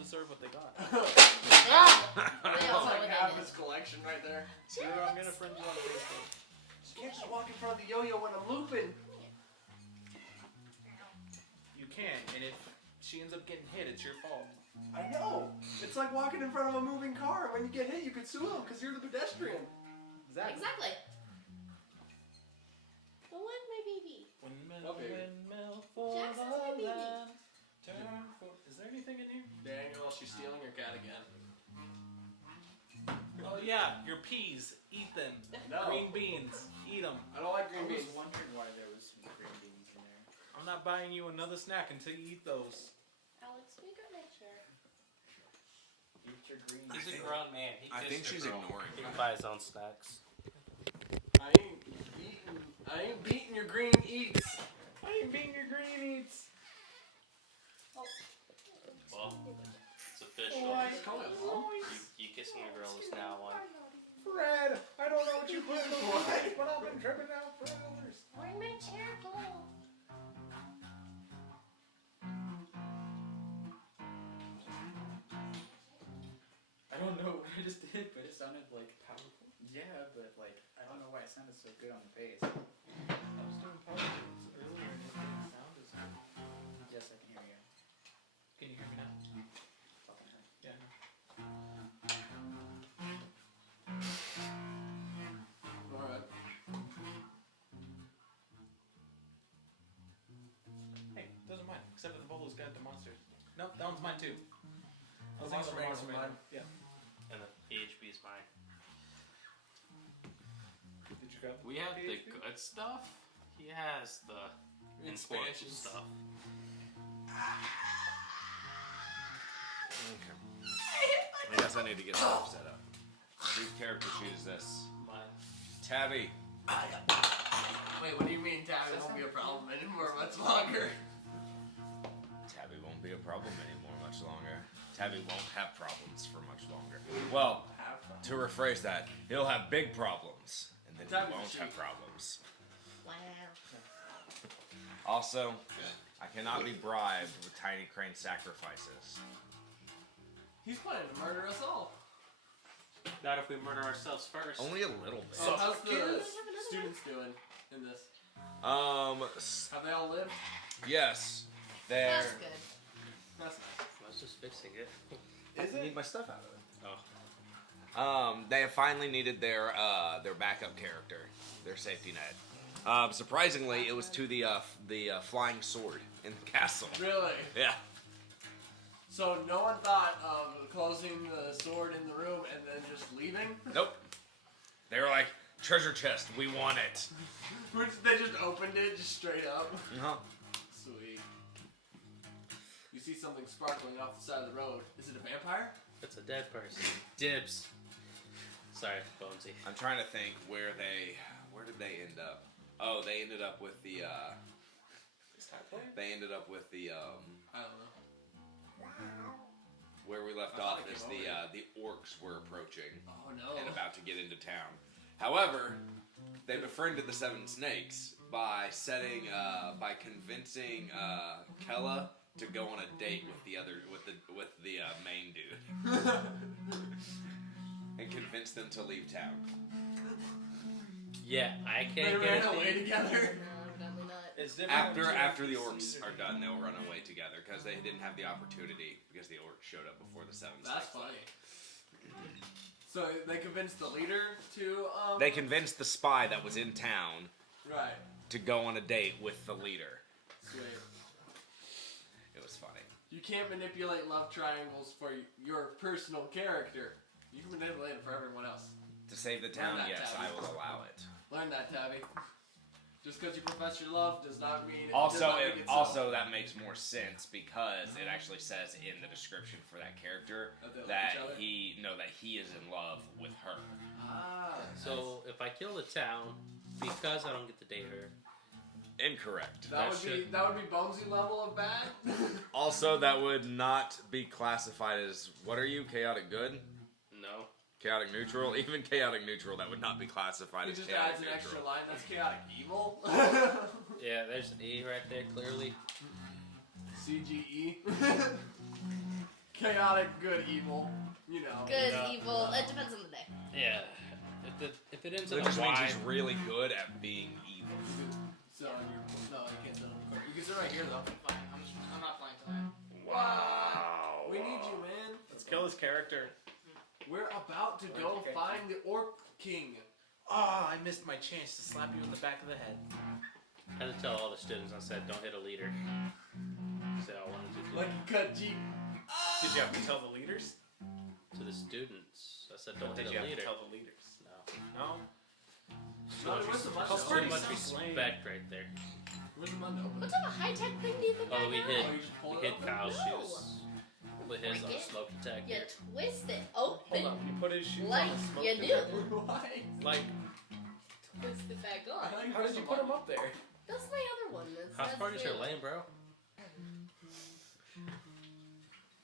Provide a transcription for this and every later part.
deserve what they got. That's like half his collection right there. Dude, I'm gonna friend you on Facebook. You can't just walk in front of the yo-yo when I'm looping. You can, and if she ends up getting hit, it's your fault. I know. It's like walking in front of a moving car. When you get hit, you could sue them because you're the pedestrian. Exactly. But when my baby? Windmill, Okay. windmill for Jackson's my the baby. land. Turn for... Is there anything in here? Daniel, she's stealing your cat again. Oh yeah, your peas. Eat them. No. Green beans. Eat them. I don't like green I was beans. wondering why there was some green beans in there. I'm not buying you another snack until you eat those. Alex, we got my chair. Eat your green He's beans. a grown man. I think she's ignoring He me. can buy his own snacks. I ain't beating your green eats. I ain't being your green eats. Well, it's official. Just call it mom. You kissing a girl is now one. Fred, I don't know what you put in the water, but I've been tripping out for hours. Where'd my chair go? I don't know what I just did, but it sounded like powerful. Yeah, but like I don't know why it sounded so good on the bass. I was doing power moves earlier and it didn't sound as good. Yes, I can hear you. Can you hear me now? Fucking hurt. Yeah. Alright. Hey, those are mine. Except for the Volo's got the monsters. Nope, that one's mine too. The Those monster are rings are mine. Yeah. And the PHP is mine. Did you grab We have the PHP? good stuff. He has the important Expansions. stuff. Okay. I guess I need to get stuff set up. Whose character sheet is this? Mine. Tabby. Wait, what do you mean Tabby won't be a problem anymore much longer? Tabby won't be a problem anymore much longer. Tabby won't have problems for much longer. Well, to rephrase that, he'll have big problems, and then Tabby's he a won't sheep. have problems. Wow. Also, I cannot be bribed with Tiny Crane sacrifices. He's planning to murder us all. Not if we murder ourselves first. Only a little bit. So how's the another students doing in this? S- Have they all lived? yes, they're. That's good. That's nice. I was just fixing it. Is it? Need my stuff out of it. Oh. They have finally needed their backup character, their safety net. Surprisingly, it was to the flying sword in the castle. Really? Yeah. So no one thought of closing the sword in the room and then just leaving? Nope. They were like, treasure chest, we want it. They just opened it just straight up. Uh-huh. Sweet. You see something sparkling off the side of the road. Is it a vampire? It's a dead person. Dibs. Sorry, Bonesy. I'm trying to think where did they end up? Oh, they ended up with the I don't know. where we left I off thought it is came the orcs were approaching Oh no. and about to get into town. However, they befriended the Seven Snakes by convincing Kella to go on a date with the main dude and convince them to leave town. Yeah, I They can't ran get away it. together. No, evidently not. It's different After the orcs are done, they'll run away together because they didn't have the opportunity because the orcs showed up before the Seven That's Snakes. funny. So they convinced the leader to They convinced the spy that was in town Right. to go on a date with the leader. Sweet. It was funny. You can't manipulate love triangles for your personal character. You can manipulate it for everyone else. To save the town, that, yes, Tabby. I will allow it. Learn that, Tabby. Just because you profess your love does not mean it Also, does not make it so. also that makes more sense because it actually says in the description for that character That they like that each other? he is in love with her. Ah. So if I kill the town because I don't get to date her, Incorrect. that that would be Bonesy level of bad. Also, that would not be classified as what are you? Chaotic good? no. Chaotic neutral? Even chaotic neutral, that would not be classified He as just chaotic adds an neutral. extra line. That's chaotic evil. Yeah, there's an E right there, clearly. CGE. chaotic, good, evil. You know. Good, Yeah. evil. It depends on the day. Yeah. If it ends in That a just means Y, he's really good at being evil. So no, you can't sit on the court. You can sit right here though. Fine, I'm not flying tonight. Wow. We need you, man. Let's kill his character. We're about to go Okay. find the Orc King. Oh, I missed my chance to slap you in the back of the head. I had to tell all the students, I said, don't hit a leader. Said I wanted to do Like you cut Jeep. Did you have to tell the leaders? to the students. I said, don't Did hit you a have leader. to tell the leaders? No. No? No, where's the Cause mundo? Too pretty much sounds lame. respect right there. Where's the mundo? What type of high-tech thing do you think Oh, I we got? hit, Oh, you just pull we it hit up? Kyle's No. shoes. Put his on Break it. smoke detector. You twist it Hold open. up, you put his shoes Like on the smoke you do. detector? Why? Like, Twist it back I on. thought how did you put him up there? That's my other one. That's House parties are weird. lame, bro.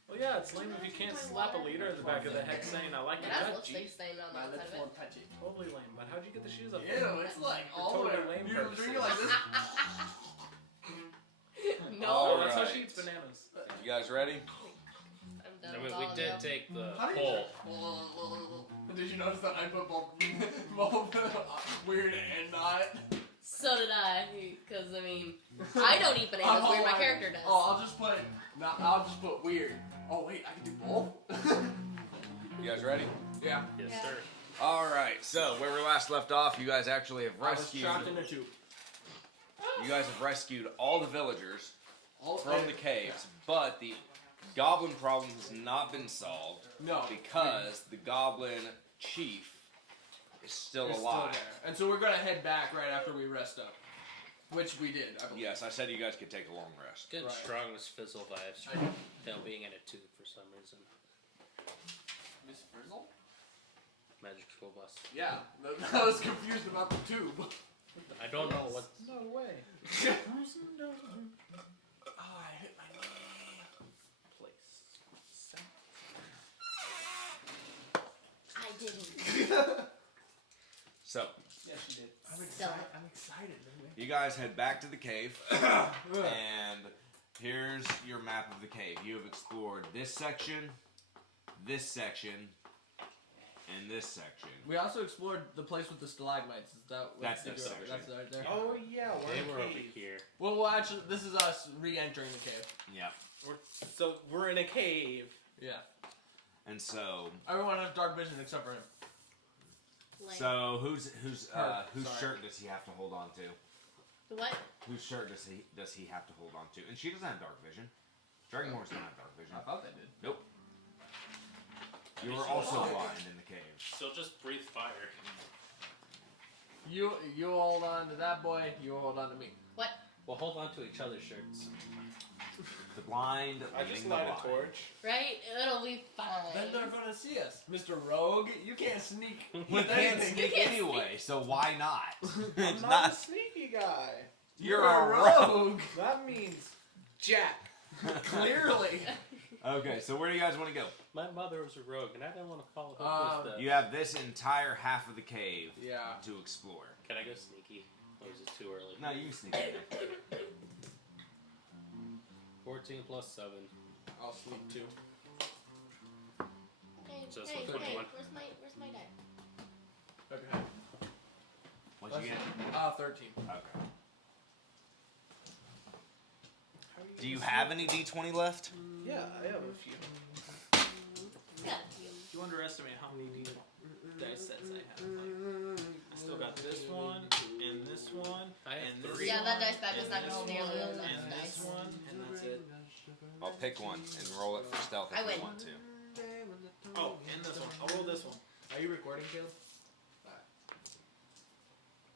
Well, yeah, it's lame if you can't slap a leader in the back of the head saying, I like It your has gut, lipstick G. stain on the My outside lips of it. won't touch it. Totally lame, but how'd you get the shoes up there? Ew, it's like all the totally way. lame You purposes. drink it like this. No, Oh, that's how Alright. she eats bananas. You guys ready? I'm I done mean, with we all did of you. take the How do you? poll. Did you notice that I put both weird and not? So did I, because I mean, I don't eat bananas. Oh, Weird, my I- character does. Oh, I'll just put. No, I'll just put weird. Oh wait, I can do both. You guys ready? Yeah. Yes, Yeah. sir. Alright, so where we last left off, you guys actually have I was rescued. trapped in a tube. You guys have rescued all the villagers All from the caves, but the goblin problem has not been solved No. because the goblin chief is still It's alive. there. And so we're gonna head back right after we rest up. Which we did, I believe. Yes, I said you guys could take a long rest. Getting Right. strong with fizzle vibes. I- Him being in a tube for some reason. Miss Frizzle? Magic school bus. Yeah. I was confused about the tube. I don't know what. No way. Oh, I hit my knee. Place. I didn't. So, Yeah, she did. I'm Still. excited. I'm excited, man. you guys head back to the cave, and here's your map of the cave. You have explored this section, and this section. We also explored the place with the stalagmites. Is that what That's they this go over? section. That's right there. Oh, yeah, we're They in a were over cave. here. Well, actually, this is us re-entering the cave. Yeah. So, we're in a cave. Yeah. And so, Everyone has dark vision except for him. Like, whose Her, whose sorry. shirt does he have to hold on to? the what? Whose shirt does he have to hold on to? And she doesn't have dark vision. Dragonmoors don't have dark vision. I thought they did. Nope. You were also blind in the cave. Still just breathe fire. You hold on to that boy. You hold on to me. What? We'll hold on to each other's shirts. The blind I leading just the light blind. a torch. Right? It'll be fine. Then they're gonna see us, Mr. Rogue. You can't sneak. You with can't anything. sneak can't anyway, so why not? I'm It's not, not. a sneaky guy. You're a a rogue. rogue. That means Jack. Clearly. Okay, so where do you guys want to go? My mother was a rogue, and I didn't want to follow her footsteps. You have this entire half of the cave Yeah. to explore. Can I go sneaky? Or is it too early? No, you can sneak in. 14 plus 7. I'll sleep too. Hey, So it's hey, like hey, 21. where's my die? Okay. What'd you get? 13. Okay. Do you have any D20 left? Yeah, I have a few. Yeah. You underestimate how many dice sets I have. Like, I still got this one, and this one, I have and this 3. Yeah, one, that dice bag is and not this gonna hold nearly one, enough and dice. this one, and that's it. I'll pick one and roll it for stealth if I you win. want to. Oh, and this one. I'll roll this one. Are you recording, Caleb?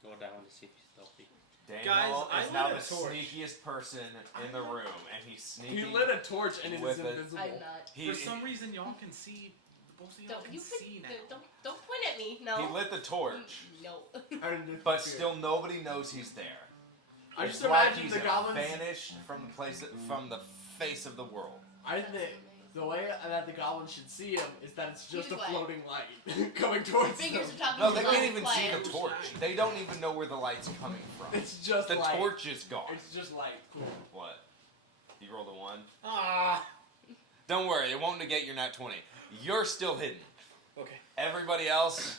Go down to see if he's stealthy. Daniel Guys, I is now lit the a torch. sneakiest person in the room, and he's sneaking. He lit a torch and it is with it. invisible. I'm not. He, For some reason, y'all can see. Both of y'all Don't can you see now. don't point at me. No. he lit the torch, No. I didn't but interfere. still nobody knows he's there. I It's just like imagine he's the goblins. vanished from the place, from the face of the world. I think the way that the goblins should see him is that it's just a Huge light. floating light coming towards Fingers them. are talking No, to they the can't even see plant. the torch. They don't even know where the light's coming from. It's just The light. torch is gone. It's just light. Cool. What? You rolled a 1? Ah, Don't worry, it won't negate your nat 20. You're still hidden. Okay. Everybody else,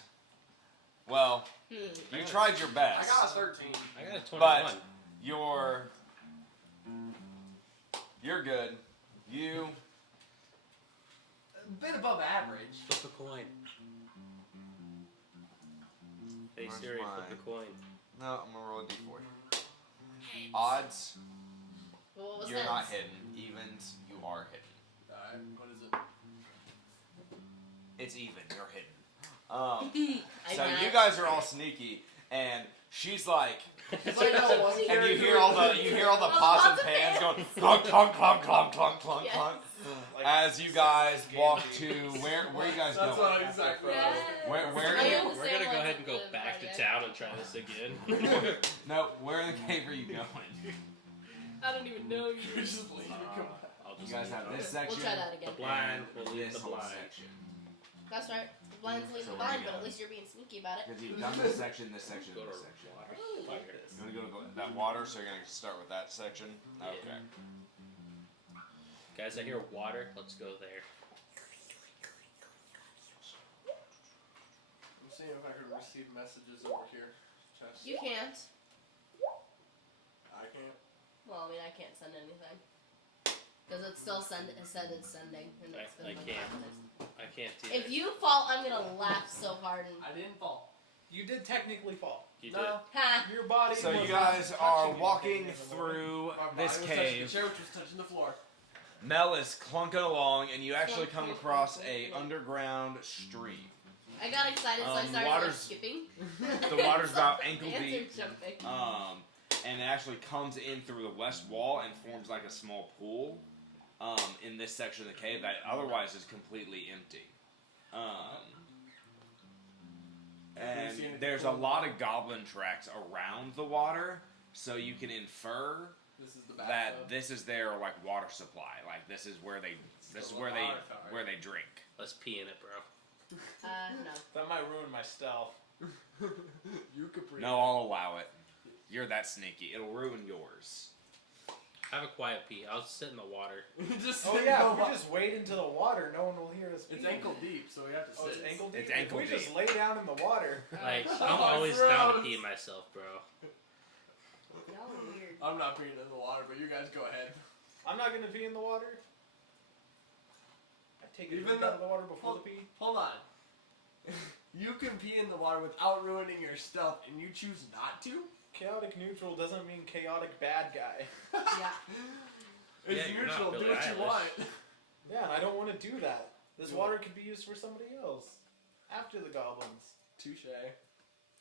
well, you tried your I best. got a 13. I got a 21. But you're good. You A bit above average. Flip a coin. Hey Where's Siri, flip mine? the coin. no, I'm gonna roll a d4. Odds, Well, what was you're that? not hidden. Evens, you are hidden. Alright, what is it? It's even. You're hidden. I So got you it. guys are all sneaky, and she's like, It's like that one and you character hear all the Oh, pots and pots and pans pans. going clunk clunk clunk clunk clunk clunk Yes. clunk. Like, As you guys walk to where you guys That's going? what exactly. Yes. Where I are you? understand We're gonna go why ahead and go it's back to like town and try this again. No, where in the cave are you going? I don't even know you. You're just leaving. I'll You just guys leave have it. this We'll section. try that again. The blind. We'll and leave this the whole blind. section. That's right. The blind's leaving So the blind, we're but at gonna- least you're being sneaky about it. Because you've done this section, this section, Go to this section. water. Ooh. Fire. You want to go to that water, so you're going to start with that section? Okay. Guys, I hear water. Let's go there. I'm seeing if I can receive messages over here. Chest. You can't. I can't. Well, I mean, I can't send anything. Because it still said it's sending. And it's I been like can't. 5 minutes. I can't do If you fall, I'm going to laugh so hard. And... I didn't fall. You did technically fall. You No. Ha! Your body. So you was guys not are touching walking anything in the morning. through My body this was touching the cave. chair, which was touching the floor. Mel is clunking along, and you actually Clunk, come clunk, across clunk, a clunk. underground stream. I got excited, so I the started like, water's- skipping. The water's about ankle Ants are deep. jumping. And it actually comes in through the west wall and forms like a small pool in this section of the cave that otherwise is completely empty. And there's a lot of goblin tracks around the water, so you can infer This is the that bathtub. this is their like water supply. Like this is where they where they drink. Let's pee in it, bro. No. That might ruin my stealth. You could breathe. No, I'll allow it. You're that sneaky. It'll ruin yours. Have a quiet pee. I'll sit in the water. Just Oh sit yeah, no if we wa- just wade into the water, no one will hear us. It's pee. ankle deep, so we have to Oh, sit. it's ankle deep. It's ankle if we just deep. lay down in the water. Like, Oh, I'm always down to gross. pee myself, bro. Y'all are weird. I'm not peeing in the water, but you guys go ahead. I'm not gonna pee in the water. I take a Even drink out of the water before the pee. Hold on. You can pee in the water without ruining your stealth, and you choose not to? Chaotic neutral doesn't mean chaotic bad guy. Yeah. It's Yeah, you're not neutral. Do Billie what you Eilish. want. Yeah, and I don't want to do that. This Do water could be used for somebody else after the goblins. Touche.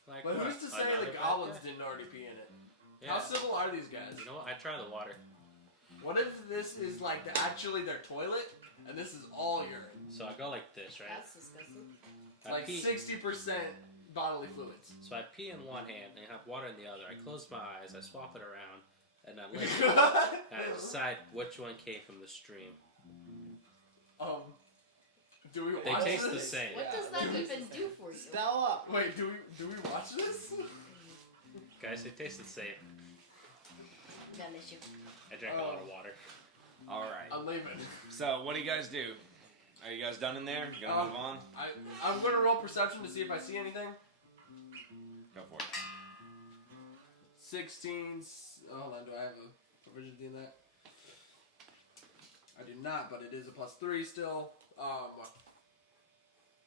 Like, But what? who's to say Another the bad goblins guy? didn't already pee in it? Yeah. How civil are these guys? You know what? I try the water. What if this is like actually their toilet, and this is all urine? So I go like this, right? That's disgusting. I Like pee. 60% bodily fluids. So I pee in one hand and have water in the other. I close my eyes, I swap it around, and I lick it. And I decide which one came from the stream. Do we They watch taste this? the same. What does that Do we- even do for you? Stella! Wait, do we watch this? Guys, they taste the same. Got an issue. I drank a lot of water. All right. I'm leaving. So what do you guys do? Are you guys done in there? You gonna move on? I'm gonna roll perception to see if I see anything. Go for it. 16. Hold on, do I have a proficiency in that? I do not, but it is a +3 still.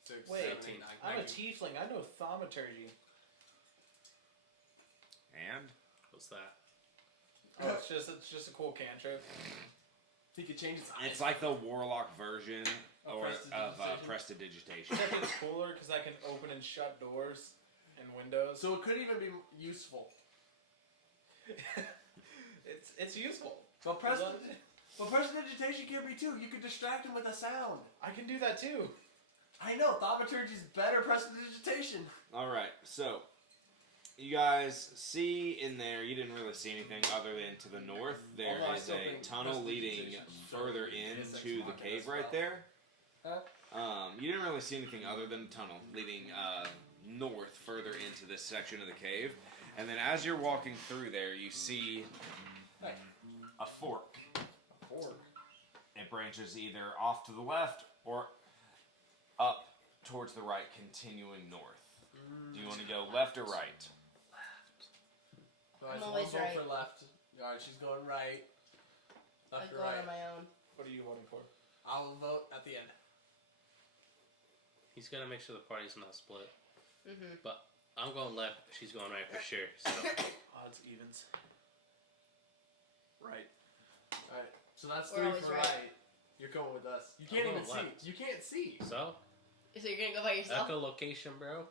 6, Wait, 7, 8, 9, I'm a 19. tiefling. I know thaumaturgy. And What's that? Oh, it's just a cool cantrip. He could change his eyes. it's like the warlock version Of of prestidigitation. prestidigitation. Except it's cooler because I can open and shut doors and windows. So it could even be useful. it's useful. But prestidigitation can be too. You could distract him with a sound. I can do that too. I know, thaumaturgy is better prestidigitation. All right. So you guys see in there. You didn't really see anything other than to the north. There Although I is still a think tunnel leading prestidigitation further is into the Machina cave as right well. there. Huh? You didn't really see anything other than a tunnel leading north further into this section of the cave. And then as you're walking through there, you see Hey. a fork. Four. A it branches either off to the left or up towards the right, continuing north. Do you want to go left or right? Alright, I'm so always we'll vote right. for left. Alright, she's going right. I'm Left or going right? on my own. What are you voting for? I'll vote at the end. He's gonna make sure the party's not split. Mm-hmm. But I'm going left. She's going right for sure. So Odds, evens. Right. Alright, so that's We're 3 always for right. right. You're going with us. You I'm can't going even see. left. You can't see. so So you're gonna go by yourself? echolocation, bro.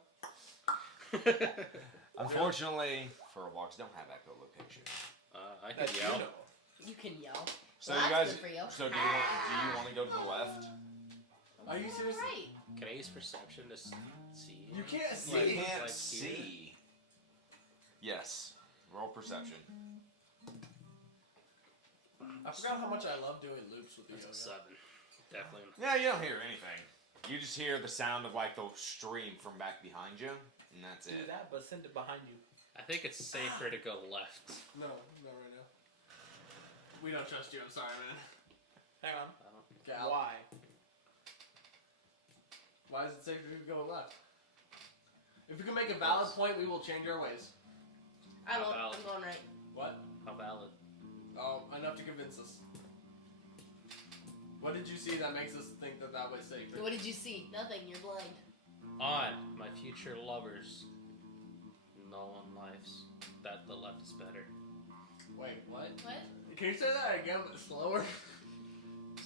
Unfortunately, for walks don't have echolocation. I That can you yell. know. You can yell. So Well, you that's guys, good for you. so do you want to go to the left? Are you serious? Right. Can I use perception to see? You can't You see. Like- can't like see. Yes. Roll perception. I forgot how much I love doing loops with you. That's a 7. Definitely. Yeah, you don't hear anything. You just hear the sound of like the stream from back behind you, and that's Do it. that, but send it behind you. I think it's safer to go left. No, not right now. We don't trust you. I'm sorry, man. Hang on. Gal. Why? Why is it safer to go left? If we can make a valid point, we will change our ways. I won't. Valid. I'm going right. What? How valid? Oh, enough to convince us. What did you see that makes us think that that way's safer? What did you see? Nothing. You're blind. On my future lovers, no one lives that the left is better. Wait, what? What? Can you say that again, but slower?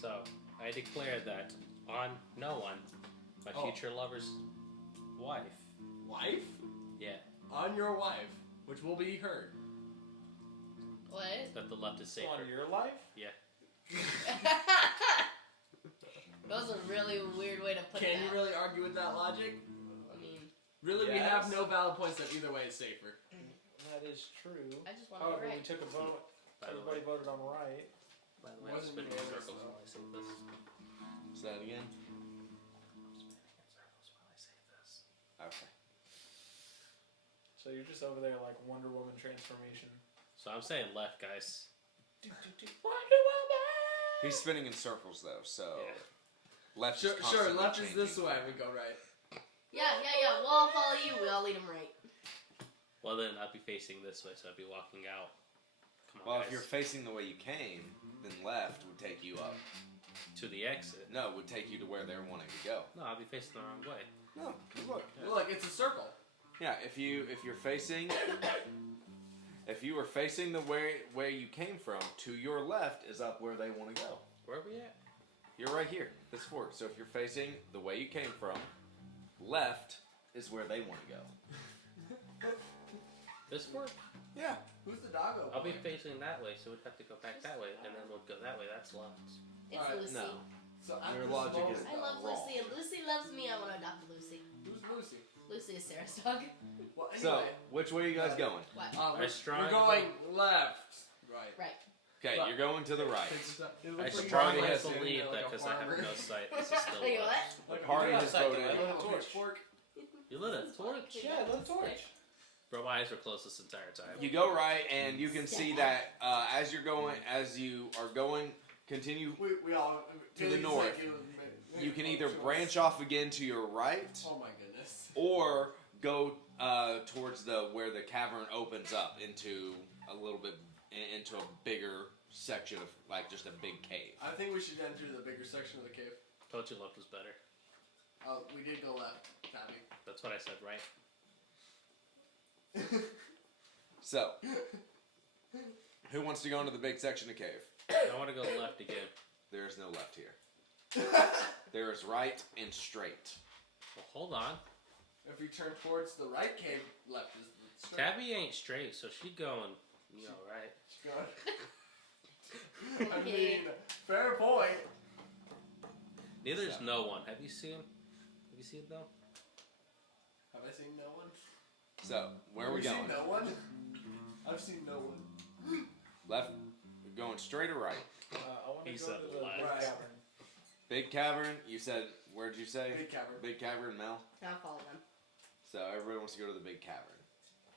So I declare that on no one, my Oh. future lover's wife. Wife? Yeah, On your wife, which will be heard. What? that the left is safer. On your life? Yeah. That was a really weird way to put Can it. you really argue with that logic? I mean, Really, we Yes. have no valid points that either way is safer. That is true. I just want to However, go we right. took a vote. By the Everybody way, voted on right. by the way, I'm Wasn't spinning in unanimous, circles though. while I say this. Say that again. I'm spinning in circles while I say this. Okay. So you're just over there like Wonder Woman transformation. So I'm saying left, guys. Wonder Woman! He's spinning in circles though, so Yeah. left. Sure, is constantly left is this changing. way, we go right. Yeah. We'll all follow you. We all lead them right. Well, then I'd be facing this way, so I'd be walking out. Come on, Well, guys. if you're facing the way you came, then left would take you up. To the exit. No, it would take you to where they're wanting to go. No, I'd be facing the wrong way. No, look. Look, it's a circle. Yeah, if you're facing, if you were facing the way where you came from, to your left is up where they want to go. Where are we at? You're right here. This fork. So if you're facing the way you came from, left is where they want to go. This fork? Yeah. Who's the doggo? I'll be boy? facing that way, so we'd have to go back that way, and then we'll go that way. That's left. It's Alright, Lucy. No. So at Your this logic moment- is- I love wrong. Lucy, and Lucy loves me. I want to adopt Lucy. Who's Lucy? Lucy is Sarah's dog. Well, anyway. So which way are you guys going? What? we're strongly- going left. Right. Right. Okay, Well- you're going to the right. It I looks like strongly you're standing believe there that like a because I have farmer. no sight. This is still Wait, left. what? The party has outside voted. the way. I have a Torch. pitchfork. You lit a torch? Yeah, the torch. Bro, my eyes were closed this entire time. You go right, and you can see that as you are going, continue. We all To the Billy's north. like, You can either branch off again to your right, Oh my goodness. or go towards where the cavern opens up into a little bit into a bigger section of like just a big cave. I think we should enter the bigger section of the cave. Told you left was better. Oh, we did go left, Tabby. That's what I said, right? So, who wants to go into the big section of cave? I want to go left again. There is no left here. There is right and straight. Well, hold on. If you turn towards the right cave, left is the straight. Tabby ain't straight, so she going, right. Go. I mean, fair point. Neither is So- no one. Have you seen? Have you seen them? Have I seen no one? So, where are we Have you going? seen no one? I've seen no one. Left, going straight or right? I want to He go said to the left. red cavern. Big cavern. You said, where'd you say? Big cavern. Big cavern, Mel. I'll follow them. So everybody wants to go to the big cavern.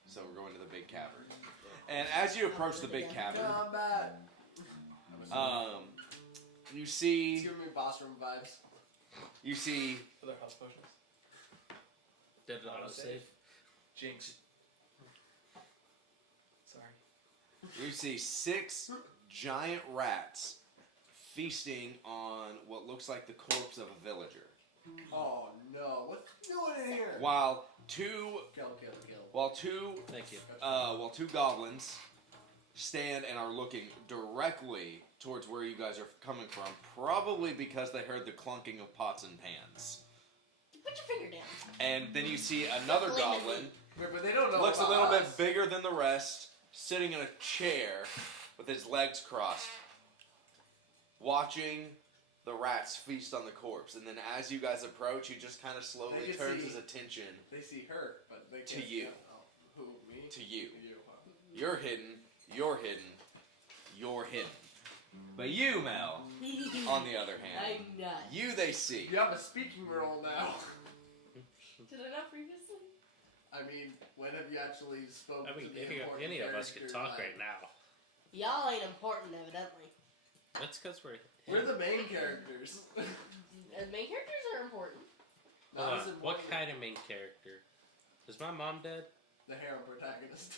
So we're going to the big cavern. And as you approach the big cavern, Combat. You It's see, giving me boss room vibes. you see Other health potions. Did it autosave? Jinx. Sorry. You see 6 giant rats feasting on what looks like the corpse of a villager. Oh no! What's doing in here? While two Kill. Thank you. while 2 goblins stand and are looking directly towards where you guys are coming from, probably because they heard the clunking of pots and pans. Put your finger down. And then you see another goblin, Wait, but they don't know. looks a about little us. bit bigger than the rest, sitting in a chair with his legs crossed, watching the rats feast on the corpse. And then as you guys approach, he just kind of slowly They can turns see- his attention They see her, but they To can't you. see us. Oh, who? Me? to you. You. Huh? You're hidden, you're hidden, you're hidden. But you, Mel, on the other hand, I'm not. you they see. You have a speaking role now. Did I not previously? I mean, when have you actually spoken I mean, to the important any of us can characters, talk like- right now. Y'all ain't important, evidently. That's because we're. We're the main characters. Main characters are important. Not Hold as on, what important kind of main character? Is my mom dead? the harem protagonist.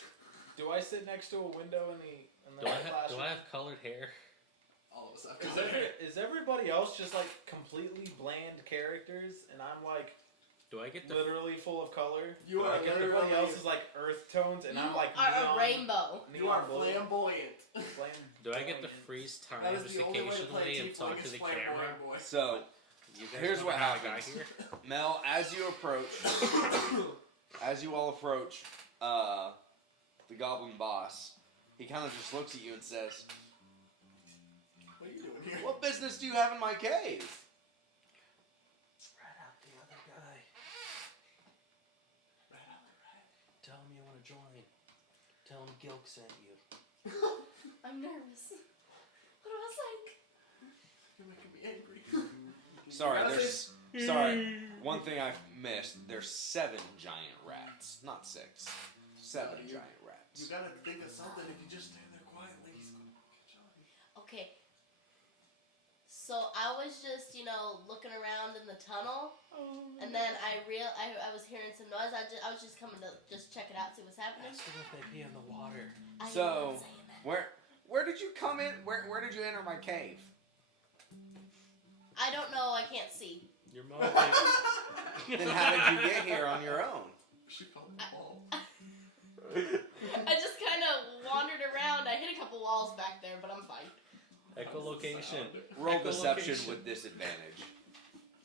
Do I sit next to a window in the Do I classroom? have colored hair? All of us have Is everybody else just like completely bland characters, and I'm like Do I get the? literally full of color? You are Like everybody literally- else is like earth tones, and You I'm like are neon, a rainbow. You are neon blue. flamboyant. Do I get to freeze time That is just the only way to play occasionally and Tiefling talk to is the flamboyant camera? boy. So, You guys here's know what how I got happens. here. Mel, as you approach, as you all approach the goblin boss, he kind of just looks at you and says, What are you doing here? "What business do you have in my cave?" Rat out the other guy. Tell him you want to join. Tell him Gilk sent you. I'm nervous. What do I think? You're making me angry. Sorry, You gotta there's sorry. One thing I've missed. There's 7 giant rats, not 6. 7 No, you- giant rats. You gotta think of something. If you just stand there quietly, he's gonna catch on. Okay. So I was just, looking around in the tunnel, and then I was hearing some noise. I was just coming to just check it out, see what's happening. Ask him if they pee in the water. I am So, not saying that. where did you come in? Where did you enter my cave? I don't know. I can't see. Your mom. Then how did you get here on your own? She fell in the ball. I just kind of wandered around. I hit a couple walls back there, but I'm fine. Echolocation. Roll deception Echolocation. with disadvantage.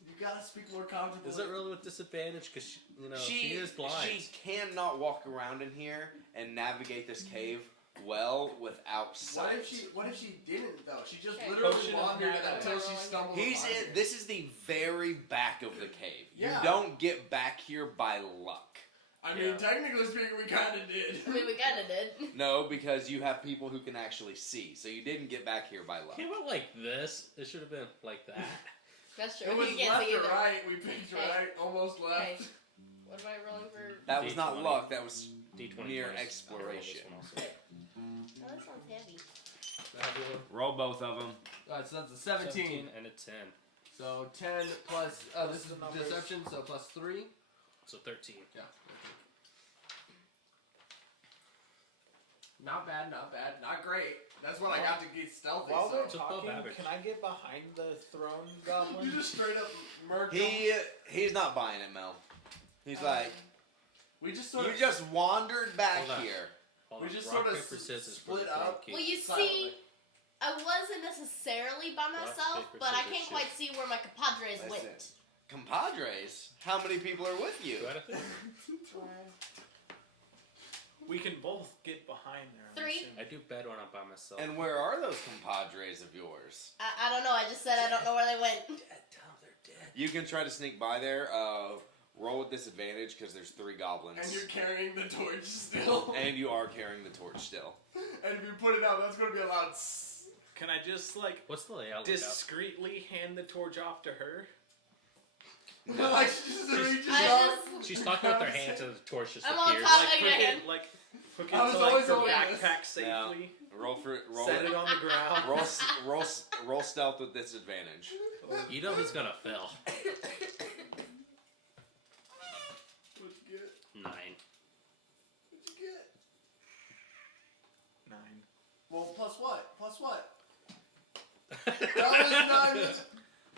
You gotta speak more confidently. Is it really with disadvantage? Because she is blind. She cannot walk around in here and navigate this cave well without sight. What if she didn't though? She just Okay. literally Potion of wandered mana. until she stumbled. He's upon in. it. This is the very back of the cave. Yeah. You don't get back here by luck. I mean, Yeah. technically speaking, we kind of did. I mean, we kind of did. No, because you have people who can actually see, so you didn't get back here by luck. Came out like this. It should have been like that. That's true. It was You can't left see or either. right. We picked Hey. right, almost left. Hey. What am I rolling for? That was not D20. luck. That was D20 mere twice. exploration. I'll roll this one also. Oh, that sounds heavy. Roll both of them. Alright, so that's a 17. And a 10. So 10 plus, this is the numbers. deception, so plus 3. So 13. Yeah. Not bad, not bad. Not great. That's what I got to get stealthy. While so. we're So above talking, average. can I get behind the throne You goblin? just straight up murked him. He's not buying it, Mel. He's Um, like, We just sort you of just wandered back Hold on. here. Hold We on. just Rock, sort of paper, scissors for split the up. key. Well, you silently. see, I wasn't necessarily by myself, paper, but I scissors, can't shoot. quite see where my compadres Listen, went. compadres? How many people are with you? Do I have to- We can both get behind there. I'm 3. assuming. I do bed when I'm by myself. And where are those compadres of yours? I don't know. I just said I don't know where they went. Dead. Tell them they're dead. You can try to sneak by there. Roll with disadvantage because there's 3 goblins. And you're carrying the torch still. And you are carrying the torch still. And if you put it out, that's going to be a loud Can I just like What's the layout? look up? discreetly hand the torch off to her? Like, she just reaches I out. just- She's talking with her hands and the torch just I'm on appears. top. Like Like, put yeah. it like Hook I was into like always her aware of backpack this. safely. Roll Set it on the ground. roll stealth with disadvantage. You know he's gonna fail. What'd you get? 9. What'd you get? 9. Well, plus what? Plus what? That was 9.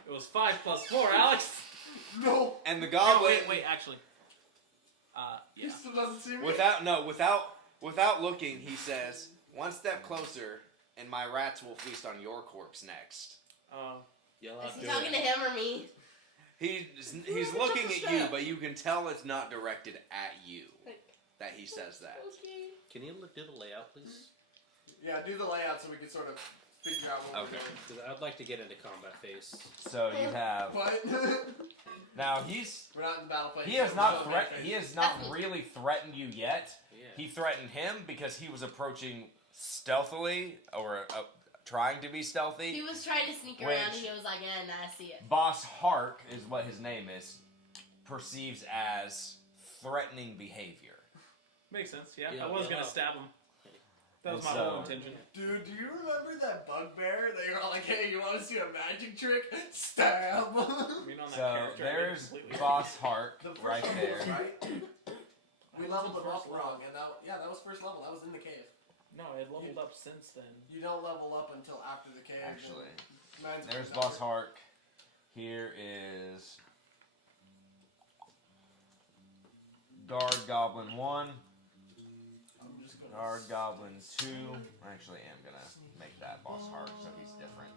It was 5 plus 4, Alex. No. And the Oh, goblin, wait, actually. He Yeah. still doesn't see me. without looking, he says, "One step closer, and my rats will feast on your corpse next." Yell Is out he to talking it. to him or me? He's looking at you, but you can tell it's not directed at you. That he says that. Okay. Can you do the layout, please? Yeah, do the layout so we can sort of figure out what Okay. we're doing. Because I'd like to get into combat phase. So you have What? now he's We're not in the battle phase. he has We're not still in threat the he phase. has not really threatened you yet. Yeah. He threatened him because he was approaching stealthily or trying to be stealthy. He was trying to sneak around and he was like, nah, I see it. Boss Hark is what his name is, perceives as threatening behavior. Makes sense, yeah. Yeah, I was yeah. gonna stab him. That was And my so- whole intention. Dude, do you remember that bugbear that you're all like, hey, you want to see a magic trick? Stab! I mean, on that So character, I made it there's completely Boss Hark The first right level, there. right? We That leveled was them the up first wrong, level. and that was first level. That was in the cave. No, I had leveled up since then. You don't level up until after the cave. Actually, Mine's there's coming Boss after. Hark. Here is Guard Goblin 1. I'm just gonna Guard Goblin 2. I actually am gonna make that Boss Hark so he's different.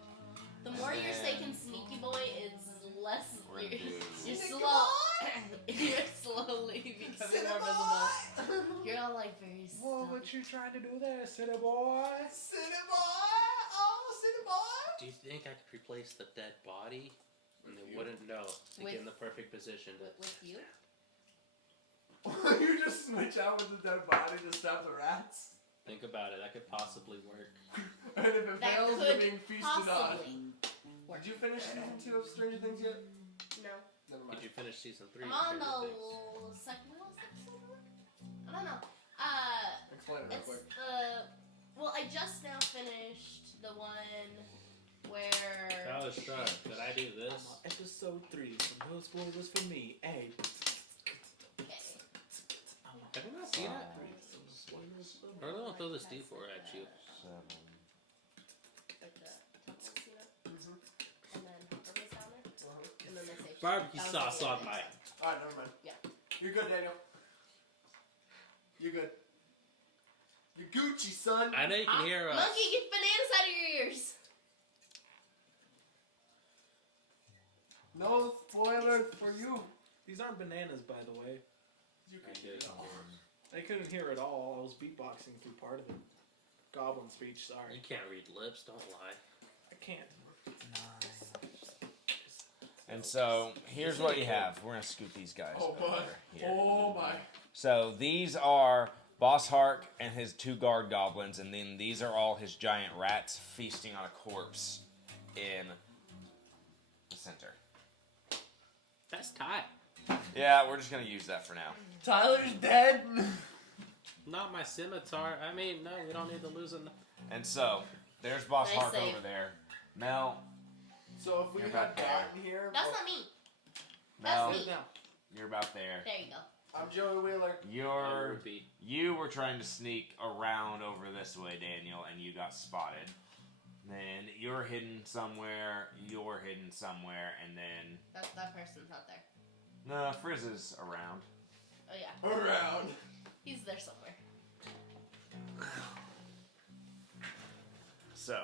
The more you're saying sneaky boy, it's less. We're gonna do- You're Sneaky slow. You're slowly becoming more visible. Cinnamon! You're all like very What still. you trying to do there, city boy? Cinnamon! Oh, Cinnamon! Do you think I could replace the dead body? And they you? wouldn't know to With- get in the perfect position to. With you? You just switch out with the dead body to stab the rats? Think about it. That could possibly work. And if it That fails, could you're being feasted on. Possibly. Did you finish season 2 of Stranger Things yet? No. Never Did mind. you finish season 3? I'm on the second last episode. I don't know. Explain it real It's quick. well, I just now finished the one where. That was struck. Did I do this? Episode 3. No spoilers for me. Hey. Okay. Have you not seen it? Or don't throw this D4 at you. Like the temple scene up, and then Hopper was down there, and then they say Barbecue that was sauce the on end. my. Alright, never mind. Yeah. You're good, Daniel. You're good. You're Gucci, son. I know you can hear us. Monkey, get bananas out of your ears. No spoilers for you. These aren't bananas, by the way. You I can did. do it all. I couldn't hear it all. I was beatboxing through part of it. Goblin speech, You sorry. can't read lips. Don't lie. I can't. And so here's what you have. We're gonna scoot these guys Oh over my. here. Oh my. So these are Boss Hark and his 2 guard goblins, and then these are all his giant rats feasting on a corpse in the center. That's tight. Yeah, we're just gonna use that for now. Tyler's dead. Not my scimitar. I mean, no, we don't need to lose an. And so there's Boss Nice Hark save. over there. Mel, So if we You're had about there. gotten here, That's well, not me. Mel, That's me. Now. you're about there. There you go. I'm Joey Wheeler. You were trying to sneak around over this way, Daniel, and you got spotted. Then you're hidden somewhere, and then That person's not there. no, Frizz is around. Oh yeah, Around. he's there somewhere. So,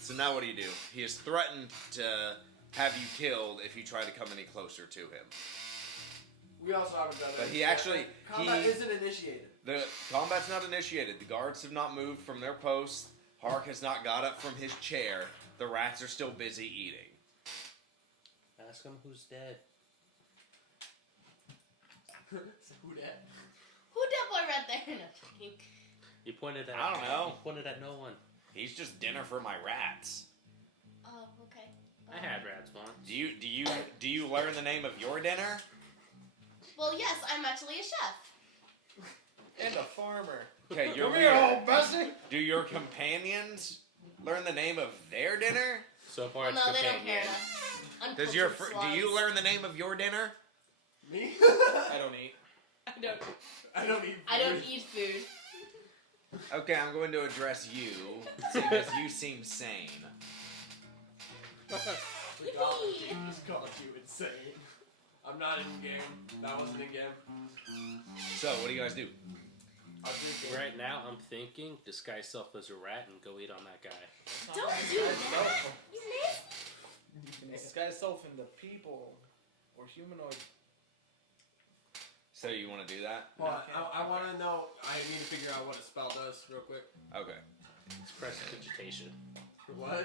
so now what do? He has threatened to have you killed if you try to come any closer to him. We also haven't done it. But he actually- Combat he- isn't initiated. The combat's not initiated. The guards have not moved from their posts. Hark has not got up from his chair. The rats are still busy eating. Ask him who's dead. Who that? Who that boy right there? No, joking. You pointed at. I don't know. You pointed at no one. He's just dinner for my rats. Oh, okay. I had rats once. Do you learn the name of your dinner? Well, yes, I'm actually a chef. And a farmer. Okay, Come here, old Bessie. do your companions learn the name of their dinner? So far, Well, it's no, they don't care companion. enough. Do you learn the name of your dinner? Me? I don't eat. I don't eat food. Okay, I'm going to address you, because you seem sane. Yippee! Just called you insane. I'm not in game. That wasn't in game. So, what do you guys do? I'll do game. Right now, I'm thinking disguise self as a rat and go eat on that guy. Don't do that. He's nasty. You can disguise self into people or humanoid. So, you want to do that? Well, I want to know. I need to figure out what a spell does real quick. Okay. It's prestidigitation. What?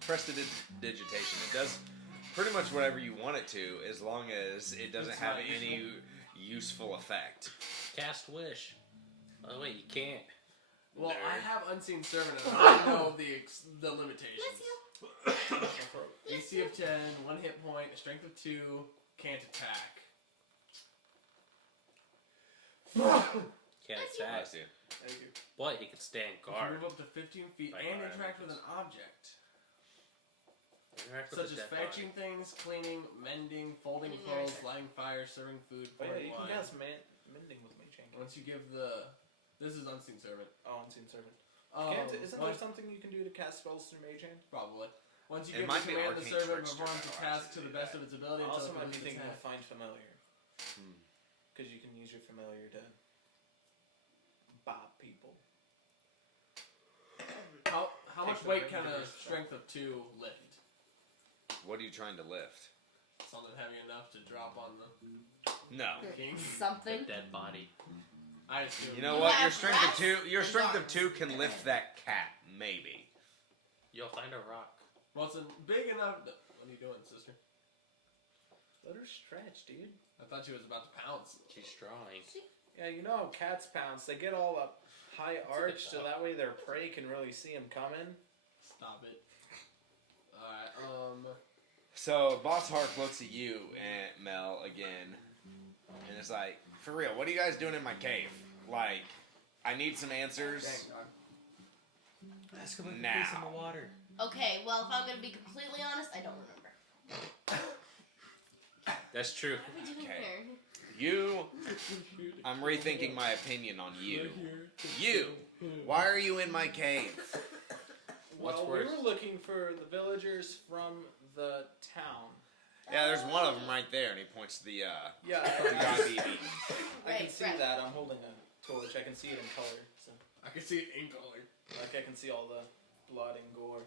Prestidigitation. It does pretty much whatever you want it to, as long as it doesn't It's have not any useful effect. Cast wish. Oh wait, you can't. Well, Nerd. I have unseen servant, and I know the limitations. AC of 10, 1 hit point, a strength of 2, can't attack. Can't Bless attack. you. Thank you. But he can stand You can guard. move up to 15 feet By and guard, interact I with mean. an object. Interact with Such the as dead fetching body. things, cleaning, mending, folding Cleaning clothes, your- lighting fire, serving food, Oh yeah, pouring you can wine. cast mending with Mage Hand. Once you give the... This is unseen servant. Oh, unseen servant. Isn't there once- something you can do to cast spells through Mage Hand? Probably. Once you It give might the be command, the Arcane servant Trickster performs the that task allows to you the to best do of its I ability until also it might be completes thinking its of Find Familiar. Hmm. Because you can use your familiar to bop people. How much Take weight the can a regular strength of 2 lift? What are you trying to lift? Something heavy enough to drop on the No. king? Something. The dead body. I assume. You know You what? have Your strength of rats 2. Your and strength of dogs. 2 can lift that cat, maybe. You'll find a rock. Well, it's big enough. What are you doing, sister? Let her stretch, dude. I thought she was about to pounce. She's drawing. Yeah, you know how cats pounce. They get all up high arch so that way their prey can really see them coming. Stop it. Alright, So, Boss Hark looks at you, and Mel, again, and it's like, for real, what are you guys doing in my cave? Like, I need some answers. dang, dog. Ask him if Now. he's in the water. Okay, well, if I'm gonna be completely honest, I don't remember. That's true. What are we doing Okay. here? You, I'm rethinking my opinion on you. You, why are you in my cave? What's Well, we worse? were looking for the villagers from the town. Yeah, there's one of them right there, and he points to the Yeah, guy being eaten. I can Right, see right. that. I'm holding a torch. I can see it in color. So, I can see it in color. like, I can see all the blood and gore.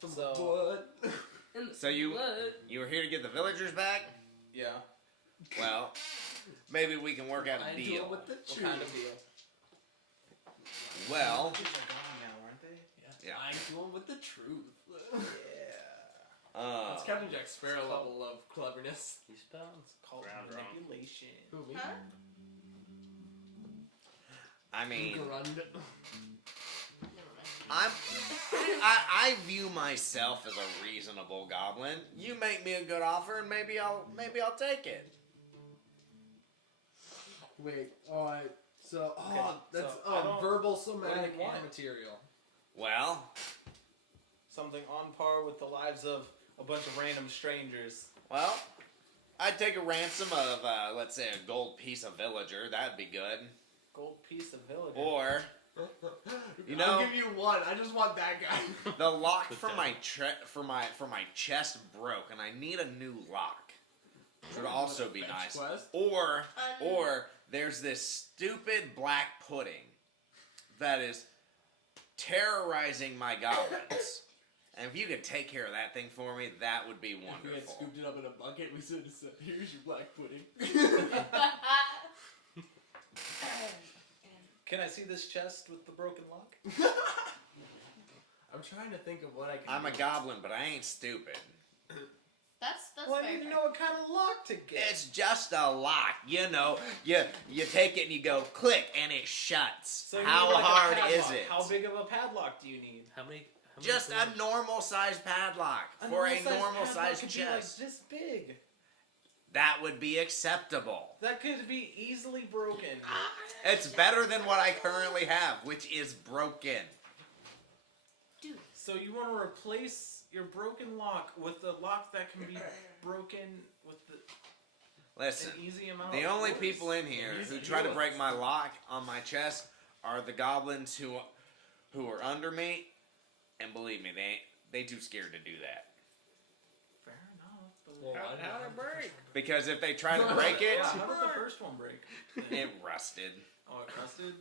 From So- the blood. So you were here to get the villagers back? Yeah. Well, maybe we can work out a I do it deal. with the What kind of deal? Well, Kids are gone now, aren't they? Yeah. I'm doing with the truth. Yeah. That's Captain Jack Sparrow level of cleverness. He spells. Called Ground wrong. manipulation. Who, me? Huh? I mean, Grund. Never mind. I view myself as a reasonable goblin. You make me a good offer, and maybe I'll take it. Wait, alright. So, Okay, that's so I don't- verbal what do somatic you want? and material. Well, Something on par with the lives of a bunch of random strangers. I'd take a ransom of, let's say, a gold piece of villager. That'd be good. Gold piece of villager. Or You I'll know- give you one. I just want that guy. the lock Put for that- my for my chest broke, and I need a new lock. Which would also be Fetch nice. quest? Or there's this stupid black pudding that is terrorizing my goblins. And if you could take care of that thing for me, that would be If we had wonderful. scooped it up in a bucket, we should have said, "Here's your black pudding." Can I see this chest with the broken lock? I'm trying to think of what I can. I'm a do. goblin, but I ain't stupid. That's Well, I fair. need to know what kind of lock to get. It's just a lock, you know. You take it and you go click, and it shuts. So you How need, like, a hard is padlock. it? How big of a padlock do you need? How many Just a doors? normal size padlock for a normal size chest. Be like this big. that would be acceptable. That could be easily broken. It's better than what I currently have, which is broken. Dude. So you want to replace your broken lock with a lock that can be broken with Listen, an easy amount the of only force? people in here who try to break my lock on my chest are the goblins who are under me, and believe me, they too scared to do that. Fair enough. Well, How'd it break? Because if they try to break it, Yeah, how did the first one break? it rusted. Oh, it rusted?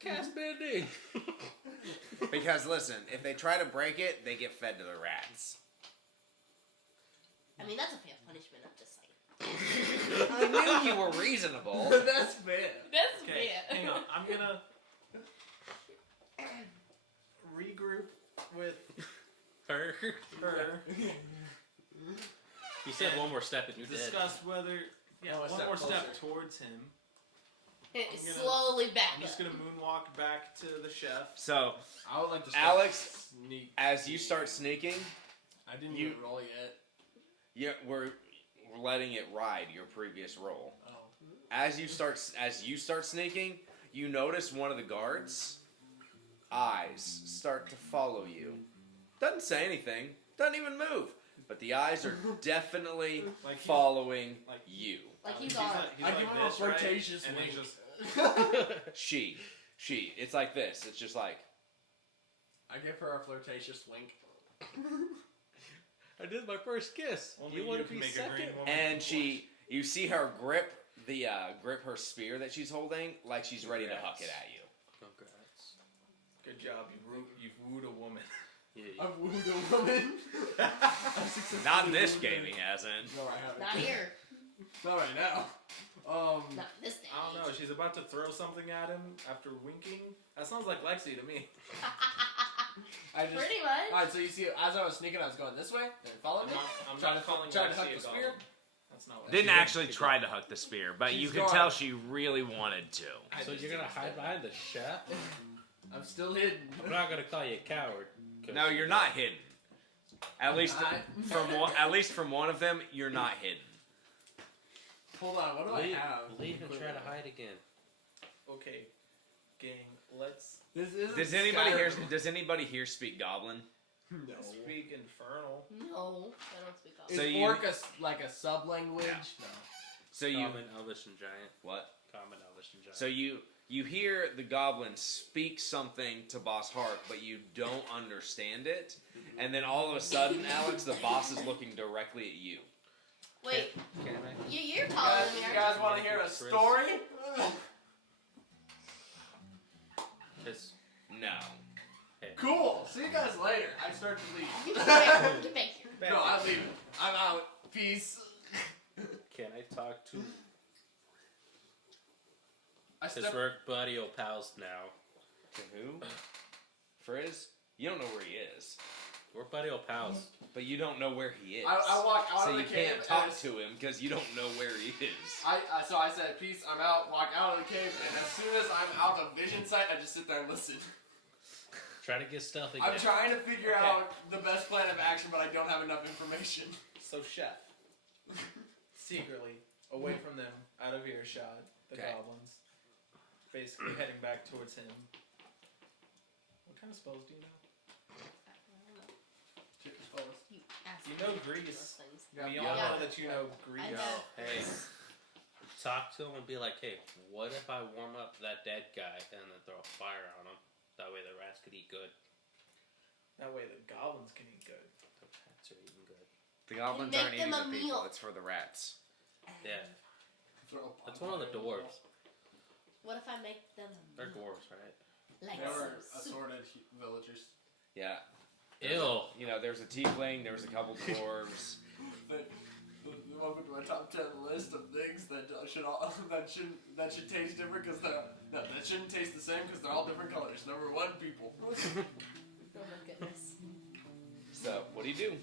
Cast bending. Because listen, if they try to break it, they get fed to the rats. I mean, that's a fair punishment. I'm just saying. I knew you were reasonable. That's fair. That's Okay, fair. hang on. I'm gonna regroup with Her. her. You said one more step and you did. Discuss whether Oh, a one step more step closer. towards him. gonna- Slowly back I'm just up. gonna moonwalk back to the chef. So, I would like to start Alex, Sneak. as you start sneaking, I didn't you- even roll yet. we're letting it ride your previous roll. Oh. As you start sneaking, you notice one of the guards' eyes start to follow you. Doesn't say anything, doesn't even move, but the eyes are definitely Like he's- following like- you. Like he's He's on. like, he's I like give him a this, right? flirtatious And wink. he just She. It's like this. It's just like, I give her a flirtatious wink. I did my first kiss. only you want to can be make a second? green woman. and you see her grip her spear that she's holding like she's ready to huck it at you. Congrats. Good job. You've wooed a woman. Yeah. I've wooed a woman. I've successfully Not in this wooed game, her. he hasn't. No, I haven't. Not here. Not right now. Not this day. I don't know. She's about to throw something at him after winking. That sounds like Lexi to me. I just. Pretty much. Alright, so you see, as I was sneaking, I was going this way, and follow I'm me. not Trying to calling trying to Lexi huck a the goblin. spear. That's not what Didn't I actually try to huck the spear, but you She's could gone. tell she really wanted to. So you're gonna hide behind the chef? I'm still hidden. I'm not gonna call you a coward. 'cause- No, you're not hidden. At least I- from one of them, you're not hidden. Hold on, what do leave, I have? leave and try to hide again. Okay, gang, let's This is Does anybody here speak Goblin? No. speak infernal. No, I don't speak all. Is So you- orc like a sub language? Yeah. No. So you Common, Elvish, and Giant. what? Common, Elvish, and Giant. So you hear the goblin speak something to Boss Hark, but you don't understand it. And then all of a sudden, Alex, the boss is looking directly at you. Wait, Can I? you're taller than me. You aren't guys want to hear a story? Just No. Cool. See you guys later. I start to leave. you? Get back here. No, I'm leaving. I'm out. Peace. can I talk to? I Because step. we're buddy old pals now. To who? Frizz? You don't know where he is. We're buddy old pals. But you don't know where he is. I walk out so of the you cave. can't talk to him because you don't know where he is. So I said, peace, I'm out, walk out of the cave, and as soon as I'm out of vision sight, I just sit there and listen. Try to get stealthy. I'm trying to figure Okay. out the best plan of action, but I don't have enough information. So chef, secretly away from them, out of earshot, the Okay. goblins, basically heading back towards him. What kind of spells do you know? You ask You know me grease. those things. We Yeah. all Yeah. know that you know I grease. know. Hey, talk to him and be like, hey, what if I warm up that dead guy and then throw a fire on him? That way the rats could eat good. That way the goblins can eat good. The rats are eating good. The goblins Make aren't eating them the a people, meal. it's for the rats. Yeah, that's one of the dwarves. What if I make them They're dwarves, right? like They were some soup? assorted villagers. Yeah. Ew. You know, there's a tiefling, there was a couple dwarves. Welcome to my top 10 list of things that should taste different because that shouldn't taste the same because they're all different colors. Number 1, people. Oh my goodness. So, what do you do?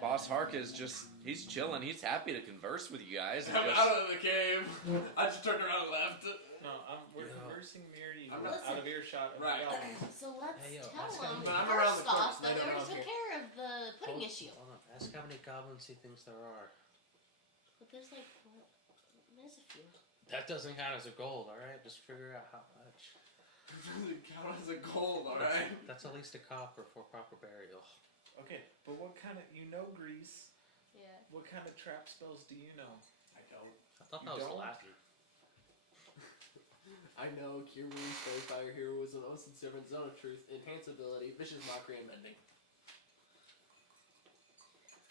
Boss Hark is he's chilling, he's happy to converse with you guys. And I'm just- out of the cave. I just turned around and left. No, we're Yeah. conversing near you, I'm not- out of earshot of Right. the goblins. So let's Hey, yo, tell ask them him. But I'm around the first corner, off so that they we don't already know I'm took here. care of the pudding issue. Hold on. Ask how many goblins he thinks there are. But there's like, there's a few. That doesn't count as a gold, alright? Just figure out how much. Doesn't count as a gold, alright? That's at least a copper for proper burial. Okay, but what kind of Grease? Yeah. What kind of trap spells do you know? I don't. I thought You that was don't? Latin. I know Cure Wounds, Fairy Fire, Heroism, Oath and Servant, Zone of Truth, Enhance Ability, Vicious Mockery, and Mending.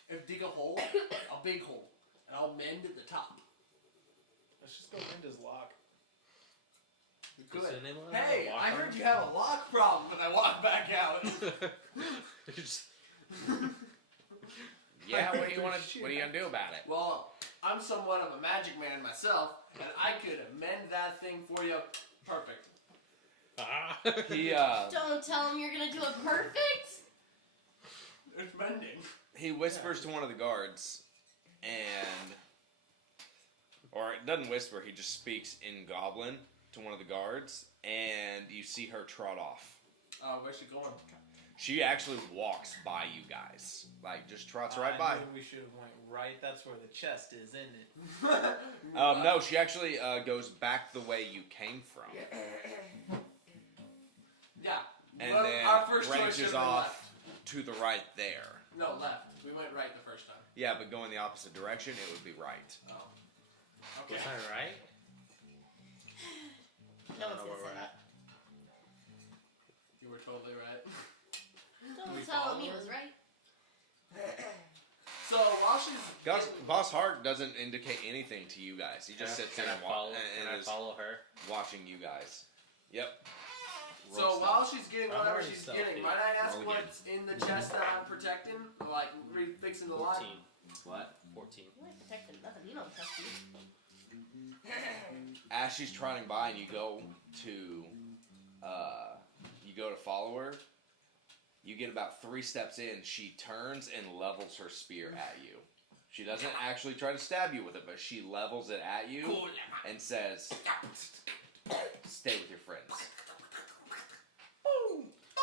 If dig a hole, a big hole, and I'll mend at the top. Let's just go into his lock. Good. Does anyone Hey, have a I lock heard on? you have a lock problem, and I walk back out. Yeah, what do you gonna do about it? Well, I'm somewhat of a magic man myself, and I could amend that thing for you perfect. He Don't tell him you're gonna do it perfect. It's mending. he whispers to one of the guards, and or it doesn't whisper. He just speaks in Goblin to one of the guards, and you see her trot off. Where's she going? She actually walks by you guys, like just trots right by. I knew we should have went right. That's where the chest is, isn't it? No, she actually goes back the way you came from, Yeah. and Well, then our first choice branches should've been off left. to the right there. No, left. We went right the first time. Yeah, but going the opposite direction, it would be right. Oh. Was Okay. I right? No I one's don't know gonna where say we're that. You were totally right. Don't we tell him he follow was her? right. So while she's Boss Hart doesn't indicate anything to you guys. He just sits Can there I and, follow? and Can I is follow her? watching you guys. Yep. So Roll while stuff. she's getting I'm whatever already she's stealthy. getting, might I ask Roll again. what's in the chest that I'm protecting? Like fixing the line? 14. What? 14. You ain't protecting nothing. You don't trust me. As she's trotting by and you go to follow her, you get about 3 steps in, she turns and levels her spear at you. She doesn't actually try to stab you with it, but she levels it at you and says, "Stay with your friends."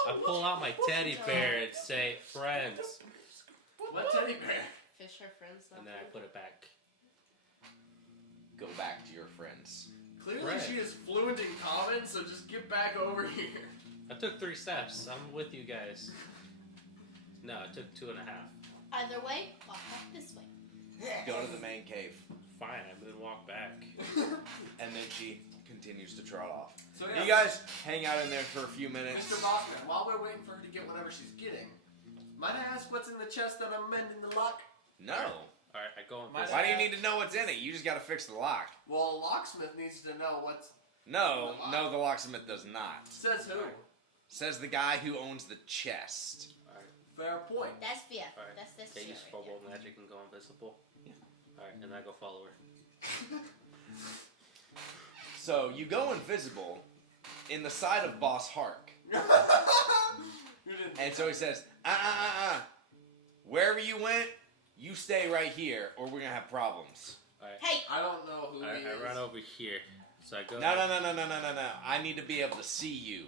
I pull out my teddy bear and say, "Friends," What teddy bear? Fish her friends. and then I put it back. Go back to your friends. Clearly Fred. she is fluent in common, so just get back over here. I took 3 steps. I'm with you guys. No, it took 2.5. Either way, walk back this way. Go to the main cave. Fine, I then walk back. And then she continues to trot off. So You guys hang out in there for a few minutes. Mr. Bossman, while we're waiting for her to get whatever she's getting, might I ask what's in the chest that I'm mending the lock? No. Alright, I go and My- Why do you need to know what's in it? You just gotta fix the lock. Well, a locksmith needs to know what's... No, the locksmith does not. Says who? Says the guy who owns the chest. Fair point. That's fear. Alright. That's Can I fear use right Phobal magic and go invisible? Yeah. Alright, and I go follow her. So you go invisible in the side of Boss Hark. You didn't. And so he says, wherever you went, you stay right here or we're gonna have problems. Alright. Hey! I don't know who he I is. run over here. So I go. No. I need to be able to see you.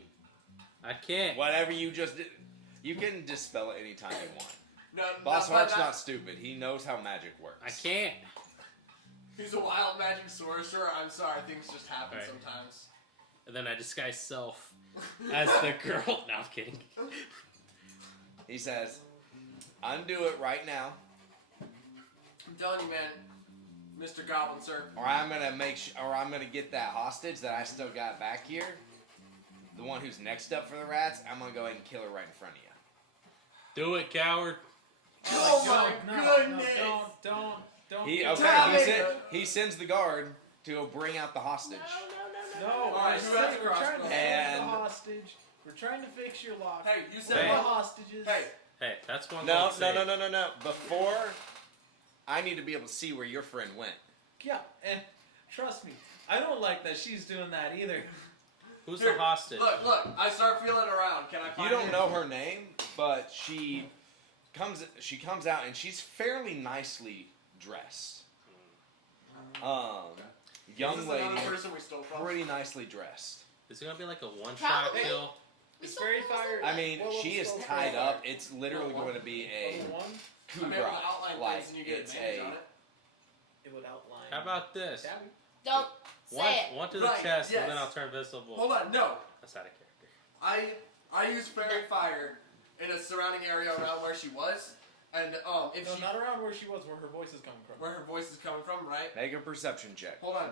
I can't. Whatever you just did, you can dispel it anytime you want. No, Boss but Hark's not stupid. He knows how magic works. I can't. He's a wild magic sorcerer. I'm sorry, things just happen Alright. sometimes. And then I disguise self as the girl. No, I'm kidding. He says, undo it right now, I'm telling you, man, Mr. Goblin, sir. or I'm gonna get that hostage that I still got back here. The one who's next up for the rats. I'm gonna go ahead and kill her right in front of you. Do it, coward. Oh No, my no, goodness! don't. He get he sends the guard to go bring out the hostage. No, Alright, who has a we're trying to crossbow? fix And- the hostage. We're trying to fix your lock. Hey, you said Hey. The what? hostages. Hey, Hey, that's one. No. gold save. No. Before, I need to be able to see where your friend went. Yeah, and trust me, I don't like that she's doing that either. Who's Here, the hostage? look, I start feeling around. Can I find You don't it? know her name, but she comes out and she's fairly nicely dressed. Is Young this lady, another person we stole from? pretty nicely dressed. Is it gonna be like a one-shot Probably. kill? It's very fire. I mean, What she is level tied spell? up. It's literally going to be a Level 1? I'm coup able to drop. outline Like things and you get it's advantage on a, it. it would outline. How about this? Tabby. Don't say it. One to the Right, chest, yes. and then I'll turn visible. Hold on, no. That's out of character. I used fairy fire in a surrounding area around where she was, and if No, she not around where she was, where her voice is coming from. where her voice is coming from, right? Make a perception check. Hold on.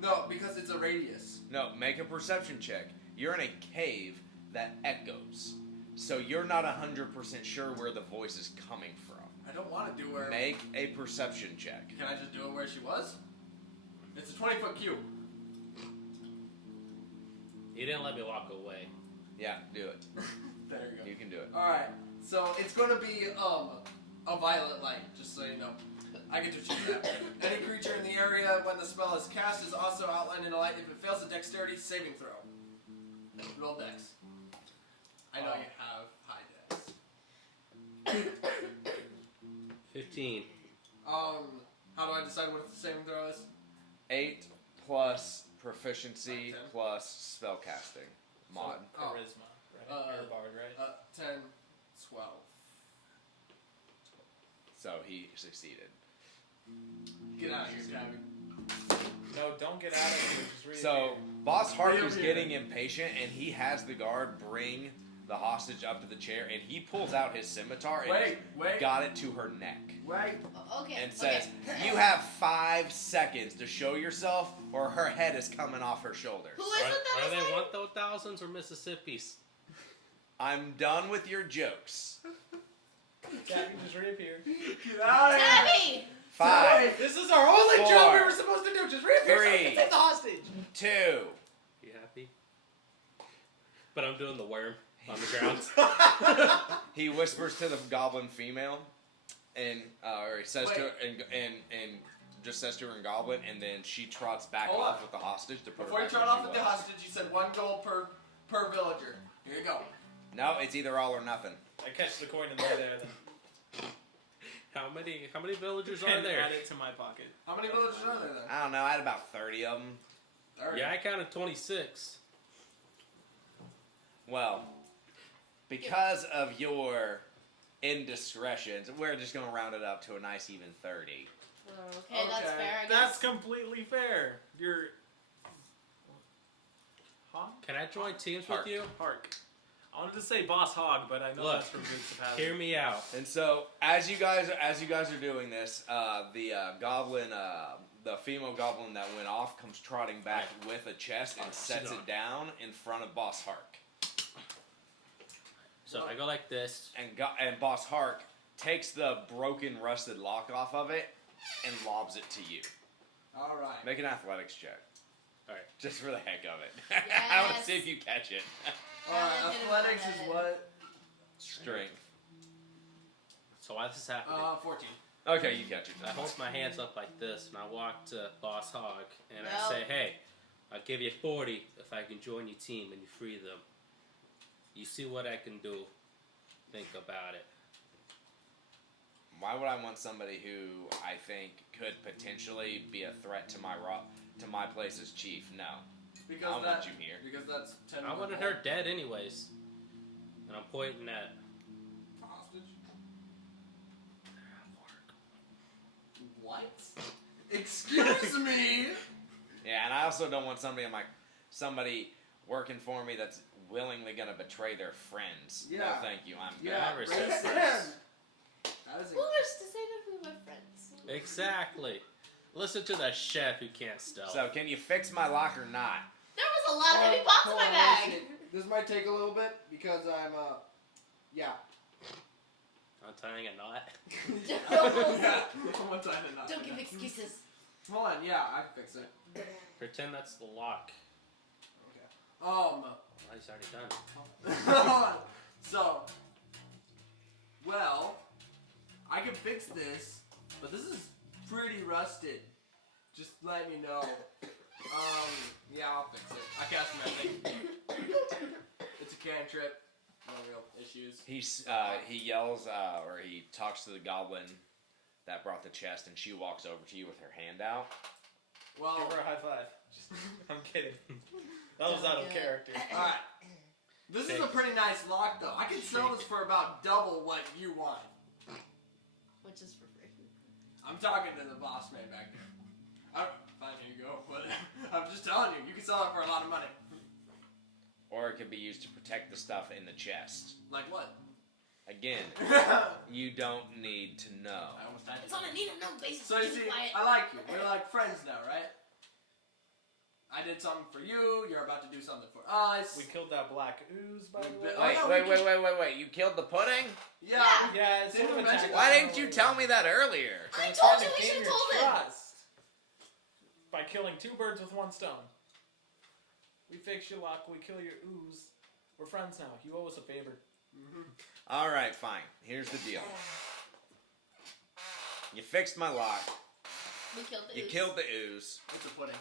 No, because it's a radius. No, make a perception check. You're in a cave that echoes, so you're not 100% sure where the voice is coming from. I don't want to do where. Make a perception check. Can I just do it where she was? It's a 20-foot cube. You didn't let me walk away. Yeah, do it. There you go. You can do it. All right. So it's going to be a violet light, just so you know. I get to choose that. Any creature in the area when the spell is cast is also outlined in a light. If it fails a dexterity saving throw, roll dex. I know you have high dex. 15. How do I decide what the saving throw is? 8 plus proficiency 10. plus spellcasting mod. Oh. Charisma, right? Or bard, right? 10, 12. So he succeeded. Get out of here, Tabby. No, don't get out of it. Just read So Boss Hark Real is here. getting impatient, and he has the guard bring the hostage up to the chair, and he pulls out his scimitar and Wait. got it to her neck. Wait. Okay. And says, okay. "You have 5 seconds to show yourself, or her head is coming off her shoulders." Who is it that Are is they fighting? 1,000s or Mississippi's? I'm done with your jokes. Tabby just reappeared. Get out of here. Tabby! 5, This is our only 4, job we were supposed to do. Just reappear. 3, Take the hostage. 2. You happy? But I'm doing the worm on the ground. He whispers to the goblin female, and or he says to her, and just says to her in goblin, and then she trots back Hold off on. with the hostage to put Before her you back trot where off she with the was. hostage, you said 1 gold per villager. Here you go. No, it's either all or nothing. I catch the coin and lay there then. How many villagers are And there? add it to my pocket. How many villagers are there then? I don't know. I had about 30 of them. 30. Yeah, I counted 26. Well, because of your indiscretions, we're just gonna round it up to a nice even 30. Okay, that's Okay. fair, I That's guess. completely fair. You're. Hog? Can I join teams Hark. with you? Hark. I wanted to say Boss Hog, but I know Look, that's from Boots of Hazard. Hear me out. And so, as you guys are doing this, the goblin, the female goblin that went off, comes trotting back with a chest and sets it down in front of Boss Hark. So I go like this. And Boss Hark takes the broken, rusted lock off of it and lobs it to you. All right. Make an athletics check. Alright. Just for the heck of it. I want to see if you catch it. All right. Athletics is what? Strength. So why this is happening? 14. Okay, you catch it. I hold my hands up like this, and I walk to Boss Hog, and No. I say, "Hey, I'll give you 40 if I can join your team and you free them. You see what I can do. Think about it." Why would I want somebody who I think could potentially be a threat to my place as chief? No. Because I want you here. Because that's 10. I wanted her dead anyways. And I'm pointing at Hostage. What? Excuse me. Yeah, and I also don't want somebody working for me that's willingly gonna betray their friends. No, Yeah. thank you. I'm good. Yeah. Never raise said your friends. hand. That is Who wish to say that we were friends? exactly. Listen to the chef who can't stealth. So, can you fix my lock or not? There was a lot of heavy pots in Hold my on, bag. wait a second. This might take a little bit because I'm yeah. Untying a knot. Yeah. I'm untying a knot. Don't give excuses. Hold on, yeah, I can fix it. Pretend that's the lock. Okay. Oh, he's already done. Hold on. So, well, I can fix this, but this is pretty rusted. Just letting you know. Yeah, I'll fix it. I cast magic. It's a cantrip. No real issues. He yells, or he talks to the goblin that brought the chest, and she walks over to you with her hand out. Well, Give her a high five. I'm kidding. That was out of character. alright. This is a pretty nice lock, though. I can sell this for about double what you want. Which is for free. I'm I'm talking to the boss man back there. Fine, here you go. But I'm just telling you, you can sell it for a lot of money. Or it could be used to protect the stuff in the chest. Like what? Again, you don't need to know. I almost had It's on a need to know basis. So you Keep see, quiet. I like you. We're like friends now, right? I did something for you. You're about to do something for us. We killed that black ooze, by the way. Wait. You killed the pudding? Yeah. Yeah, it's Didn't sort of you mention- attack. Why didn't you tell me that earlier? I We're told trying you we gain should have your told him. trust by killing 2 birds with 1 stone. We fix your luck. We kill your ooze. We're friends now. You owe us a favor. All right, fine. Here's the deal. You fixed my lock. We killed the You ooze. killed the ooze. It's a pudding.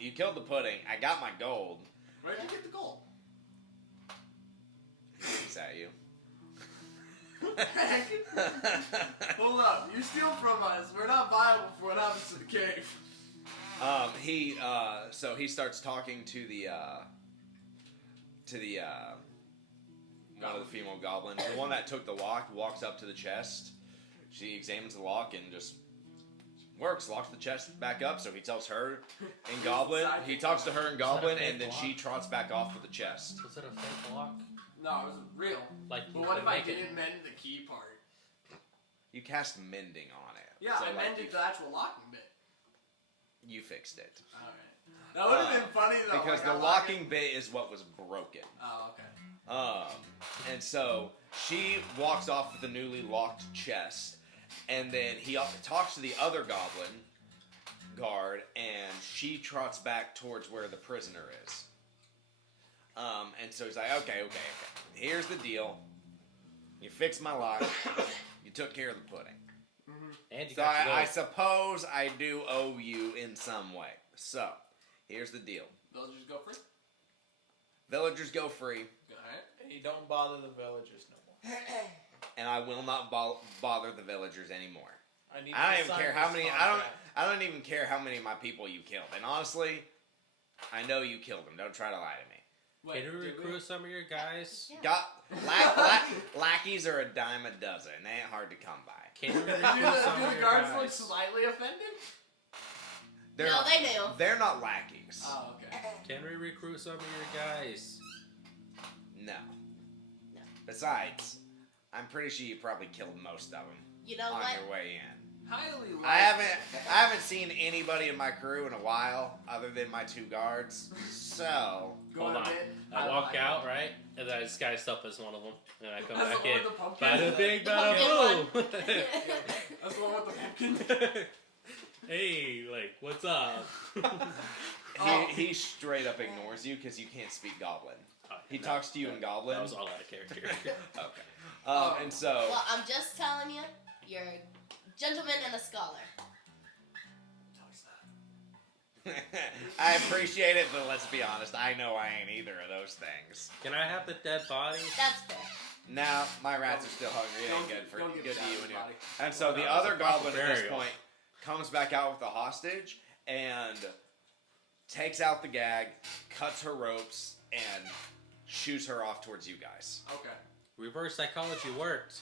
You killed the pudding. I got my gold. Where did you get the gold? Is that you? Hold up. You steal from us. We're not viable for what happens to the cave. So he starts talking to the one of the female goblins. The one that took the lock walks up to the chest. She examines the lock and just works, locks the chest back up. So he tells her in goblin. He talks to her in goblin, and then she trots back off to the chest. Was it a fake lock? No, it was real. Like, But what if I didn't mend the key part? You cast mending on it. Yeah, So, I like, mended the actual locking bit. You fixed it. Alright. That would have been funny though. Because like, the I lock locking bit is what was broken. Oh, okay. And so she walks off with the newly locked chest, and then he talks to the other goblin guard, and she trots back towards where the prisoner is. And so he's like, okay. Here's the deal. You fixed my lock. You took care of the pudding. And you So got your I gold. suppose I do owe you in some way. So, here's the deal. Those just go free? Villagers go free, Alright. Hey, don't bother the villagers no more. and I will not bother the villagers anymore. I need I don't to even sign care how this many. contract. I don't even care how many of my people you killed. And honestly, I know you killed them. Don't try to lie to me. Wait, Can we did recruit some of your guys? Yeah. Lackeys are a dime a dozen. They ain't hard to come by. Can we Do recruit some the of your guards look guys? slightly offended? They're No, not, they knew. They're not lackeys. Oh, okay. Can we recruit some of your guys? No. No. Besides, I'm pretty sure you probably killed most of them You know on what? your way in. Highly likely. I haven't seen anybody in my crew in a while other than my 2 guards. So Go Hold a on. bit. I don't walk like out, it. right? And then I disguise up as one of them. And I come That's back the one in. with the pumpkin? Bada bing, The bada boom! That's the one with the pumpkin. Hey, like, what's up? he straight up ignores you because you can't speak Goblin. He No, talks to you in Goblin. That was all out of character. Okay. And so Well, I'm just telling you, you're a gentleman and a scholar. I appreciate it, but let's be honest. I know I ain't either of those things. Can I have the dead body? That's fair. Now my rats are still hungry. It ain't good Don't good give to Chad you his and you. body. And so the No, other it's a proper goblin at this burial. point comes back out with the hostage and takes out the gag, cuts her ropes, and shoots her off towards you guys. Okay. Reverse psychology worked.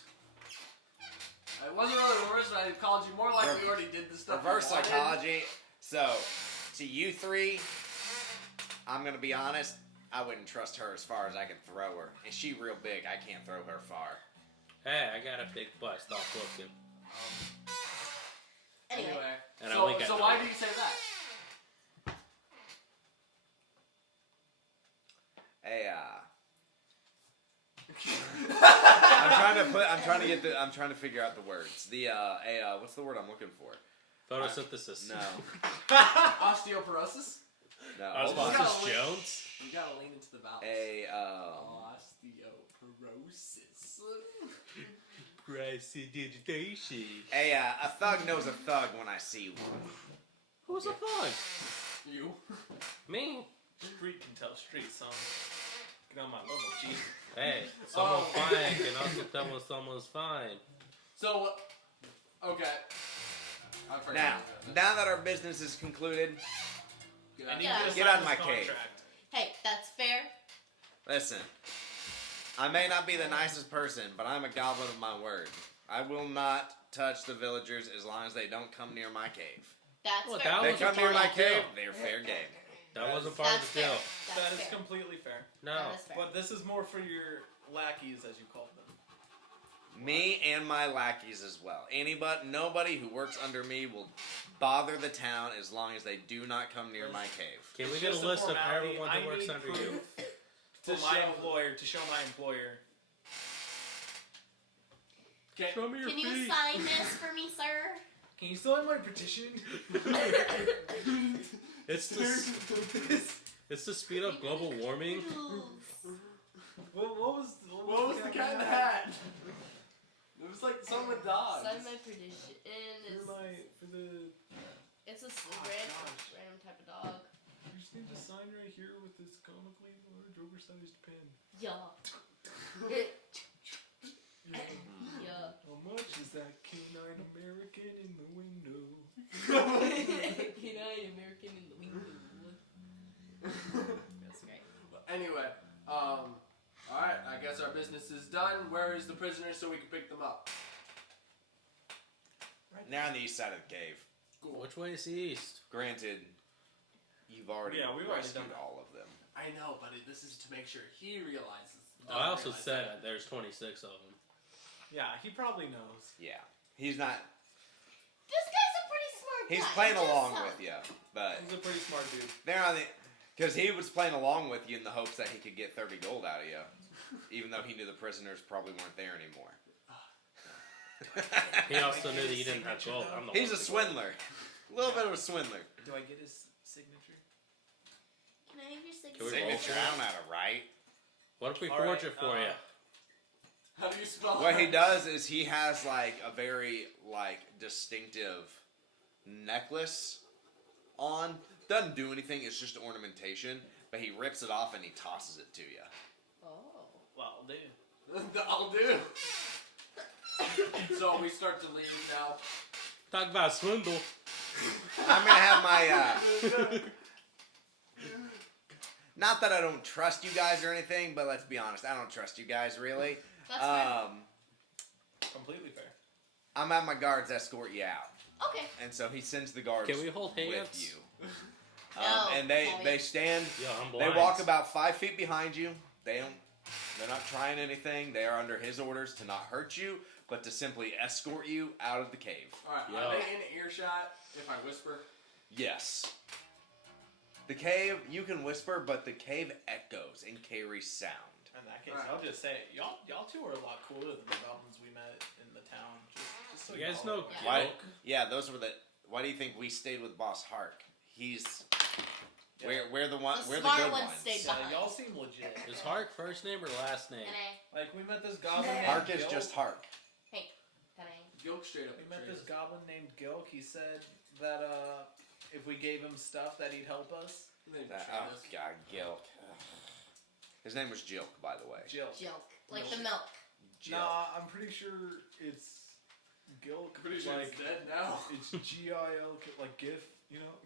It wasn't really reverse psychology, more like we already did the stuff. we Reverse wanted. psychology. So, to you 3, I'm gonna be honest. I wouldn't trust her as far as I can throw her. And she real big. I can't throw her far. Hey, I got a big butt. Stop looking. Anyway. And I only got so no why one. do you say that? Hey, I'm trying to figure out the words. What's the word I'm looking for? Photosynthesis. No. Osteoporosis? No. Osmosis gotta wait. Jones? You gotta lean into the vowels. Osteoporosis. Prestidigitation. A thug knows a thug when I see one. Who's a thug? You? Me? Street can tell street, son. Get on my level, G. Hey, someone Oh. fine can also tell when someone's fine. So, okay. I forgot Now about that. that our business is concluded, Get I out. need Yeah. you to Get sign out of my this cave. contract. Hey, that's fair. listen. I may not be the nicest person, but I'm a goblin of my word. I will not touch the villagers as long as they don't come near my cave. That's Well, fair. that They was a come near part my of the cave, deal. they're fair game. That wasn't part That's of the deal. fair. That That's is fair. completely fair. No. That is fair. But this is more for your lackeys, as you called them. Me and my lackeys as well. Nobody who works under me will bother the town as long as they do not come near my cave. Can we It's get a just list of formality. everyone I who works need under proof you? To To my show- employer, to show my employer. Okay. Show me your Can you feet. sign this for me, sir? Can you sign my petition? It's to speed up global warming. What was the cat in the hat? It was like someone with dogs. Sign my petition. And For the it's a gosh. random type of dog. you just need to sign right here with this comically large oversized pen. Yeah. Yeah. Yeah. How much is that canine American in the window? Canine American in the window. That's great. Anyway, alright, I guess our business is done. Where is the prisoner so we can pick them up? Now on the east side of the cave. Cool. Which way is east? Granted, you've already Yeah, we've already rescued done it. all of them. I know, but this is to make sure he realizes. I also doesn't said realize there's 26 of them. Yeah, he probably knows. Yeah. He's not... This guy's a pretty smart guy. He's playing Just along so- with you, but He's a pretty smart dude. they're on the... Because he was playing along with you in the hopes that he could get 30 gold out of you, even though he knew the prisoners probably weren't there anymore. He also knew that you didn't have gold. I'm the He's one a with the gold. swindler. A little bit of a swindler. Do I get his signature? Can I have your Can we signature? Signature, I don't know how to write. What if we All forge right, it for you? How do you spell What he that? does is he has like a very like distinctive necklace on. Doesn't do anything. It's just ornamentation. But he rips it off and he tosses it to you. Oh. Well, dude. I'll do. So we start to leave now. Talk about swindle. I'm gonna have my. Not that I don't trust you guys or anything, but let's be honest, I don't trust you guys really. That's fair. Completely fair. I'm having my guards escort you out, Okay. and so he sends the guards Can we hold hands? with you. No, And they Tommy. stand. Yo, I'm They blind. walk about 5 feet behind you. They're not trying anything. They are under his orders to not hurt you, but to simply escort you out of the cave. Alright, Yo. are they in earshot if I whisper? Yes. The cave, you can whisper, but the cave echoes and carries sound. In that case, Alright. I'll just say, y'all two are a lot cooler than the goblins we met in the town. Just so You guys y'all know know. Yeah. Why? Gilk? Yeah, those were the. Why do you think we stayed with Boss Hark? He's. Yeah. We're the one. The We're the smart good ones ones. stayed Yeah, behind. y'all seem legit. Is Hark first name or last name? Can I? Like, we met this goblin named Hark is Gilk. just Hark. Hey, can I? Gilk straight up. We met betrays this us. goblin named Gilk. He said that if we gave him stuff, that he'd help us. They That, betrayed oh us. God, Gilk. His name was Jilk, by the way. Jill. Jilk. Like the milk. Jilk. Nah, I'm pretty sure it's Gilk. Pretty sure like, it's dead now. it's G-I-L, like GIF, you know?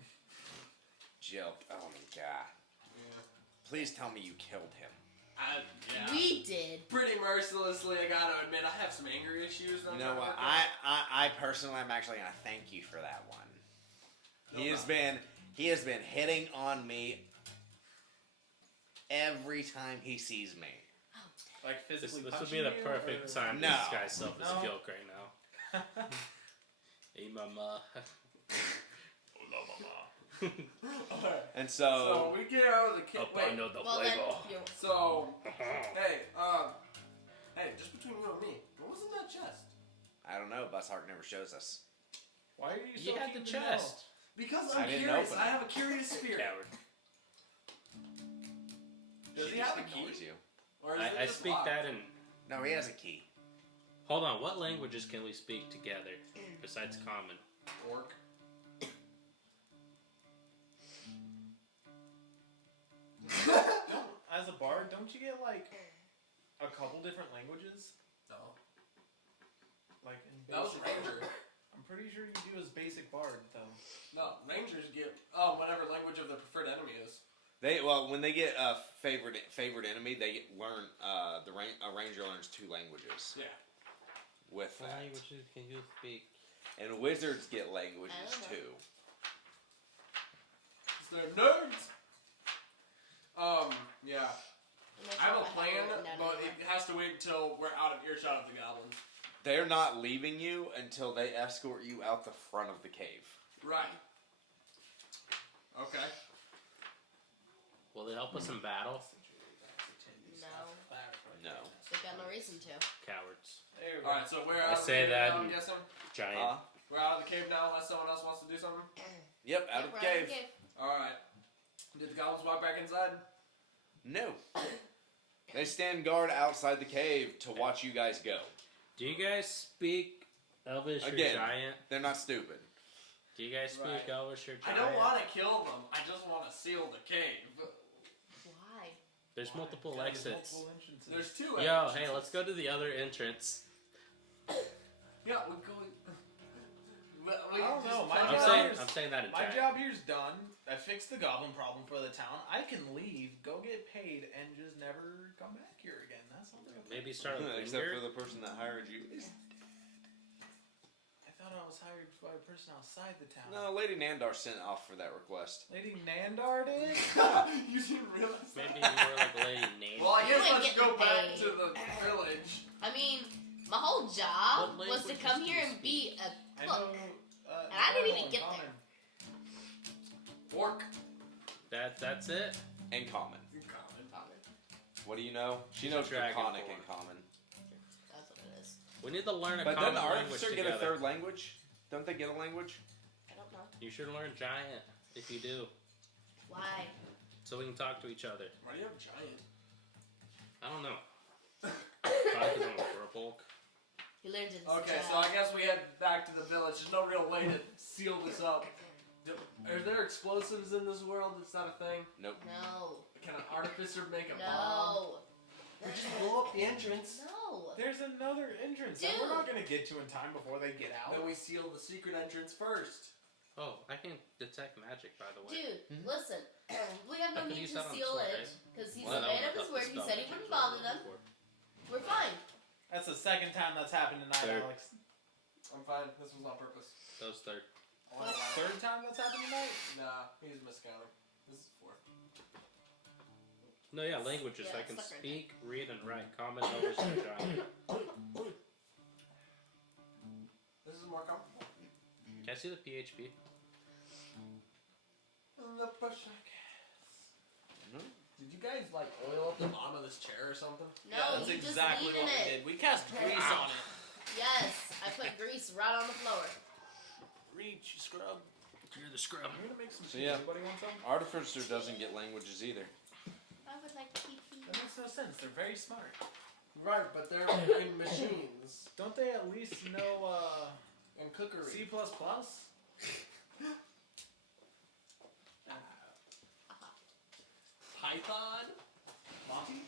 Jilk. Oh my God. Yeah. Please tell me you killed him. Yeah. We did. Pretty mercilessly, I gotta admit, I have some anger issues. that I'm You know trying to what? work out. I personally am actually gonna thank you for that one. No He has been hitting on me every time he sees me. Like, This physically would punching be the you, perfect or- time to No. disguise self as No. Gilk right now. Hey, mama. Alright. And So we get out of the kit. Up Wait. under the Well then, flavor. you're. So hey, just between you and me, what was in that chest? I don't know. Bus Hark never shows us. Why are you so You had the keen to know? chest. Because I I'm didn't curious. open I it. have a curious spirit. Coward. Does She he just have a key? ignores you. Or is it I just speak locked? that in. No, he has a key. Hold on, what languages can we speak together besides common? Orc. As a bard, don't you get, like, a couple different languages? No. Like, in That was basic... Ranger. I'm pretty sure you do as basic bard, though. No, Rangers get whatever language of their preferred enemy is. When they get a favorite enemy, they learn a ranger learns 2 languages. Yeah. with What that. languages can you speak? And wizards get languages I don't know. too. They're nerds. Yeah. I'm not I have sure a if plan, it written down but anywhere. it has to wait until we're out of earshot of the goblins. They're not leaving you until they escort you out the front of the cave. Right. Okay. Will they help us in battle? No. No. They've got no reason to. Cowards. There we go. Alright, so we're I out of the say cave that now, I'm and- guessing? Giant. We're out of the cave now unless someone else wants to do something? Yep, out of Yep, the we're out cave. Alright. Did the goblins walk back inside? No. They stand guard outside the cave to watch you guys go. Do you guys speak Elvish Again. or Giant? They're not stupid. Do you guys speak Right. Elvish or I Giant? don't want to kill them. I just want to seal the cave. Why? There's multiple There's exits. multiple entrances. There's 2 Yo, entrances. hey, let's go to the other entrance. Yeah, we're going... I don't know, my I'm job saying, is- I'm saying that in My Giant. job here's done. I fixed the goblin problem for the town. I can leave, go get paid, and just never come back here again. That sounds like a Maybe start with Except Linger. for the person that hired you. I thought I was hired by a person outside the town. No, Lady Nandar sent off for that request. Lady Nandar did? You didn't realize Maybe that? you were like Lady Name. Well, I guess You ain't let's go getting back paid. to the village. I mean, my whole job What was to languages come do here you and be a I cook. know. And I didn't even Common. get there. Fork. That's it. And common. Common. What do you know? She She's a knows dragon draconic form. and common. That's what it is. We need to learn a But common doesn't language Artificer together. get a third language? Don't they get a language? I don't know. You should learn Giant if you do, Why? so we can talk to each other. Why do you have giant? I don't know. Probably because I'm a purple. He learned it as a Okay, so child. I guess we head back to the village. There's no real way to seal this up. Are there explosives in this world? Is that a thing? Nope. No. Can an artificer make a bomb? No. We just blow up the entrance. No. There's another entrance that we're Dude. not going to get to in time before they get out. Then we seal the secret entrance first. Oh, I can detect magic, by the way. Dude, listen. We have I no can need use to that on seal sword, it. right? Because he's Well, a that man would of his help word. the He spell said he magic wouldn't as well bother them. before. We're fine. That's the second time that's happened tonight, Third. Alex. I'm fine. This was on purpose. That was third. Third time that's happened tonight? Nah, he's miscounting. This is 4. No, yeah, languages. Yeah, I can it's stuck right speak, read, and write. Common, Elvish, and Giant. This is more comfortable. Can I see the PHP? The push. Did you guys like oil up the bottom of this chair or something? No, Yeah, that's you exactly just leave what we it. did. We cast grease on it. Yes, I put grease right on the floor. Reach, you scrub. You're the scrub. I'm gonna make some So, tea. yeah. Anybody want some? Artificer doesn't get languages either. I would like to keep That makes no sense. They're very smart. Right, but they're in machines Don't they at least know and cookery. C++? Python? Monty?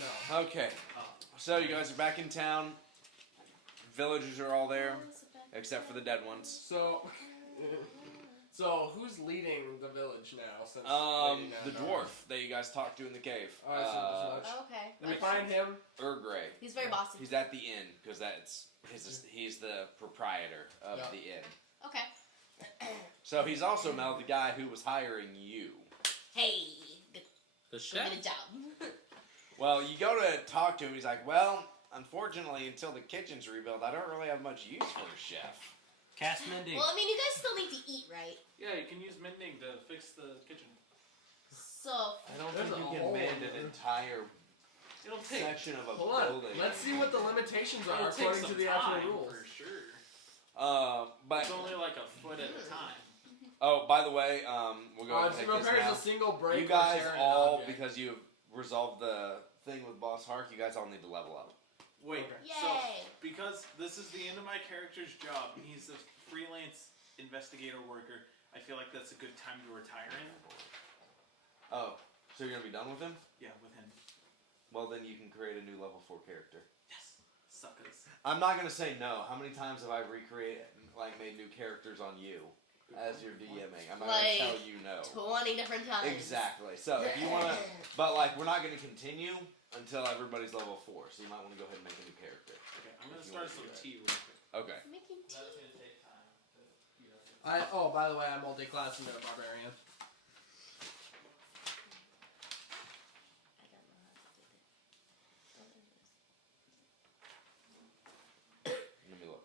No. Okay. So you guys are back in town. Villagers are all there, except for the dead ones. So who's leading the village now? Since The dwarf that you guys talked to in the cave. Alright, so just Oh, okay. Let me find him. Urgray. He's very bossy. He's at the inn because he's the proprietor of Yeah. the inn. Okay. So he's also Mel, the guy who was hiring you. Hey, good, The go chef? get a job. Well, you go to talk to him. He's like, well, unfortunately, until the kitchen's rebuilt, I don't really have much use for a chef. Cast mending. Well, I mean, you guys still need to eat, right? Yeah, you can use mending to fix the kitchen. So, I don't There's think a you hole can mend in an there. entire It'll take. section of a Hold on. building. Let's see what the limitations are It'll take according some to the time, actual rules. for sure. But It's only like a foot at a time. oh, by the way, we'll go ahead and take Zero this repairs now. a single break. You or guys tear in an all, object. because you resolved the thing with Boss Hark, you guys all need to level up. Wait, Okay. so yay! because this is the end of my character's job, and he's a freelance investigator worker, I feel like that's a good time to retire in. Oh, so you're gonna be done with him? Yeah, with him. Well, then you can create a new level 4 character. Yes. Suckers. I'm not gonna say no. How many times have I made new characters on you as your DMing? I'm not Like, gonna tell you no. 20 different times. Exactly. So if you wanna, but like we're not gonna continue until everybody's level 4. So you might want to go ahead and make a new character. Okay, I'm I'm gonna You start wanna some do that. tea real quick. Okay. Making tea. That's gonna take time to heat up. Oh, by the way, I multi-class into a barbarian. I don't know how to do this. Oh, there it is. Let me look.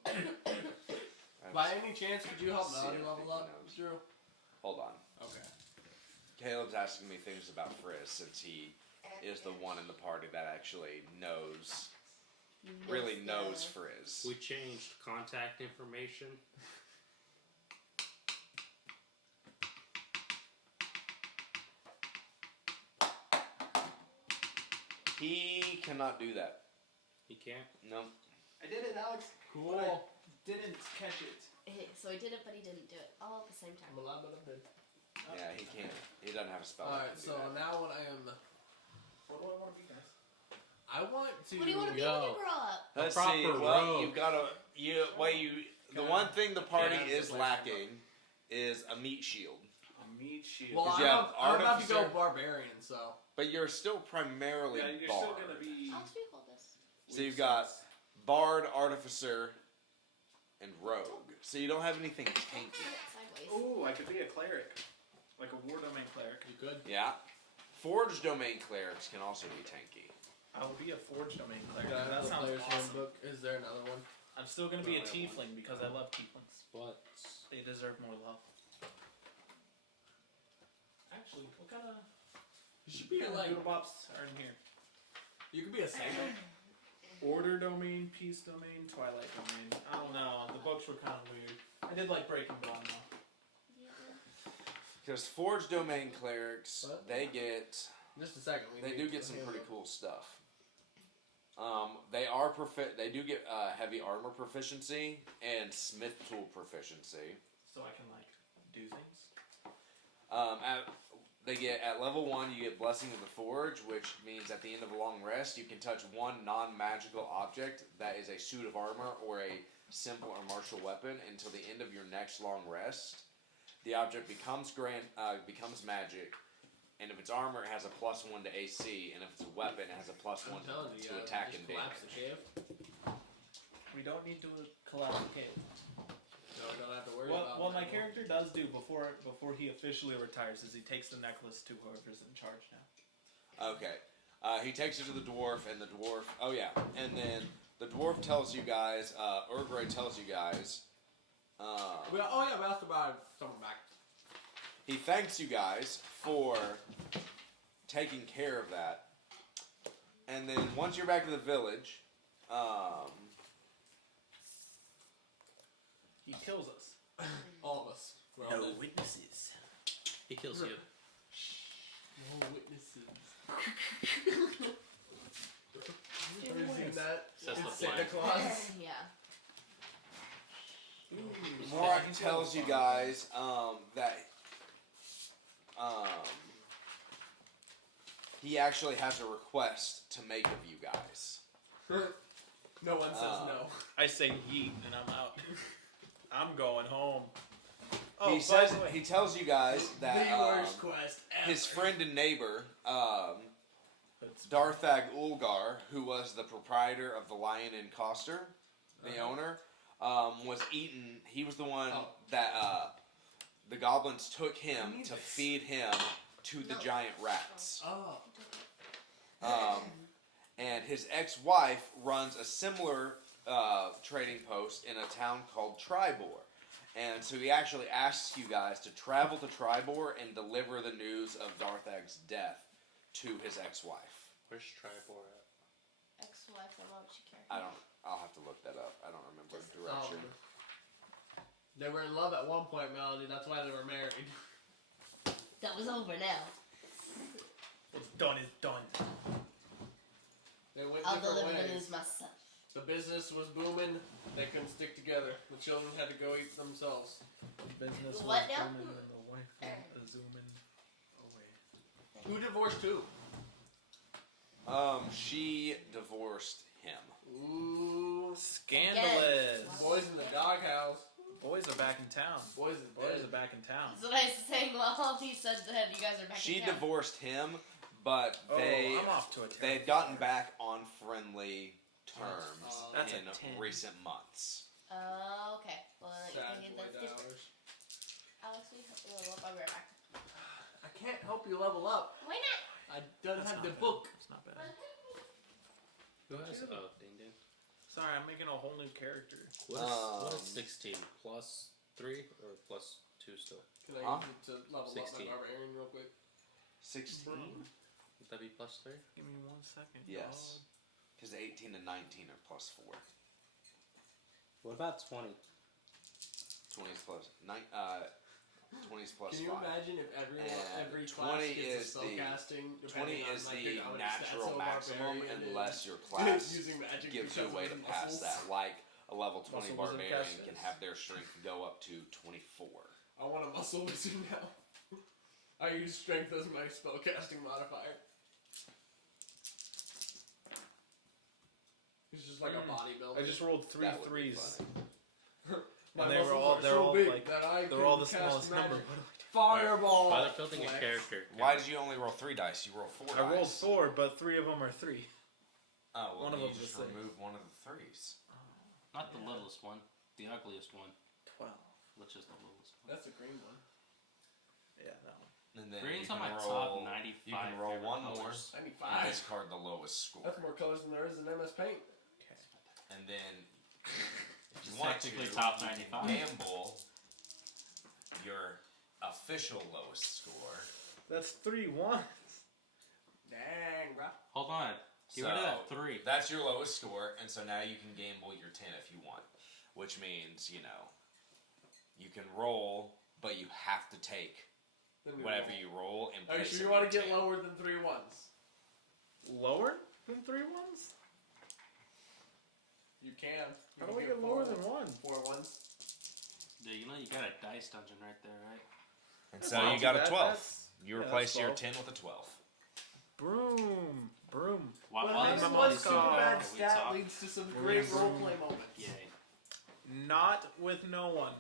By any chance, could you help See, I Melody think level he up, knows. Drew? Hold on. Okay. Caleb's asking me things about Frizz since he is the one in the party that actually really knows Frizz. We changed contact information. He cannot do that. He can't. No. I did it, Alex. Cool. But I didn't catch it. So he did it, but he didn't do it all at the same time. I'm a lot better than. Yeah, he can't. He doesn't have a spell. Alright, that can so do that. now what I am. What do I want to be, guys? I want to. What do you want to be when you grow up? Let's proper see. Well, rogue. you've got to. The one thing the party is lacking is a meat shield. A meat shield. Well, 'Cause I'm you have about to go artificer- barbarian, so. But you're still primarily yeah, you're bard. still gonna be. Alex, will you hold this? So you've got bard, artificer, and rogue. So you don't have anything tanky. Turn it sideways. Ooh, I could be a cleric, like a war domain cleric. You good? Yeah. Forge domain clerics can also be tanky. I will be a forge domain cleric. Can I have That the sounds player's awesome. handbook? Is there another one? I'm still gonna be a No, I have tiefling because I love tieflings. What? They deserve more love. Actually, what kind of You should be like. doodle bops are in here? You could be a sailor. Order domain, peace domain, twilight domain. I don't know. The books were kind of weird. I did like Breaking Dawn though. Because forge domain clerics, What? they get Just a second. We they need do to get some pretty handbook. cool stuff. They do get heavy armor proficiency and smith tool proficiency. So I can like do things. At level 1 you get Blessing of the Forge, which means at the end of a long rest you can touch one non-magical object that is a suit of armor or a simple or martial weapon until the end of your next long rest. The object becomes magic, and if it's armor it has a +1 to AC, and if it's a weapon it has a +1 I'm telling you, to attack just and collapse the damage. cave. We don't need to collapse the cave. No, we don't have to worry What about my that. character does do before he officially retires is he takes the necklace to whoever's in charge now. Okay. He takes it to the dwarf, and the dwarf... Oh, yeah. And then the dwarf tells you guys... Urgrey tells you guys... We asked about someone back. he thanks you guys for taking care of that. And then once you're back to the village... He kills us. All of us. We're all dead. witnesses. He kills you. No witnesses. Have you seen that? Says It's the Santa flag. Claus. Yeah. Morak tells you guys that he actually has a request to make of you guys. No one says no. I say yeet and I'm out. I'm going home. He by says the way- he tells you guys that The worst quest ever. his friend and neighbor, Darthag Ulgar, who was the proprietor of the Lion and Coster, the owner, was eaten. He was the one that the goblins took him to feed him to the giant rats. Oh. And his ex-wife runs a similar trading post in a town called Tribor. And so he actually asks you guys to travel to Tribor and deliver the news of Darthag's death to his ex-wife. Where's Tribor at? Ex-wife, I don't know what she cared. I'll have to look that up. I don't remember the direction. They were in love at one point, Melody. That's why they were married. That was over now. What's done is done. They went I'll different deliver the ways. news myself. The business was booming. They couldn't stick together. The children had to go eat themselves. Business What was now? booming and the wife went zooming away. Who divorced who? She divorced him. Ooh. Scandalous. Boys in the doghouse. Boys are back in town. Boys is Boys dead. are back in town. That's what I was saying while he said that you guys are back She in town. divorced him, but Oh, they I'm off to a they had terrible gotten start. back on friendly terms That's a in 10. recent months. Oh, okay. Well, Sad that's boy different. hours. Alex, I'll be right back. I can't help you level up. Why not? I don't That's have not the bad. book. It's not bad. Who has? Oh, ding ding. Sorry, I'm making a whole new character. What is 16? Plus 3 or plus 2 still? Can I Huh? use it to level 16. up my barbarian real quick? 16? Would that be plus 3? Give me 1 second. Yes. Because 18 and 19 are plus 4. What about 20? 20's plus 20's plus Can you 5. imagine if And every class 20 gets is a the- spellcasting? 20 depending on, is like, the how many natural stats a maximum barbarian unless is your class using magic gives you a because way of to the pass muscles. that. Like a level 20 Muscle wizard barbarian cast can this. have their strength go up to 24. I want a muscle wizard now. I use strength as my spellcasting modifier. He's just like a bodybuilder. I just rolled 3 That would be 3s. funny. My And they were muscles all- are they're so all, big like- that I They're all can the cast smallest number. magic. Fireball. While they're building a Flex. character. Why did you only roll 3 dice? You roll 4 dice. I rolled 4, but 3 of them are 3. Oh, well, one of you them just is a 6. remove one of the 3s. Not the littlest one. The ugliest one. 12. Which is the littlest one. That's the green one. Yeah, that one. And then Green's you on can my roll, top 95 You can roll favorite 1 more colors. I need and 5. discard the lowest score. That's more colors than there is in MS Paint. Okay. And then, if you It's want to, technically top you 95. can gamble your official lowest score. That's 3 1s. Dang, bro. Hold on. Get rid of that 3. That's your lowest score, and so now you can gamble your 10 if you want. Which means, you can roll, but you have to take whatever you roll and Are you place sure it you in want to your get 10. lower than 3 1s? Lower than 3 1s? You can. How do we get lower than 1? 4 1s? Yeah, you got a dice dungeon right there, right? And That's so not you too got a bad. 12. That's- You yeah, replace that's your 12. 10 with a 12. Broom. While Well, while having some of one these super people bad we stat talk, leads to some Broom, great broom. roleplay moments. yay. Not with no one.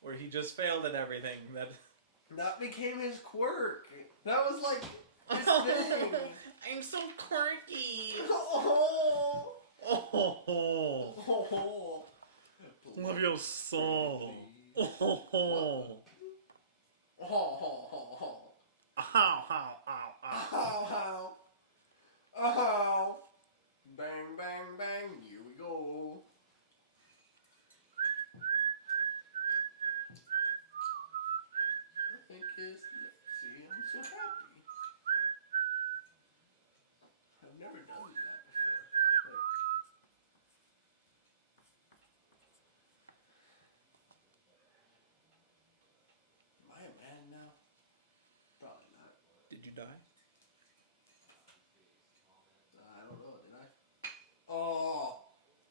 Where he just failed at everything. That became his quirk. That was like his thing. I'm so quirky. Oh, Oh. oh, Love your soul. Oh. oh, oh, Ow, ow, ow, ow. oh, oh, bang, bang, bang. Here we go. I think it's see, I'm so happy. I've never done that before. Like, am I a man now? Probably not. Did you die? I don't know, did I? Oh,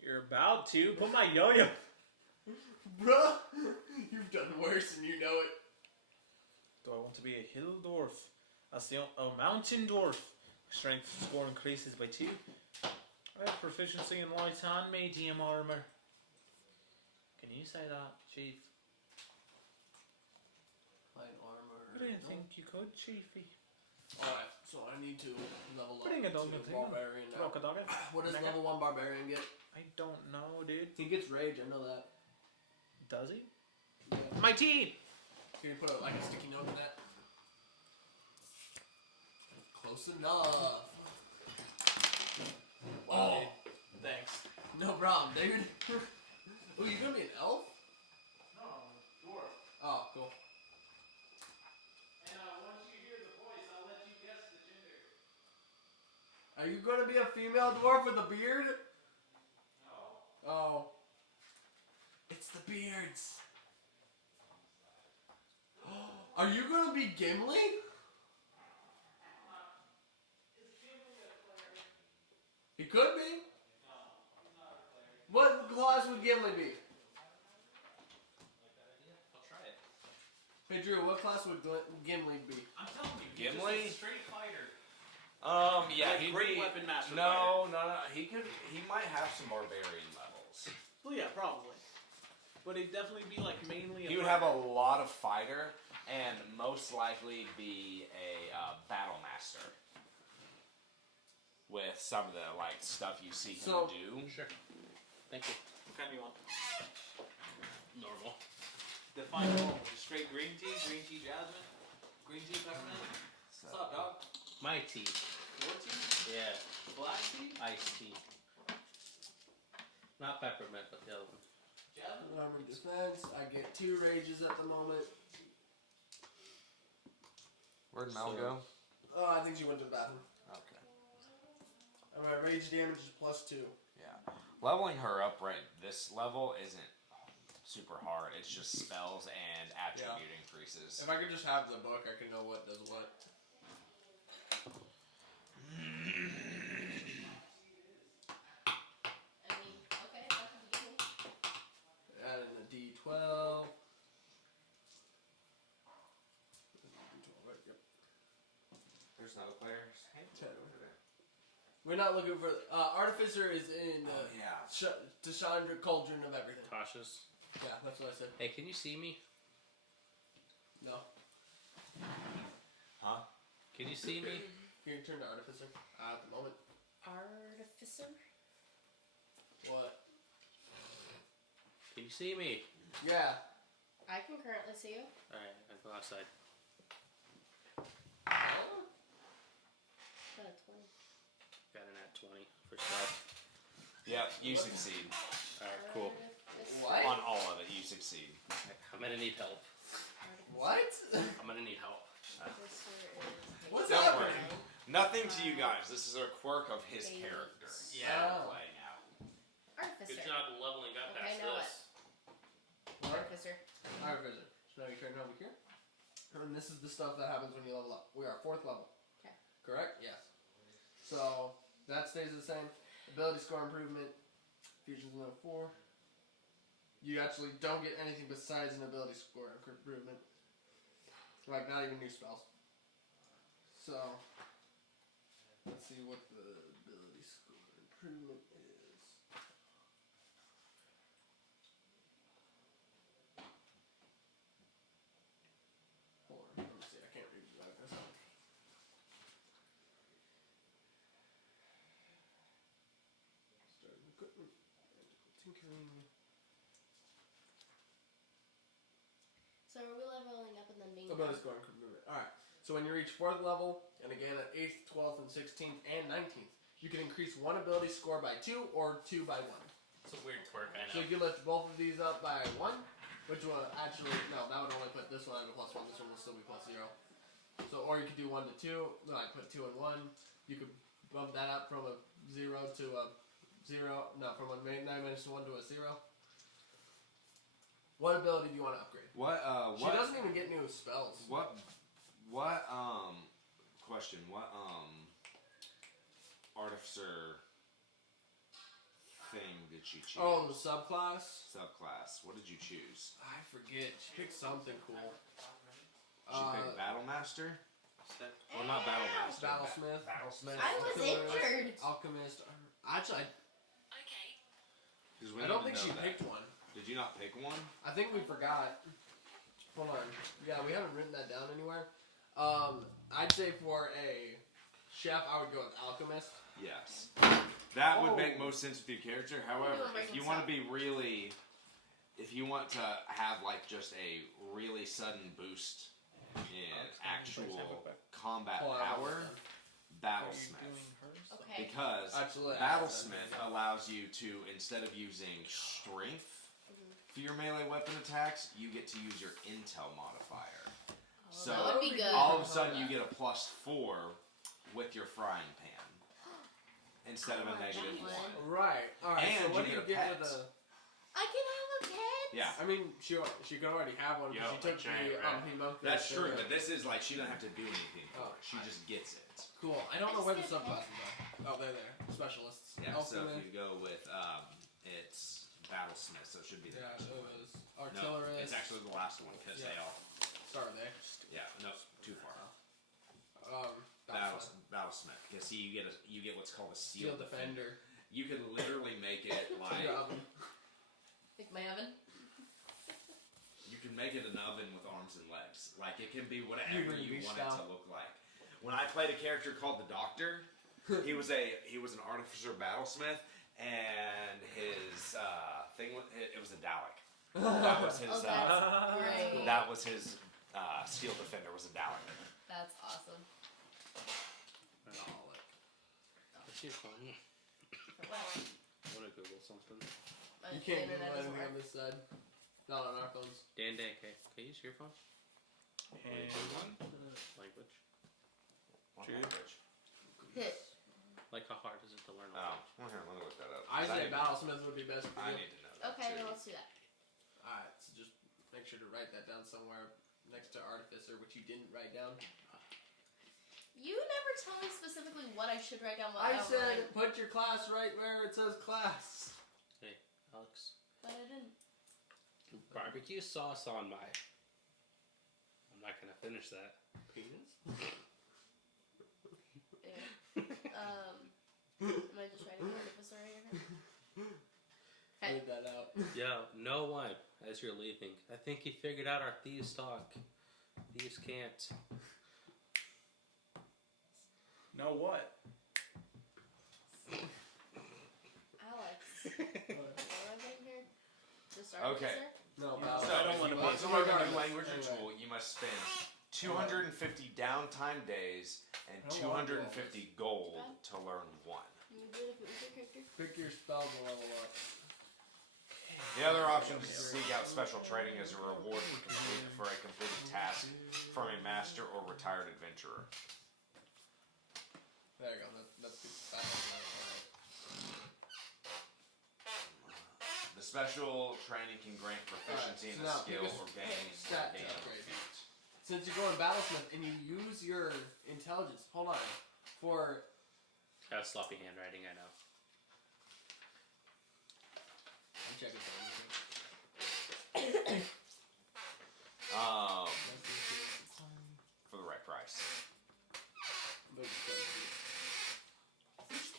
You're about to. Put my yo-yo. bruh, you've done worse and you know it. Do I want to be a hill dwarf? A mountain dwarf. Strength score increases by 2. I have proficiency in light and medium armor. Can you say that, Chief? Light armor. I didn't think you could, Chiefy. Alright, so I need to level up Putting a dog to in the barbarian now. Rockadogga. What does Nigga. level 1 barbarian get? I don't know, dude. He gets rage, I know that. Does he? Yeah. My teeth! Can you put a sticky note in that? Close enough. Oh, thanks. No problem, dude. Oh, you gonna be an elf? No, dwarf. Oh, cool. And once you hear the voice, I'll let you guess the gender. Are you gonna be a female dwarf with a beard? No. Oh. It's the beards. Are you gonna be Gimli? Is Gimli a cleric? He could be. No, he's not a cleric. What class would Gimli be? I'll try it. Hey Drew, what class would Gimli be? I'm telling you, Gimli? he's just a straight fighter. Yeah, Like he'd great be, weapon master No, he might have some barbarian levels. Well, yeah, probably. But he'd definitely be like mainly. He would have a lot of fighter, and most likely be a battle master. with some of the like stuff you see him So- do. Sure. Thank you. What kind do you want? Normal. Define normal. Just straight green tea jasmine, green tea peppermint. What's up, dog? My tea. Your tea? Yeah. Black tea? Iced tea. Not peppermint, but the other one. Jasmine? Armor defense. I get 2 rages at the moment. Where'd Mel go? Oh, I think she went to the bathroom. Okay. And my rage damage is +2. Yeah. Leveling her up right this level isn't super hard. It's just spells and attribute increases. If I could just have the book, I could know what does what. I mean, okay, that's the beginning. Add in a D12. D12, right? Yep. There's another player's hand. 10. We're not looking for Artificer is in yeah. Deshandra Cauldron of Everything. Cautious. Yeah, that's what I said. Hey, can you see me? No. Huh? Can you see me? Here, turn to Artificer. At the moment. Artificer? What? Can you see me? Yeah. I can currently see you. Alright, I'll go outside. Got a 20. Got an at 20 for stealth. Yep, you succeed. Alright, cool. Artificer. What? On all of it, you succeed. I'm gonna need help. Artificer. What? I'm gonna need help. Artificer is What's Don't happening? worry. Nothing to you guys. This is a quirk of his Eight. character. Yeah. Playing out. Artificer. Good job leveling up Okay, past now this. Artificer. Artificer. So now you turn over here. And this is the stuff that happens when you level up. We are 4th level. Okay. Correct? Yes. So that stays the same. Ability score improvement. Fusion's level 4. You actually don't get anything besides an ability score improvement. Like, not even new spells. So, let's see what the ability score improvement is. Hold on, let me see. I can't read this. Starting equipment, magical tinkering. So are we leveling up and then being Ability score improvement. Alright, so when you reach 4th level, and again at 8th, 12th, and 16th, and 19th, you can increase one ability score by 2 or 2 by 1. It's a weird quirk, I So know. you can lift both of these up by 1, which will actually, no, that would only put this one at a +1, this one will still be +0. So, or you could do 1 to 2, like put 2 and 1. You could bump that up from a 0 to a 0, no, from a 9 minus 1 to a 0. What ability do you want to upgrade? She doesn't even get new spells. Question, Artificer thing did she choose? Oh, the subclass? Subclass. What did you choose? I forget. She picked something cool. She picked Battlemaster? Well, not Battlemaster. Battlesmith. I was injured. Alchemist. Actually, Because we I need don't to think know she that. picked one. Did you not pick one? I think we forgot. Hold on. Yeah, we haven't written that down anywhere. I'd say for a chef, I would go with Alchemist. Yes. That would make Oh. most sense with your character. However, if you want to be really... If you want to have, like, just a really sudden boost in actual combat Oh, I power, love Battlesmith. Okay. Because Actually, Battlesmith allows you to, instead of using strength for your melee weapon attacks, you get to use your intel modifier. So that would be good. all of a sudden you get a +4 with your frying pan instead of a I like that -1. one. Right. Alright, And so what do you you get a get with pet. a... I can have a pet. Yeah. I mean, she could already have one because Yeah, she took like giant the rat. Homunculus. That's true, and- but this is like she doesn't have to do anything for Oh, it. She just gets it. Cool. I don't I know where the just get subclasses are. Oh, they're there. Specialists. Yeah, so Alchemist. if you go with it's Battlesmith, so it should be the Yeah, next it one. was No, Artillerist. it's actually the last one because they Yeah. all Start there. no, too far. Battlesmith. Battlesmith. Because see, you get what's called a Steel Defender. You could literally make it like Your oven. Like my oven. you can make it an oven with arms and legs. Like it can be You whatever can you reach want down. it to look like. When I played a character called the Doctor, He was an artificer battlesmith, and his thing it was a Dalek. That was his. Oh, that's great. That was his steel defender. Was a Dalek. That's awesome. What's your phone? For what? I want to Google something. You can't do internet doesn't anything on work. this side. Not on our phones. Dan, can you use your phone? And Language. What Sure. language? Like, how hard is it to learn a Oh, language? well, here, let me look that up. I say battlesmith would be best for I you. need to know that Okay, too. then let's do that. Alright, so just make sure to write that down somewhere next to artificer, which you didn't write down. You never tell me specifically what I should write down. What I I'm said writing, put your class right where it says class. Hey, Alex. but I didn't. Barbecue sauce on my... I'm not going to finish that. Penis? Yeah. Am I just writing artificer right here? Hey. Leave that out. Yo, no one, as you're leaving. I think he figured out our thieves talk. Thieves can't. know what? Alex. What am I getting here? Just Okay. artificer? No, So, I don't if wanna you be- want to learn a new Regardless, language or anyway. tool, you must spend 250 downtime days and I don't want 250 gold to learn one. You would do it if it was your character. Pick your spells and level up. The other option is to seek out special training as a reward for a completed task from a master or retired adventurer. There you go. That's good. The special training can grant proficiency in a Alright, so now skill pick a or gain stat to upgrade. Since you're going battlesmith and you use your intelligence, hold on. For Got sloppy handwriting, I know. I'm checking something. For the right price.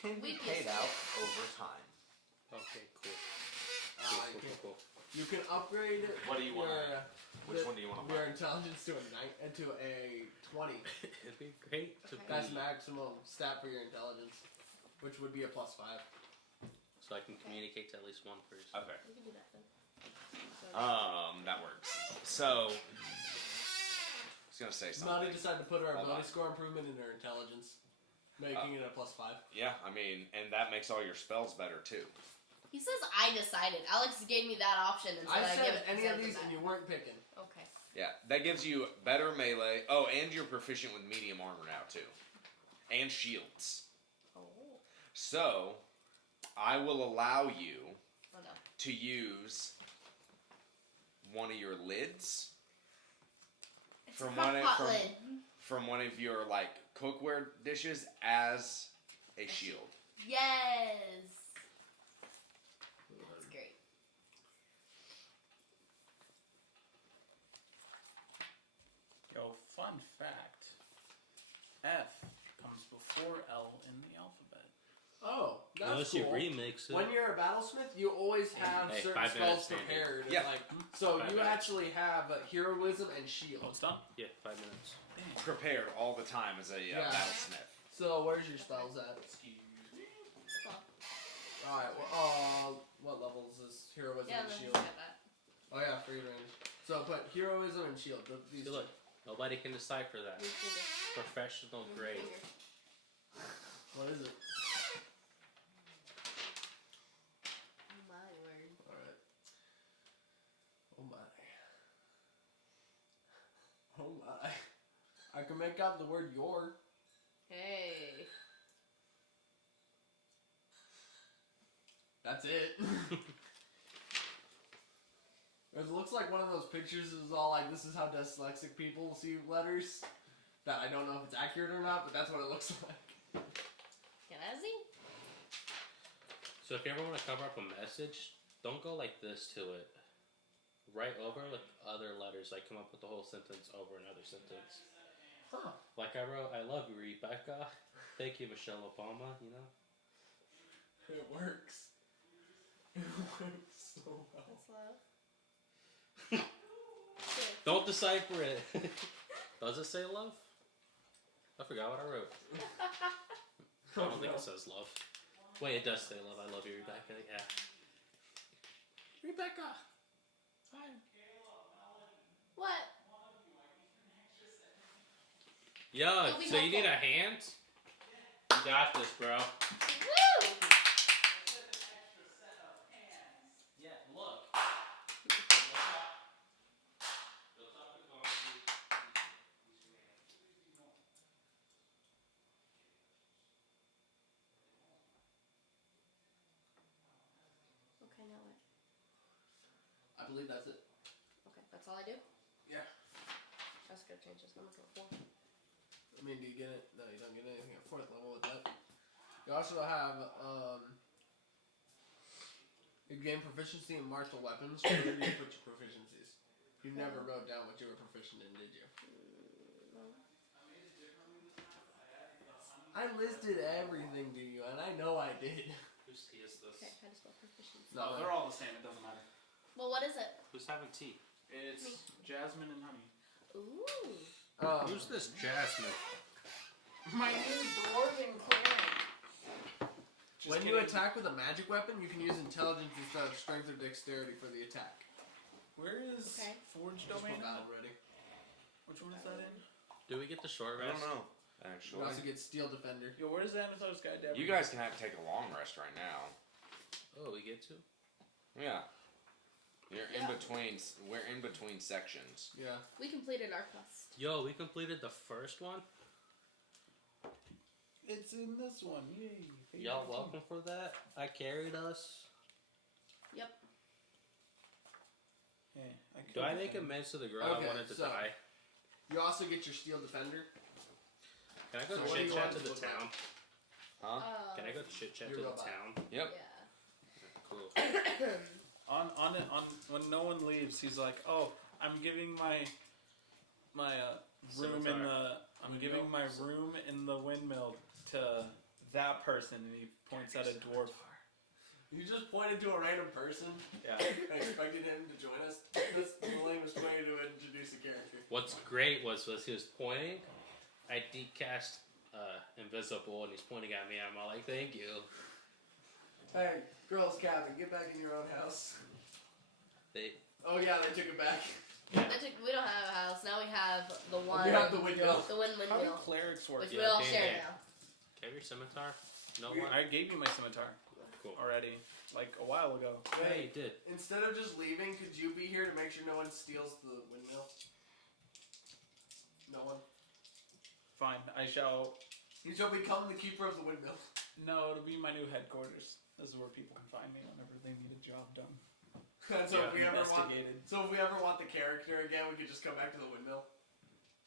Can Be We paid just- out over time. Okay, cool. Cool. You can upgrade. What do you want? your, Which one do you want to Your buy? intelligence to a 20. It'd be great to That's be, maximum stat for your intelligence, which would be a +5. so I can communicate to at least one person. Okay. We can do that then. That works. So, I was gonna say something. Melody decided to put her Hold ability on. score improvement in her intelligence, making it a +5. Yeah, I mean, and that makes all your spells better too. He says I decided. Alex gave me that option and said I give said it any said of these that. and you weren't picking. Okay. Yeah, that gives you better melee. Oh, and you're proficient with medium armor now too, and shields. Oh. So, I will allow you Oh no. to use one of your lids It's From a crock one- pot from- lid. from one of your like cookware dishes as a shield. Yes. That's great. Yo, fun fact. F comes before L in the alphabet. Oh, that's Unless cool. you remix it. When you're a battlesmith, you always have Hey, certain 5 minutes, spells Sandy. prepared. Yeah. Like, so 5 you minutes. actually have heroism and shield. Oh, it's done? Yeah, 5 minutes. Prepared all the time as a Yeah. battlesmith. So where's your spells at? Excuse me. Alright, well, what level is this? Heroism Yeah, and then shield. look at that. Oh yeah, free range. So put heroism and shield. These See, look, nobody can decipher that. Move finger. Professional Move grade. finger. What is it? Oh my word. Alright. Oh my. Oh my. I can make out the word your. Hey. That's it. It looks like one of those pictures is all like, this is how dyslexic people see letters. That I don't know if it's accurate or not, but that's what it looks like. Can I see? So if you ever want to cover up a message, don't go like this to it. Write over with other letters, like come up with the whole sentence over another sentence. Huh. Like I wrote, I love you, Rebecca. Thank you, Michelle Obama, you know? It works. It works so well. That's loud. Don't decipher it. Does it say love? I forgot what I wrote. I don't think it says love. Wait, it does say love. I love you, Rebecca. Yeah. Rebecca! Hi. What? Yo, It'll be so you need a helpful. hand? You got this, bro. Woo! Yeah, look. Okay, now what? I believe that's it. Okay, that's all I do? Yeah. I was gonna change this number to a 4. I mean, do you get it? No, you don't get anything at 4th level with that. You also have, you gain proficiency in martial weapons. Where do you put your proficiencies? You never wrote down what you were proficient in, did you? No. I listed everything to you, and I know I did. Whose tea is this? Okay, how to spell proficiency? No, they're all the same. It doesn't matter. Well, what is it? Who's having tea? It's Me. jasmine and honey. Ooh. Who's this Jasmine? My new dwarven cleric. When you attack with a magic weapon, you can use intelligence instead of strength or dexterity for the attack. Where is Okay. Forge Just Domain? put battle ready. Which one is that in? Do we get the short I rest? don't know, You actually. also get Steel Defender. Yo, where's the Anathar's Guide to You Everything? guys can have to take a long rest right now. Oh, we get to? Yeah. You're in Yeah. between. We're in between sections. Yeah. We completed our quest. Yo, we completed the first one. It's in this one. Yay. Y'all welcome for that. I carried us. Yep. Yeah, Do I make amends to the girl Okay, I wanted to so- die? You also get your Steel Defender. Can I go So what do chit you chat want to to the look like? town? Huh? Can I go chit chat to You're the robot. town? Yep. Yeah. Cool. On when no one leaves, he's like, "Oh, I'm giving my room in Scimitar. the giving my room in the windmill to that person," and he points at a dwarf. You just pointed to a random person Yeah. and expected him to join us. This Elaine was trying to introduce a character. What's great was he was pointing. I decast invisible, and he's pointing at me. I'm all like, "Thank you." Hey, girls' cabin, get back in your own house. They. Oh yeah, they took it back. Yeah. We don't have a house. Now we have the one. You have the windmill. The wind How do windmill. clerics work? Which Yeah, we all okay, share yeah. now. Can I have your scimitar? No We- one. I gave you my scimitar Cool. already, like a while ago. Yeah, Hey, you did. instead of just leaving, could you be here to make sure no one steals the windmill? No one. Fine, I shall. You shall become the keeper of the windmill. No, it'll be my new headquarters. This is where people can find me whenever they need a job done. And so Yeah, if we ever want, Investigated. the character again, we could just come back to the windmill.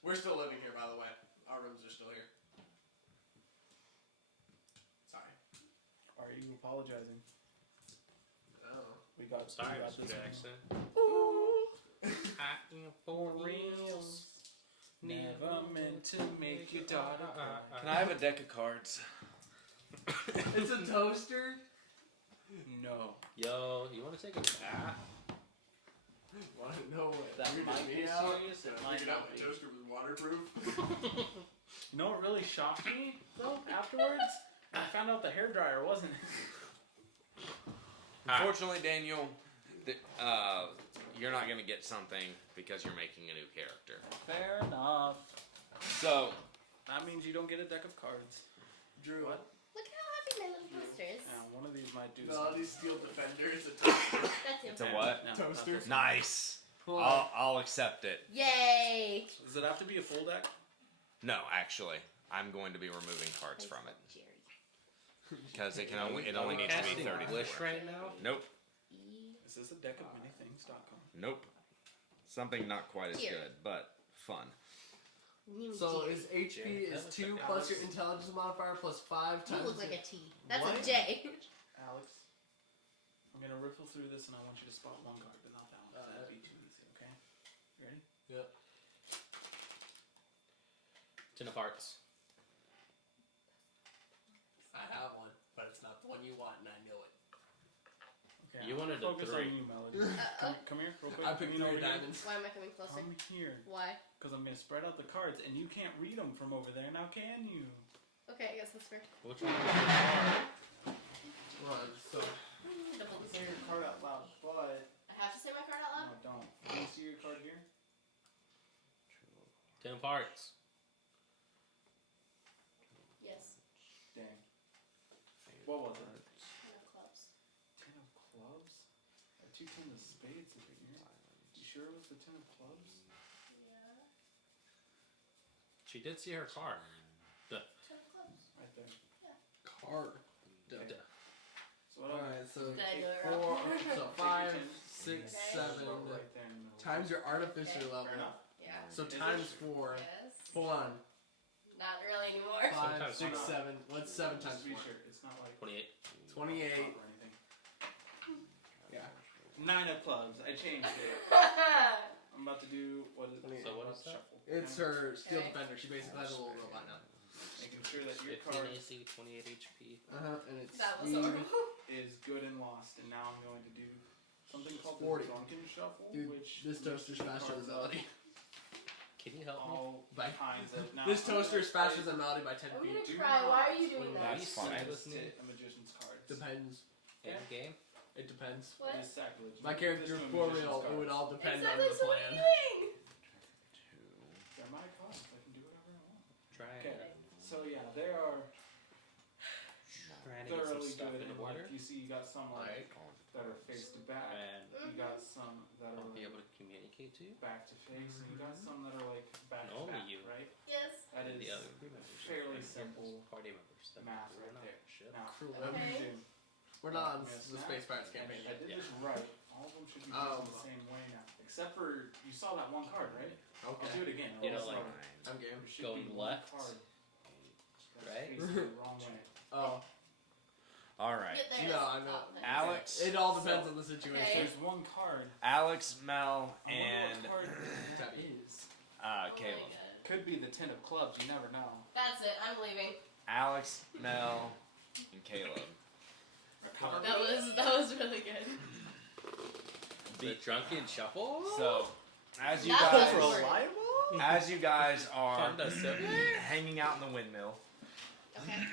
We're still living here, by the way. Our rooms are still here. Sorry. Are you apologizing? Oh. We got Sorry, we got Mr. this one. Jackson. Ooh, For reals. Never meant to make your daughter cry. Can I have a deck of cards? It's a toaster. No. Yo, you want to take a bath? Want to know what That weirded might me be out? serious, it I might figured out not the be. toaster was waterproof. You know what really shocked me though? Afterwards, I found out the hairdryer wasn't. Unfortunately, Daniel, you're not gonna get something because you're making a new character. Fair enough. So That means you don't get a deck of cards. Drew. What? Look how happy my little toaster is. Yeah, one of these might do Melody something. Steel Defender is a toaster. That's him. it's a what? No, Toaster. that's- Nice. Hold on. I'll accept it. Yay! Does it have to be a full deck? No, actually, I'm going to be removing cards from it Jerry. because it Are only we needs to be casting 34. Wish right now? Nope. E. Is this a deck of manythings.com? Nope. Something not quite as Here. good, but fun. So Jerry. is HP Jerry, that is looks 2 like plus Alex. your intelligence modifier plus 5 You times. look like a T. That's What? a J. Alex, I'm gonna riffle through this and I want you to spot one card, but not that one. 'Cause that'd be too easy, okay? You ready? Yep. Ten of Hearts. I have one, but it's not the one you want, and I know it. Okay. You I'm wanted gonna a focus three. on you, Melody. Come here, real quick. I picked Come 3 over here. diamonds. Why am I coming closer? Come here, Why? because I'm gonna spread out the cards, and you can't read them from over there. Now, can you? Okay, I guess that's fair. Which one is your card? Right, so Double Say your card out loud, but I have to say my card out no, loud? don't. Can you see your card here? 10 of hearts. Yes. Dang. What was it? 10 of clubs. 10 of clubs? Or 2 10 of spades over here? You sure it was the 10 of clubs? Yeah. She did see her card. 10 of clubs. Right there. card. Okay. So what Alright, so Did I do it 4, wrong? so 5, 6, Okay. 7 Right there in the middle. times your artificer Okay. level. Fair enough. Yeah. So Is it? times 4. Yes. Hold on. Not really anymore. 5, Sometimes 6, not. 7. What's 7 times Just to be 4? sure, it's not like 28. 28. or anything. Yeah. 9 of clubs. I changed it. I'm about to do what is So what is that? shuffle. It's her steel Okay. defender. She basically has a little robot now. Making sure that your 15 card AC, 28 HP. And it's That was speed. horrible. is good and lost, and now I'm going to do something called 40. the drunken shuffle, Dude, which this toaster's mixes faster than cards up, Melody. Can you help me? all By- kinds of. Now, This I'm toaster gonna is faster play- than Melody by 10 I'm feet. gonna Do cry. not Why are you doing play that? That's fine. this tit a magician's cards. Depends. In game? It depends. What? It is sacrilege. My You character do this to a for magician's real, it would cards. all depend Exactly, on the so what are plan. you doing? They're my cards. I can do whatever I want. Try Okay. it. So yeah, they are Trying to get some thoroughly stuff good. in And order. like you see, you got some like that are face to back. And You got some that I'll are be like, able to communicate to you. back to face, and you got some that are like back And to only back, you. right? Yes. That And is the other crew members. fairly And simple party members. That math we're right not there. ship. Now, Crew what do you Okay. do? We're not on Yes, the now. Space Pirates campaign I yet. did Yeah. this right. All of them should be facing the same way now, except for you saw that one card, right? I'll do Okay. it again. You know, I'll like, slow. I'm game. There should going be one left, card that's right? facing the wrong way. Oh, All right. Get there. No, I know. Oh, there. Alex, it all depends So- on the situation. Okay. There's one card. Alex, Mel, I wonder and what card that is. Oh my Caleb. God. Could be the 10 of clubs. You never know. That's it. I'm leaving. Alex, Mel, and Caleb. That was really good. The drunken shuffle? So, as you That was guys, reliable? as you guys are Kinda silly. hanging out in the windmill, Okay.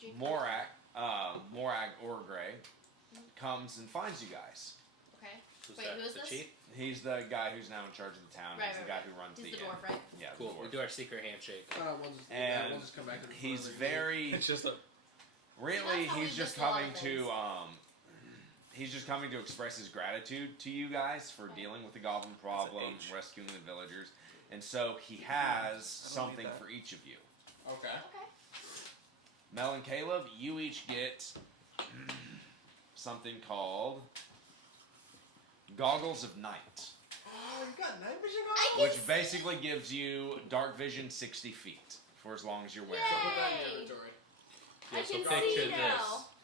Drink Morag Orgray comes and finds you guys. Okay. Who's Wait, that? who is the this? chief? He's the guy who's now in charge of the town. Right, He's the right, guy who runs He's the the dwarf, right? yeah. the Cool. We dwarf. do our secret handshake. We'll just come back to the He's story. very It's just a. really That's how we he's just do a lot of coming to he's just coming to express his gratitude to you guys for Okay. dealing with the goblin problem, H. rescuing the villagers, and so he has I don't need something that. for each of you. Okay. Okay. Mel and Caleb, you each get something called Goggles of Night, Oh, you got night vision I goggles? can which see. basically gives you dark vision 60 feet for as long as you're wearing So it. put that in your Yay. inventory. I Yeah, so can picture see now.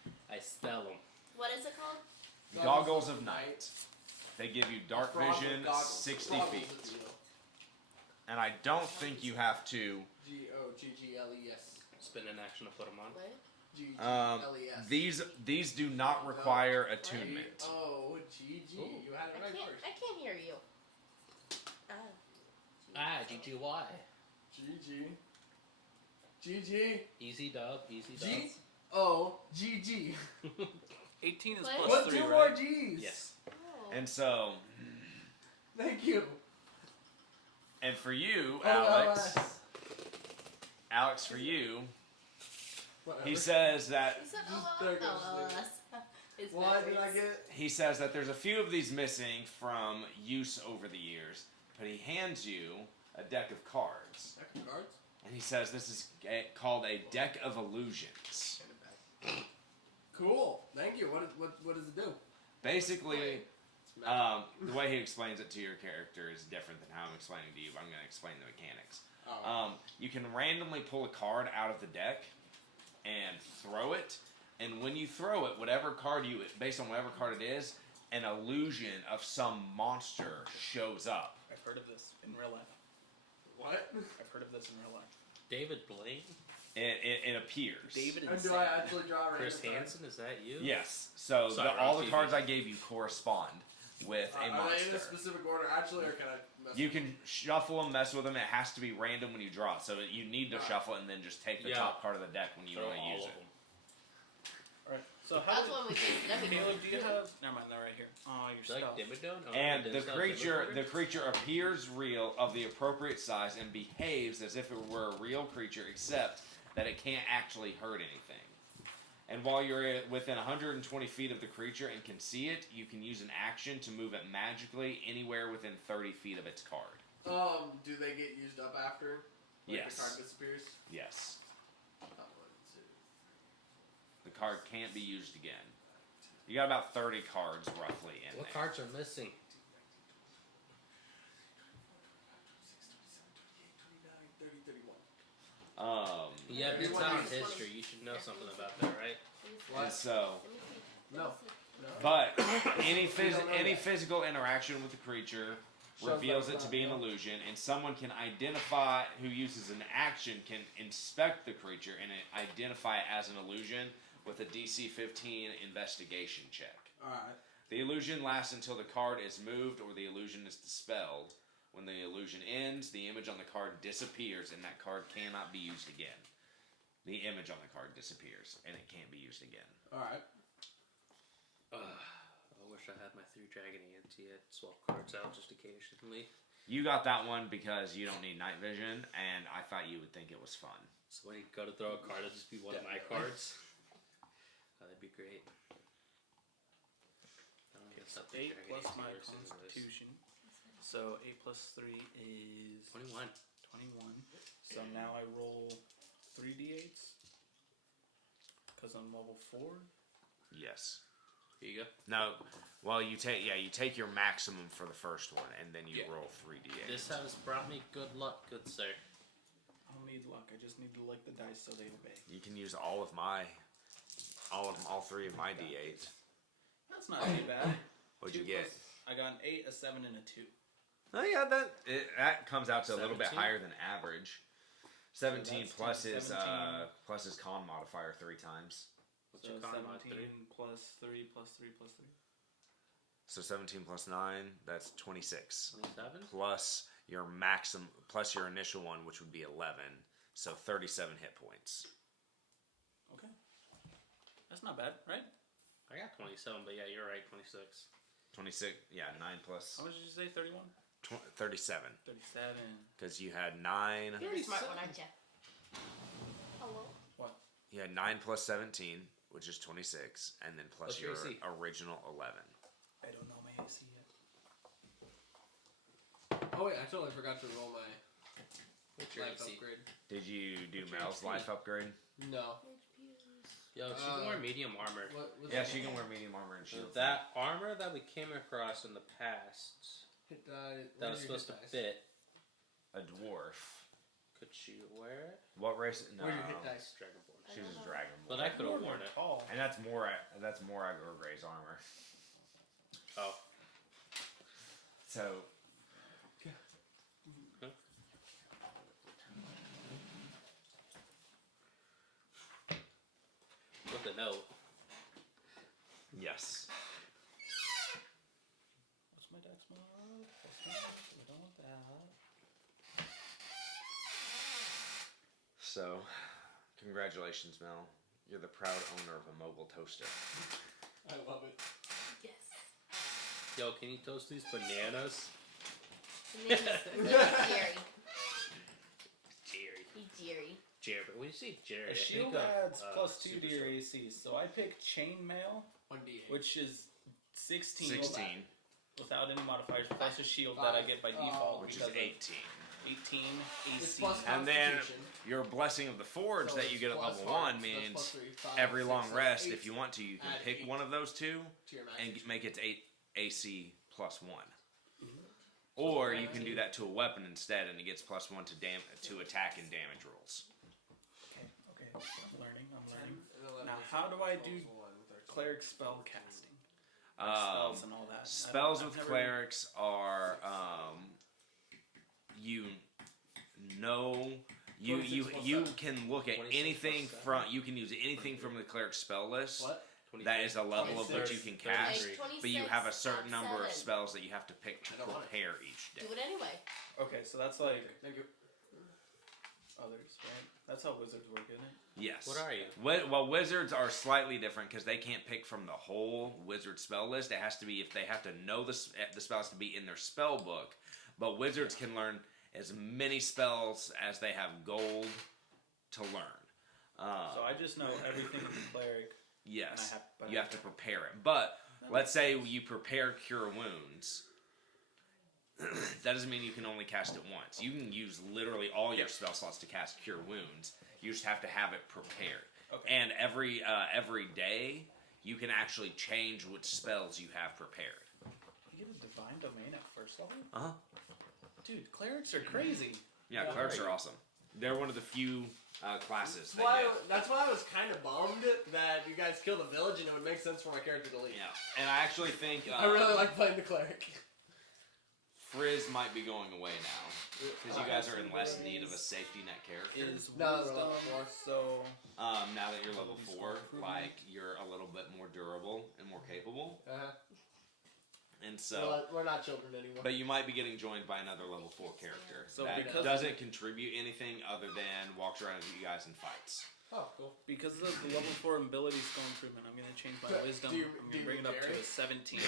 this. I sell them. What is it called? Goggles of Night. They give you dark Frog with vision goggles. 60 Frog feet. with a deal. And I don't think you have to. Goggles. Spin an action to put them on. What? Goggles. These do not require attunement. Oh, GG. You had it right first. I can't hear you. Ah, GGY. GG. Easy dub, easy dub. GG. 18 is What? plus What 3, two right? more G's? Yes. Oh. And so, Thank you. and for you, OLS. Alex, for you, Whatever. he says that You said There it goes. OLS. It's What did I backwards. get? he says that there's a few of these missing from use over the years, but he hands you a deck of cards, Deck of cards? and he says this is called a deck of illusions. Cool. Thank you. What does it do? Basically, It's magic. the way he explains it to your character is different than how I'm explaining to you, but I'm going to explain the mechanics. Oh. You can randomly pull a card out of the deck and throw it, and when you throw it, whatever card based on whatever card it is, an illusion of some monster shows up. I've heard of this in real life. What? I've heard of this in real life. David Blaine? It appears. David And and do I actually draw a Chris random card? Hansen, is that you? Yes. So Sorry, all wrong the TV. cards I gave you correspond. with a Are they in a monster. specific order, actually, or can I mess You with can shuffle them, mess with them. It has to be random when you draw it. So you need to shuffle it and then just take the Yeah. top part of the deck when you Throw want to all use of it. them. Alright, so how That's do when we keep everything. Caleb, do you have... Never mind, they're right here. Oh, your Is that stuff. like Dimmadome? Oh, And it the is not creature, Dimmadome? the creature appears real, of the appropriate size, and behaves as if it were a real creature, except that it can't actually hurt anything. And while you're within 120 feet of the creature and can see it, you can use an action to move it magically anywhere within 30 feet of its card. Do they get used up after? Yes. The card disappears? Yes. Oh, 1, 2. The card can't be used again. You got about 30 cards roughly in What there. cards are missing? 29, 30, 31. Yeah, Maybe it's one not of on these. history. You should know something about that, right? And so, No. but any don't know any that. physical interaction with the creature Shows reveals that it it's to not be an real. illusion, and someone can identify who uses an action can inspect the creature and identify it as an illusion with a DC 15 investigation check. Alright. The illusion lasts until the card is moved or the illusion is dispelled. When the illusion ends, the image on the card disappears and that card cannot be used again. The image on the card disappears and it can't be used again. Alright. I wish I had my 3 Dragon Ante. I'd swap cards out just occasionally. You got that one because you don't need night vision, and I thought you would think it was fun. So when you go to throw a card, it'll just be one of my cards. That'd be great. I don't guess that 8 Dragon plus Ante my works anyways. constitution. So 8 plus 3 is 21. 21. So now I roll 3d8s. Because I'm level 4. Yes. Here you go. No. Well, you take your maximum for the first one, and then you Yeah. roll 3d8. This has brought me good luck, good sir. I don't need luck. I just need to lick the dice so they obey. You can use all 3 of my d8s. That's not too bad. What'd you 2 get? plus- I got an 8, a 7, and a 2. Oh yeah, that comes out to a little bit 17? higher than average. 17 that's plus 17. plus his con modifier 3 times. What's So your con mod? 17 plus 3 plus 3 plus 3. So 17 plus 9, that's 26. 27? Plus your maximum, plus your initial one, which would be 11. So 37 hit points. Okay. That's not bad, right? I got 27, but yeah, you're right, 26. 26, yeah, 9 plus How much did you say? 31? 37. 37. Because you had 9, You're the smart one, aren't you? Hello. you had 9 plus 17, which is 26, and then plus What's your your AC? original 11. I don't know my AC yet. Oh, wait, I totally forgot to roll my What's your life AC? upgrade. Did you do What's your Mel's HP? life upgrade? No. Yo, she can wear medium armor. What was Yeah, that? she can wear medium armor and So shield. that armor that we came across in the past, Hit die. that was supposed to fit, A dwarf. could she wear it? What race? No. Where's your hit dice? Dragonborn. She was a dragon. But I could have worn it. Tall. And that's more Gray's armor. Oh. So With the note. yes. What's my dex mod? We don't want that. So, congratulations, Mel. You're the proud owner of a mobile toaster. I love it. Yes. Yo, can you toast these bananas? His name's Jerry. Jerry. He's Jerry. Jerry. When you say Jerry, A I shield think of, adds plus 2 to your Superstore. AC, so I picked chainmail, 1d8. which is 16, 16, without any modifiers, plus a shield that I get by default, which is because of 18. 18 It's AC. plus And then Constitution, your Blessing of the Forge so that it's you get at plus level 1 five, so that's means plus three, five, every 6, long 7, rest, 8 if you want to, you can add pick 8 one of those two to your max and HP. make it 8 AC plus 1. Or you can do that to a weapon instead, and it gets plus 1 to attack and damage rolls. Okay, I'm learning. 10, 11, Now, how do I 12, do 1, 13. Cleric spell casting? Spells and all that. Spells I've with never- clerics are you know you 26 plus you 7. can look at 26 anything plus from you can use anything from the cleric spell list What? that is a level of which you can cast, Page 26, but you have a certain tab number of 7. spells that you have to pick to I don't want it. prepare each day. Do it anyway. Okay, so that's like Thank you. others, right? That's how wizards work, isn't it? Yes. What are you? Well, wizards are slightly different because they can't pick from the whole wizard spell list. It has to be if they have to know the spell has to be in their spell book. But wizards can learn as many spells as they have gold to learn. So I just know everything with the cleric. Yes, but you have to prepare it. But let's say you prepare Cure Wounds. That doesn't mean you can only cast it once. You can use literally all your spell slots to cast Cure Wounds. You just have to have it prepared. Okay. And every day, you can actually change which spells you have prepared. You get a divine domain at first level? Uh-huh. Dude, clerics are crazy. Yeah, clerics are awesome. They're one of the few classes that That's why I was kind of bummed that you guys killed a village and it would make sense for my character to leave. Yeah, and I actually think I really like playing the cleric. Frizz might be going away now because you guys are in less need of a safety net character. Is No, wisdom, level 4. so Now that you're level 4, like you're a little bit more durable and more capable, and so. We're not children anymore. But you might be getting joined by another level 4 character So that because- doesn't contribute anything other than walks around with you guys and fights. Oh, cool. because of the level 4 ability skill improvement, I'm gonna change my wisdom. Do you- I'm do gonna you bring it up to carry? a 17,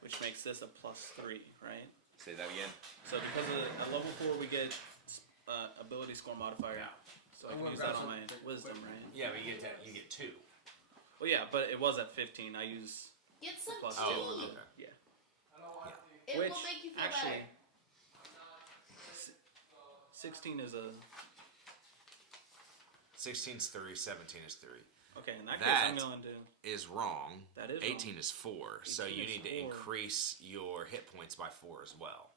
which makes this a +3, right? Say that again. So because of at level 4 we get ability score modifier. Yeah. So I I'm can gonna use grab that on my something wisdom, quick. right? Yeah, but you get 2. Well, yeah, but it was at 15. I use Get some plus tea. 2. Oh, Yeah. It Which will make you feel actually, better. 16 is a 16's 3, 17 is 3. okay. In that That- case, I'm going to. Is wrong. That is 18 wrong. is 4, so 18 you is need to 4. increase your hit points by 4 as well.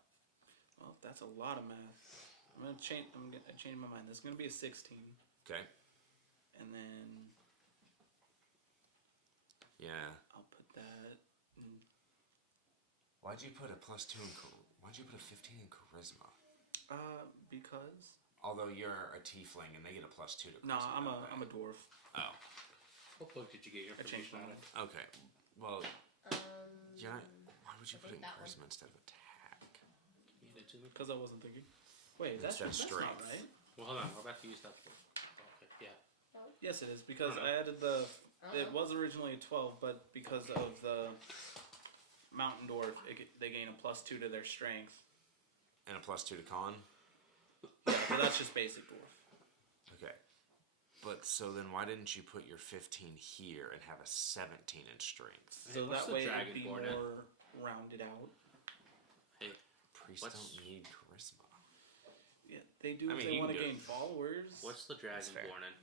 Well, that's a lot of math. I'm gonna change my mind. This is gonna be a 16, Okay. and then Yeah. I'll put that. In, Why'd you put a +2 in? Why'd you put a 15 in charisma? because Although you're a tiefling and they get a +2 to charisma. no, don't I'm a they? dwarf. Oh. What book did you get your I changed my mind. Okay. Well, yeah. Why would you I put it in think that one. charisma instead of attack? You did too. Because I wasn't thinking. Wait, that's Instead of not strength. right. Well, hold on. We're about to use that. Okay. Yeah. Yes, it is because I added the. It Uh-huh. was originally a 12, but because of the mountain dwarf, they gain a +2 to their strength. And a +2 to con. Yeah, but that's just basic dwarf. Okay. But so then why didn't you put your 15 here and have a 17 in strength? So what's that the way it would be Dragonborn at? more rounded out. Hey, Priests What's- don't need charisma. Yeah, they do I if mean, they you want to can do it. gain followers. what's the That's fair. Dragonborn in?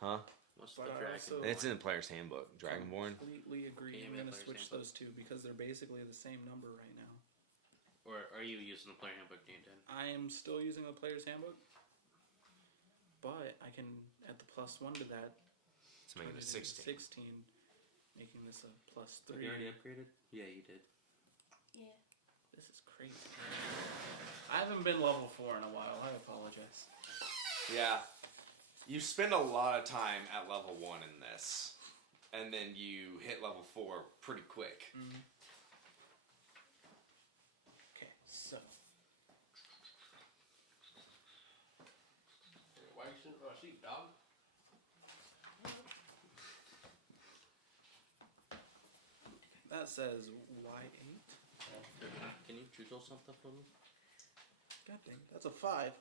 Huh? What's But the I Dragonborn? also- It's in the player's handbook. Dragonborn. Completely agree. Can you I'm give me gonna a player's switch handbook? those two because they're basically the same number right now. Or are you using the player handbook, Dan? I am still using the player's handbook, but I can add the +1 to that. To make turn it a into 16. 16, making this a Have you +3. already upgraded? Yeah, you did. Yeah. This is crazy. I haven't been level 4 in a while. I apologize. Yeah. You spend a lot of time at level 1 in this. And then you hit level 4 pretty quick. Okay, so Why you sitting on a sheep, dog? that says Y8. Can you jiggle something for me? God dang, that's a 5.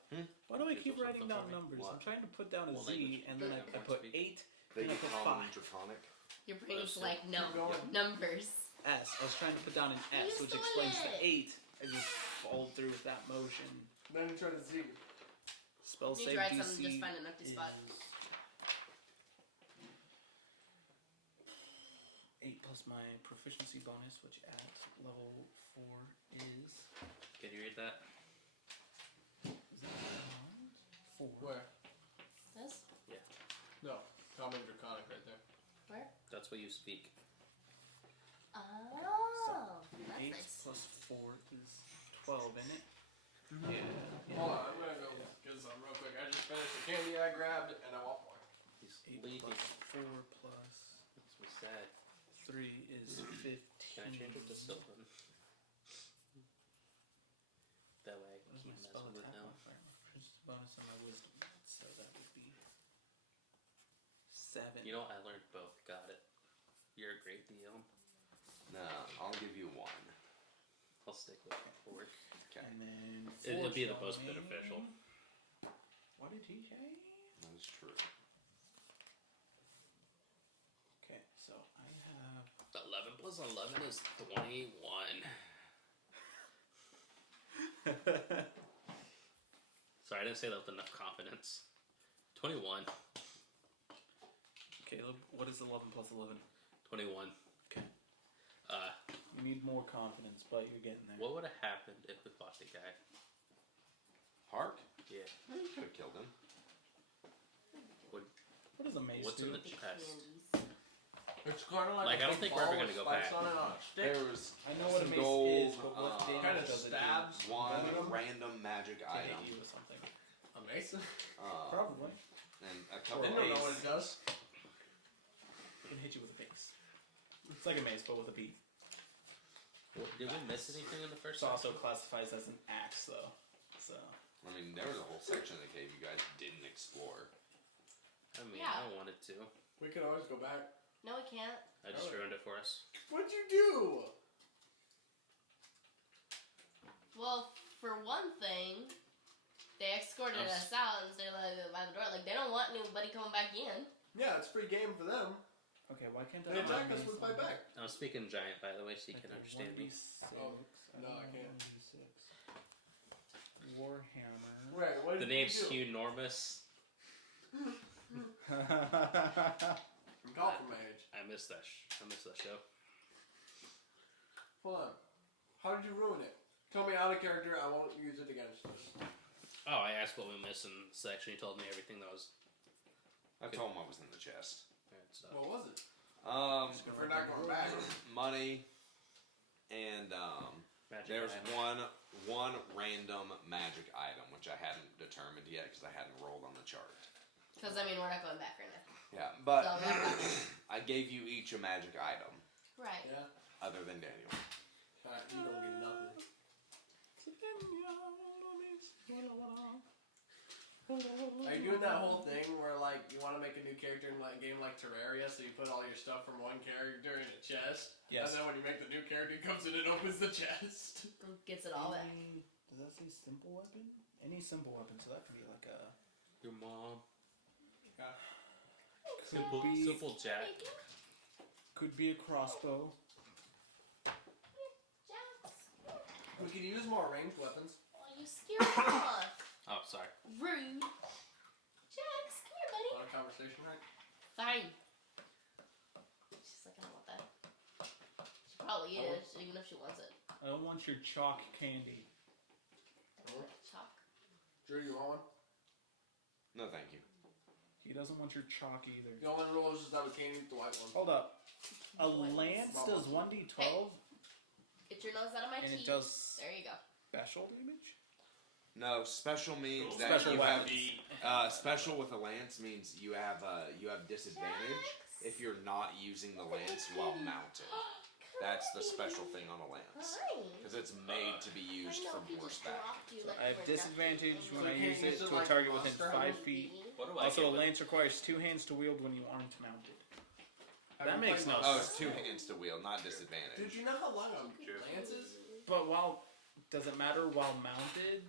Why do I keep Jiggle writing something down for me. numbers? What? I'm trying to put down a What Z, language? and then I Can't put speak. 8, They and I get put common 5. draconic. Your brain's Listen. like, no, Keep going. numbers. S. I was trying to put down an You S, which stole explains the it. 8. I just followed through with that motion. Then you try to Z. Spell You save tried DC something, just find an empty spot. is 8 plus my proficiency bonus, which at level 4 is. Can you read that? Is that 4? Where? This? No. Common draconic right there. Where? That's what you speak. Oh, that's 8 nice. plus 4 is 12, isn't it? Yeah. Hold on, I'm gonna go get some real quick. I just finished the candy I grabbed and I want more. He's 8 leaking. plus 4 plus sad. 3 is 15. Can I change it to Sylvan? That way I What can is keep my spell messing with attack him. modifier? Increases the bonus on my wisdom. So that would be 7. You know, I learned both. Got it. You're a great DM. No, I'll give you 1. I'll stick with it for work. Okay, And then It'll be the most fortunately- beneficial. What did he say? that is true. Okay, so I have 11 plus 11 is 21. Sorry, I didn't say that with enough confidence. 21. Caleb. What is 11 plus 11? 21. Okay. Uh, You need more confidence, but you're getting there. what would have happened if we fought the guy? Hark? Yeah. You could have killed him. What does a mace What's do? in the The chest? candies. It's kind of like, Like, a I don't big think we're ever ball gonna with go spikes back. on it on a stick. There was I know what a some mace gold, is, but what damage kinda does it stabs. do? one Venom? random magic To item, hit you with something. A mace? Probably. and a I couple don't know what of it does. It can hit you with a base. It's like a mace, but with a beat. Did we miss anything in the first It also classifies as an axe, though. So I mean, there was a whole section of the cave you guys didn't explore. I mean, Yeah. I wanted to. We could always go back. No, we can't. I just Really? ruined it for us. What'd you do? Well, for one thing, they escorted I'm us out and they're like by the door. Like they don't want anybody coming back in. Yeah, it's free game for them. okay, why can't They I? attack us, we fight back. I'm speaking giant, by the way, so you can understand me. 1d6. Oh, no, I can't. 1d6. Warhammer. Right, what The did name's you do? Enormous. Call for mage. I missed that. I missed that show. Hold on. How did you ruin it? Tell me out of character, I won't use it against us. Oh, I asked what we missed in the section. He told me everything that was I told him what was in the chest. bad stuff. What was it? If If we're not going back. money, and Magic there's item. one random magic item which I hadn't determined yet because I hadn't rolled on the chart. Because I mean, we're not going back right now. Yeah, but So, I gave you each a magic item Right. Yeah. other than Daniel. Alright, you don't get nothing. Are you doing that whole thing where like you want to make a new character in like a game like Terraria, so you put all your stuff from one character in a chest, Yes. and then when you make the new character, he comes in and opens the chest. Gets it all back. Does that say simple weapon? Any simple weapon, so that could be like a Your mom. could be Simple Jack. could be a crossbow. Jax. We could use more ranged weapons. Oh, you scared me off. Oh, sorry. Rude. Jax, come here, A buddy. lot of conversation, right? Fine. She's like, I don't want that. She probably is, even if she wants it. I don't want your chalk candy. Chalk. Drew, you want one? No, thank you. He doesn't want your chalk either. The only rule is that we can't eat the white one. Hold up. A What? lance does 1d12 Get your nose out of my and teeth. it does There you go. special damage? No, special means that Special you have weapons. special with a lance means you have disadvantage if you're not using the lance while mounted. That's the special thing on a lance because it's made to be used from horseback. I have disadvantage when I So you use can't it use it to a like target a within monster? 5 feet. What do I Also, a get with- lance requires 2 hands to wield when you aren't mounted. Have That you makes played no Oh, Monster? it's 2 hands to wield, not Dude, disadvantage. you know how long a lance is? But does it matter while mounted?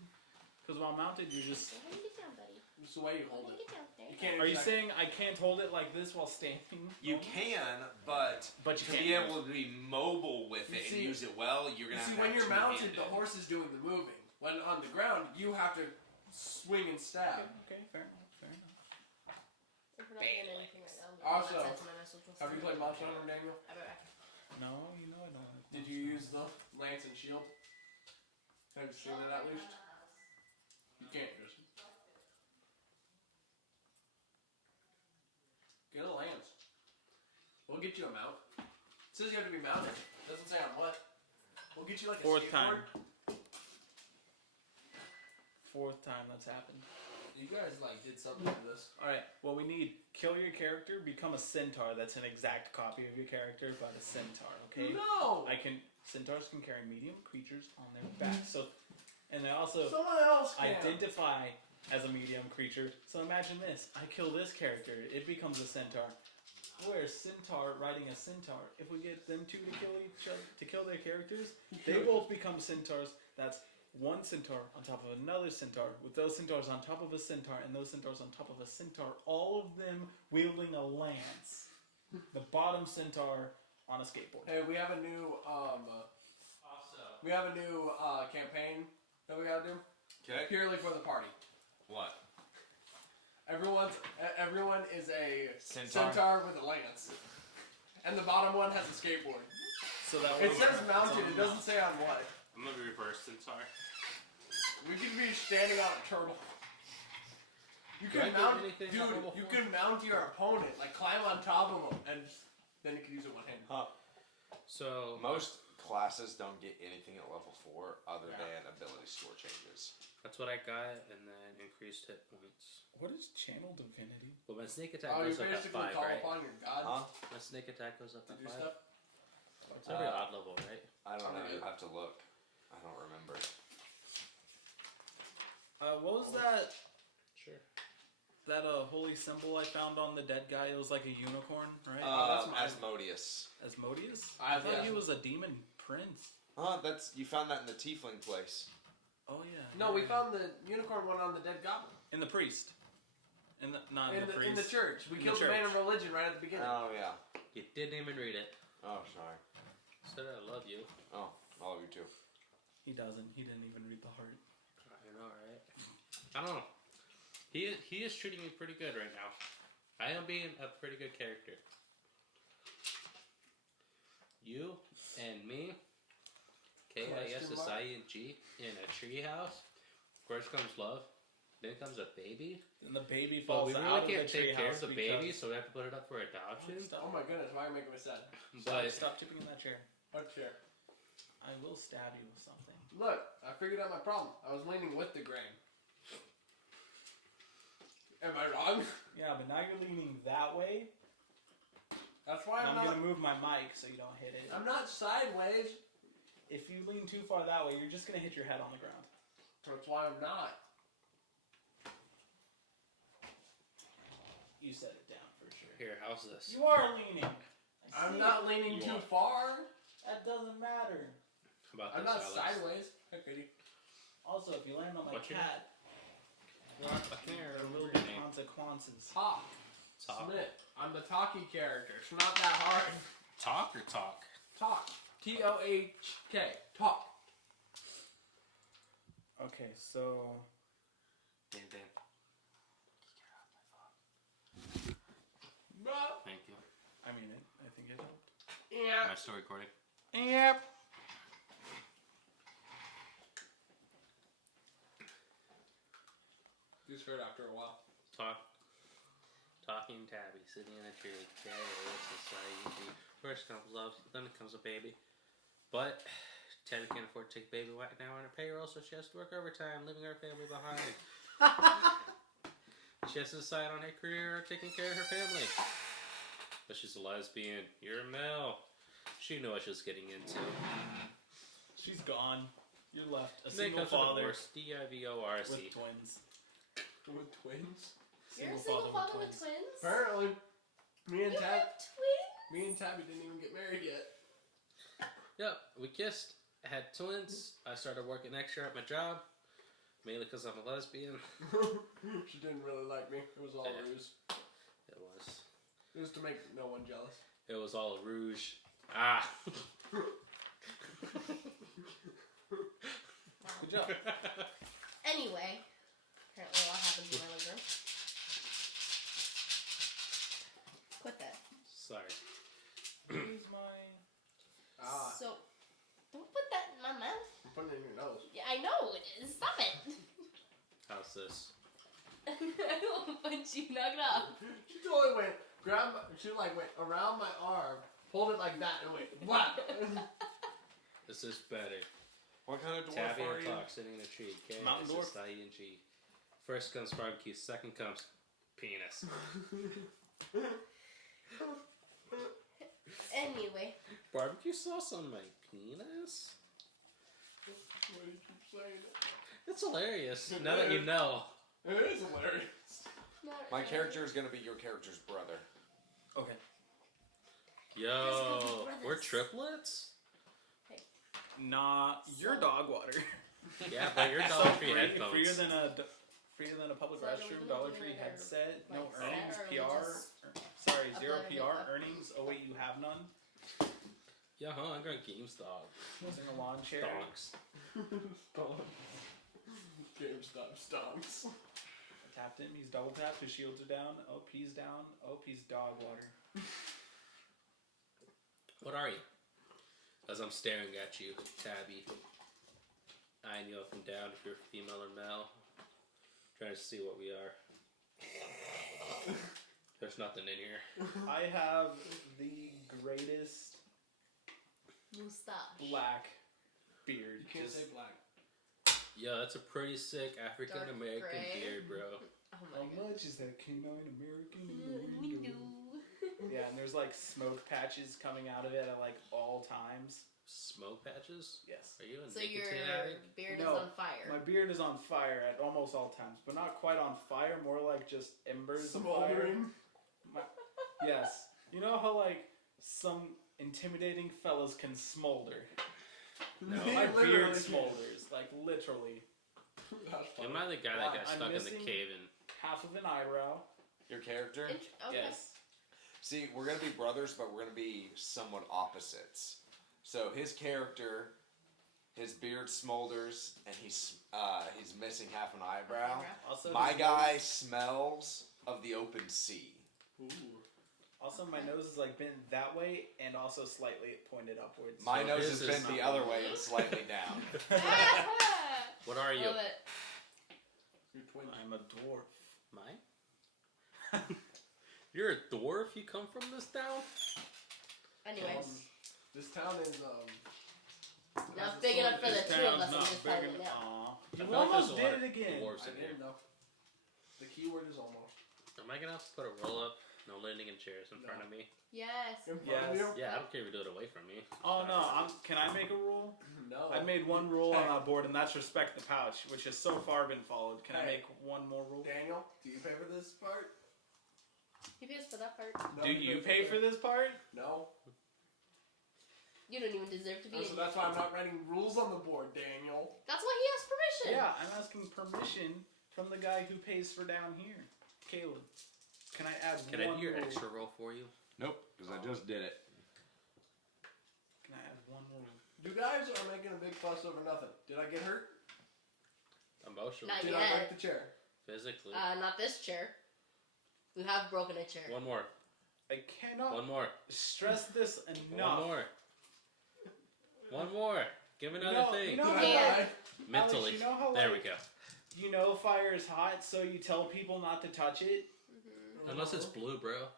Because while mounted, you're just. So how do you get down, buddy? It's the way you How hold do it. you get down? There You you can't. Are you exact- saying I can't hold it like this while standing? You can, but But you to can't. be able to be mobile with You it see- and use it well, you're You gonna see, have to when have you're mounted, the two-handed. horse is doing the moving. When on the ground, you have to swing and stab. Okay, fair enough, fair enough. If we're not doing anything right now, I'm Also, gonna send my message. Have you played Monster Hunter, Daniel? I'll be back. No, you know I don't. Did you use the lance and shield? Have you seen it at least? You can't just. Get a lance. We'll get you a mount. It says you have to be mounted. Doesn't say on what. We'll get you like a Fourth skateboard. time. Fourth time that's happened. You guys like did something to this. Alright, what we need, kill your character, become a centaur that's an exact copy of your character, but a centaur, okay? No. Centaurs can carry medium creatures on their back. So, and they also Someone else can. identify as a medium creature. So imagine this: I kill this character, it becomes a centaur. Where's centaur riding a centaur? If we get them two to kill each other, to kill their characters, they both become centaurs. That's one centaur on top of another centaur, with those centaurs on top of a centaur, and those centaurs on top of a centaur. All of them wielding a lance. The bottom centaur on a skateboard. Hey, we have a new campaign that we gotta do. Okay. Purely for the party. What? Everyone is a Centaur. centaur with a lance, and the bottom one has a skateboard. So that It was says mounted. It doesn't say on what. I'm gonna be reverse centaur. We could be standing on a turtle. You Do I can do mount, anything dude. on level You 4? can mount your opponent, like climb on top of them, and then you can use it one hand. So Most classes don't get anything at level 4 other Yeah. than ability score changes. that's what I got, and then increased hit points. What is channel divinity? But my sneak attack Oh, you goes up at basically 5, call right? upon your god Huh? My sneak attack goes up to at do 5. stuff. It's every odd level, right? I don't know. Okay. You have to look. I don't remember. What was that? Sure. That holy symbol I found on the dead guy? It was like a unicorn, right? that's mine. Asmodeus. Asmodeus? I I thought have he the- was a demon prince. That's you found that in the tiefling place. Oh yeah. No, we found the unicorn one on the dead goblin. in the priest. Not In the priest. the church. We In killed the the man of church. religion right at the beginning. Oh yeah. You didn't even read it. Oh sorry. Said I love you. Oh, all of you too. He doesn't. He didn't even read the heart. I know, right? I don't know. He is treating me pretty good right now. I am being a pretty good character. You and me, KISSING, in a treehouse. First comes love, then comes a baby. And the baby But falls we out really of can't the take care of treehouse the because- baby, so we have to put it up for adoption. Oh Stop, my goodness, why are you making me sad? But stop tipping in that chair. What chair? I will stab you with something. Look, I figured out my problem. I was leaning with the grain. Am I wrong? Yeah, but now you're leaning that way. That's why And I'm I'm not. gonna move my mic so you don't hit it. I'm not sideways. If you lean too far that way, you're just gonna hit your head on the ground. That's why I'm not. You set it down for sure. here, how's this? You are leaning. I I'm see not it. leaning You too are. far. That doesn't matter. How about I'm this, not Alex? sideways. Hey, Katie. Also, if you land on my What's your cat, I can't there remember will your be name. consequences. Talk. Talk. Smith. I'm the talkie character. It's not that hard. Talk or talk? Talk. T-O-H-K. Talk. Okay, so Dan. Bro. Thank you. I mean, I think it helped. Yeah. Am I still recording? Yep. Just heard after a while. Talking Tabby, sitting in a tree, society. First comes love, then it comes a baby. But Tabby can't afford to take baby right now on her payroll, so she has to work overtime, leaving her family behind. She has to decide on her career or taking care of her family. But she's a lesbian. You're a male. She knew what she was getting into. She's gone. You're left. A Then single comes a father divorce. DIVORC. with twins. With twins? You're a single father with twins? Apparently. Me and You Tab. have twins? Me and Tabby didn't even get married yet. Yep, we kissed. I had twins. I started working extra at my job. Mainly because I'm a lesbian. She didn't really like me. It was all Yeah. ruse. It was. It was to make no one jealous. It was all a rouge. Ah. Good job. Anyway, apparently a lot happens in my living room. Quit that. Sorry. Use my. So, don't put that in my mouth. I'm putting it in your nose. Yeah, I know it is. Stop it. How's this? I don't want you. Knock it off. She totally went, she like went around my arm, pulled it like that, and went, whap! This is better. What kind of dwarf Tabby are and you? Talk sitting in a tree. Mountain dwarf? KISSING. First comes barbecue, second comes penis. Anyway, Barbecue sauce on my penis? Why do you keep saying it? It's hilarious. Now that you know. It is hilarious. not My really. character is gonna be your character's brother. Okay. Yo, brothers. we're triplets? Nah, you're dog water. Yeah, but you're So Dollar Tree freer headphones. than a public So are we restroom, gonna Dollar do Tree it or, headset, no like, earnings, set, or we PR. just Sorry, zero upload it PR up? earnings. Oh wait, you have none. Yeah, huh? I got GameStop. Using a lawn chair. Donks. GameStop stonks. I tapped him. He's double tapped. His shields are down. Oh, he's down. Oh, he's dog water. What are you? As I'm staring at you, Tabby. Eyeing you up and down if you're female or male. Trying to see what we are. There's nothing in here. I have the greatest Moustache. black beard. You can't Just- say black. Yo, that's a pretty sick African American gray. beard, bro. Oh How my god. much is that canine American in the window? Window. Yeah, and there's like smoke patches coming out of it at like all times. Smoke patches? Yes. Are you a So your nicotine addict? beard No, is on fire. My beard is on fire at almost all times, but not quite on fire, more like just embers of fire. Smoldering. Yes. You know how like some intimidating fellas can smolder? No. My Literally beard can. smolders, like literally. That's Am funny. I the guy that got I'm stuck in the missing- cave and Half of an eyebrow. Your character? Okay. Yes. See, we're gonna be brothers, but we're gonna be somewhat opposites. So his character, his beard smolders, and he's missing half an eyebrow. Also, My his guy nose- smells of the open sea. Ooh. Also, my nose is like bent that way and also slightly pointed upwards. My So nose his has is been the not- other way and slightly down. what are you? Love it. You're twin. I'm a dwarf. Mine? You're a dwarf? You come from this town? Anyways, This town is not big enough for the This two of town's us. I'm not just big telling you enough. now. Aw. I You feel like almost there's a lot did it of again. dwarves I in here. didn't know. The keyword is almost. Am I gonna have to put a roll up? No landing in chairs in front No. of me? Yes. In front of Yes. you? Yeah, I don't care if you do it away from me. Oh no! Can I make a rule? No. I made one rule on that board, and that's respect the pouch, which has so far been followed. Can I Hey. make one more rule? Daniel, do you pay for this part? He pays for that part. No, Do you pay for this part? No. You don't even deserve to be Oh, in. so that's why I'm not writing rules on the board, Daniel. That's why he has permission. Yeah, I'm asking permission from the guy who pays for down here, Caleb. Can I add Can I one do your rule? extra roll for you? Nope, because I just did it. Can I add one rule? You guys are making a big fuss over nothing. Did I get hurt? Emotionally. Not Did yet. I break the chair? Physically. Not this chair. We have broken a chair. One more. I cannot One more. stress this enough. One more. One more. Give me another No, thing. you know Did how, I Yeah. lie? Mentally. Alex, you know how, There like, we go. You know fire is hot, so you tell people not to touch it. Unless it's blue, bro.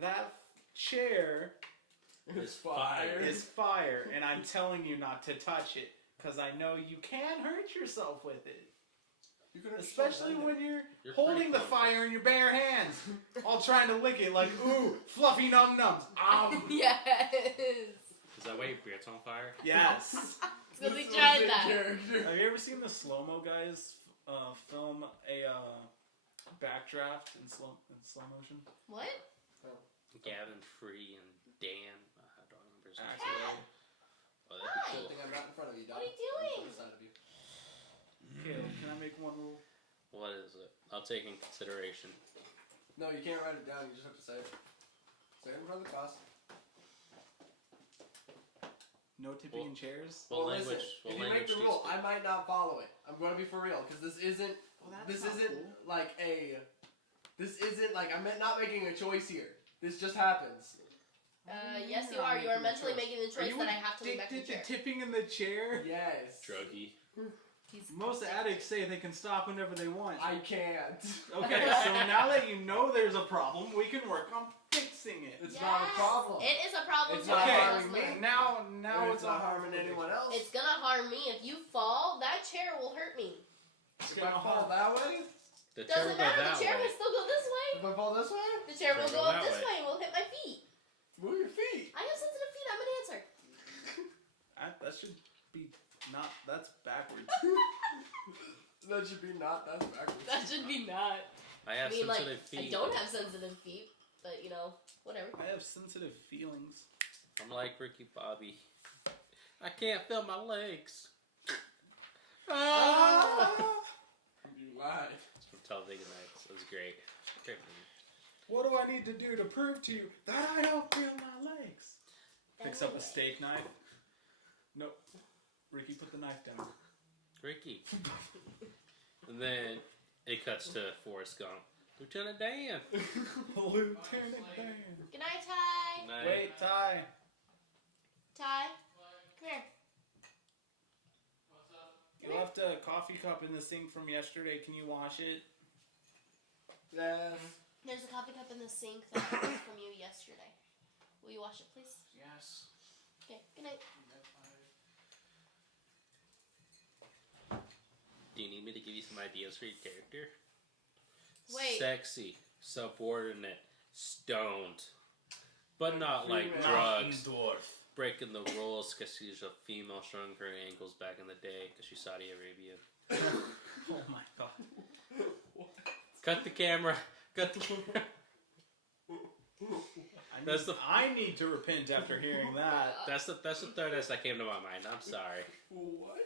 That chair It's fire. is fire, and I'm telling you not to touch it because I know you can hurt yourself with it. You could have Especially shot when you're You're holding pretty the close. fire in your bare hands, all trying to lick it like, ooh, fluffy num nums. Yes. Is that why your beard's on fire? Yes. So we This was tried in that. character. Have you ever seen the slow mo guys film a backdraft in slow motion? What? Gavin, Free, and Dan. I don't remember his name. Actually, Oh, that'd be I cool. think I'm not in front of you, Doc. What are you I'm on doing? the side of you. Caleb, can I make one rule? What is it? I'll take in consideration. No, you can't write it down. You just have to say it. Say it in front of the class. No tipping in chairs. What Well, language? listen, What if you make language the do you rule, speak? I might not follow it. I'm going to be for real because this isn't. This isn't like a. This isn't like I'm not making a choice here. This just happens. Yes, you are. You are mentally making the choice that I have to leave back the addicted chair. to tipping in the chair? Yes. Druggy. He's Most addicts say they can stop whenever they want. I can't. Okay, so now that you know there's a problem, we can work on fixing it. It's not a Yes. problem. It is a problem It's for not all of harming us, me. man. Now it's not harming anyone else. It's gonna harm me. If you fall, that chair will hurt me. If I fall that way, The chair will Doesn't go matter. that The chair way. will still go this way. If I fall this way, The chair will Chair go go up that this way. way and will hit my feet. move your feet. I have sensitive feet. I'm an answer. That should be not. That's backwards. That should be not. That's backwards. That should be not. I have I mean, like, sensitive feet. I don't have sensitive feet, but you know, whatever. I have sensitive feelings. I'm like Ricky Bobby. I can't feel my legs. Ah! You lied. It's from Talladega Nights. It was great. Great movie. What do I need to do to prove to you that I don't feel my legs? Picks up a steak knife. Nope. Ricky, put the knife down. Ricky. And then it cuts to Forrest Gump. Lieutenant Dan. Lieutenant Dan. Good night, Ty. Night. Wait, Ty. Ty, come here. You left a coffee cup in the sink from yesterday. Can you wash it? Yes. There's a coffee cup in the sink that I got from you yesterday. Will you wash it, please? Yes. Okay. Good night. Do you need me to give you some ideas for your character? Wait. Sexy, subordinate, stoned. But not like Female. drugs. Dwarf. Breaking the rules because she's a female showing her ankles back in the day because she's Saudi Arabian. Oh my god. Cut the camera. Cut the camera. I need to repent after hearing that. That's the third S that came to my mind. I'm sorry. What?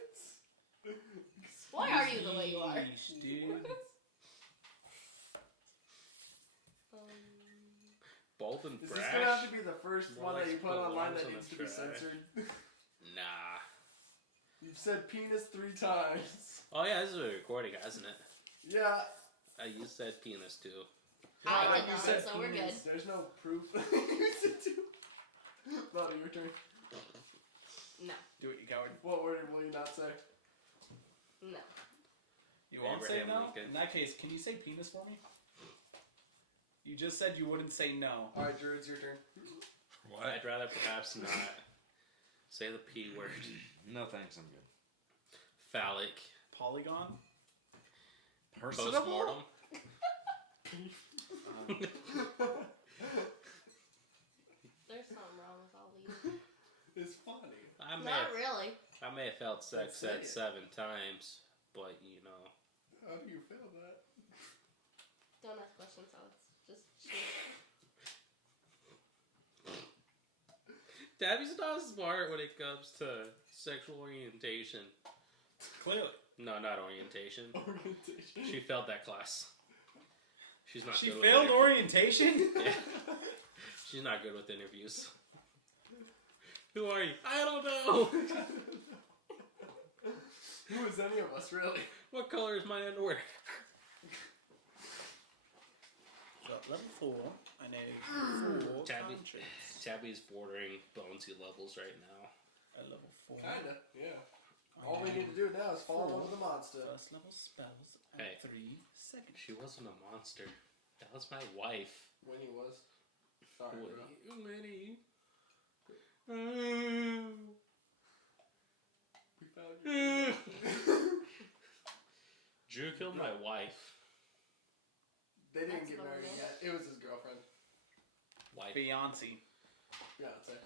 Why are you the way you are? Yeesh, dude. Bold and Is brash. this gonna have to be the first More one like that you put the online ones that on needs the to be trash. censored? Nah. You've said penis 3 times. Oh yeah, this is a recording, isn't it? Yeah. You said penis too. I Yeah, did you not, said so we're penis. good. There's no proof. You said 2. Lottie, your turn. No. Do it, you coward. What word will you not say? No. You won't say Abraham no? Lincoln. In that case, can you say penis for me? You just said you wouldn't say no. Alright, Drew, it's your turn. I'd rather perhaps not say the P word. No thanks, I'm good. Phallic. Polygon? Postmortem. There's something wrong with all these. It's funny. Not really. I may have felt sex Say said it. 7 times, but you know. How do you feel that? Don't ask questions, Alex. Just shoot. Tabby's not smart when it comes to sexual orientation. Clearly. No, not orientation. Orientation. She failed that class. She's not She good failed with orientation? Yeah. She's not good with interviews. Who are you? I don't know. Who is any of us, really? What color is my underwear? Got level 4. I need 4 Tabby. contracts. Tabby's bordering bonesy levels right now. At level 4. Kinda, yeah. I All we need to do now is fall in love with the monster. First level spells at Hey. 3 seconds. She wasn't a monster. That was my wife. Winnie was. Sorry, bro. Winnie. We found you. Drew killed my wife. They didn't That's get married romantic. yet. It was his girlfriend. Wife. Beyonce. Beyonce.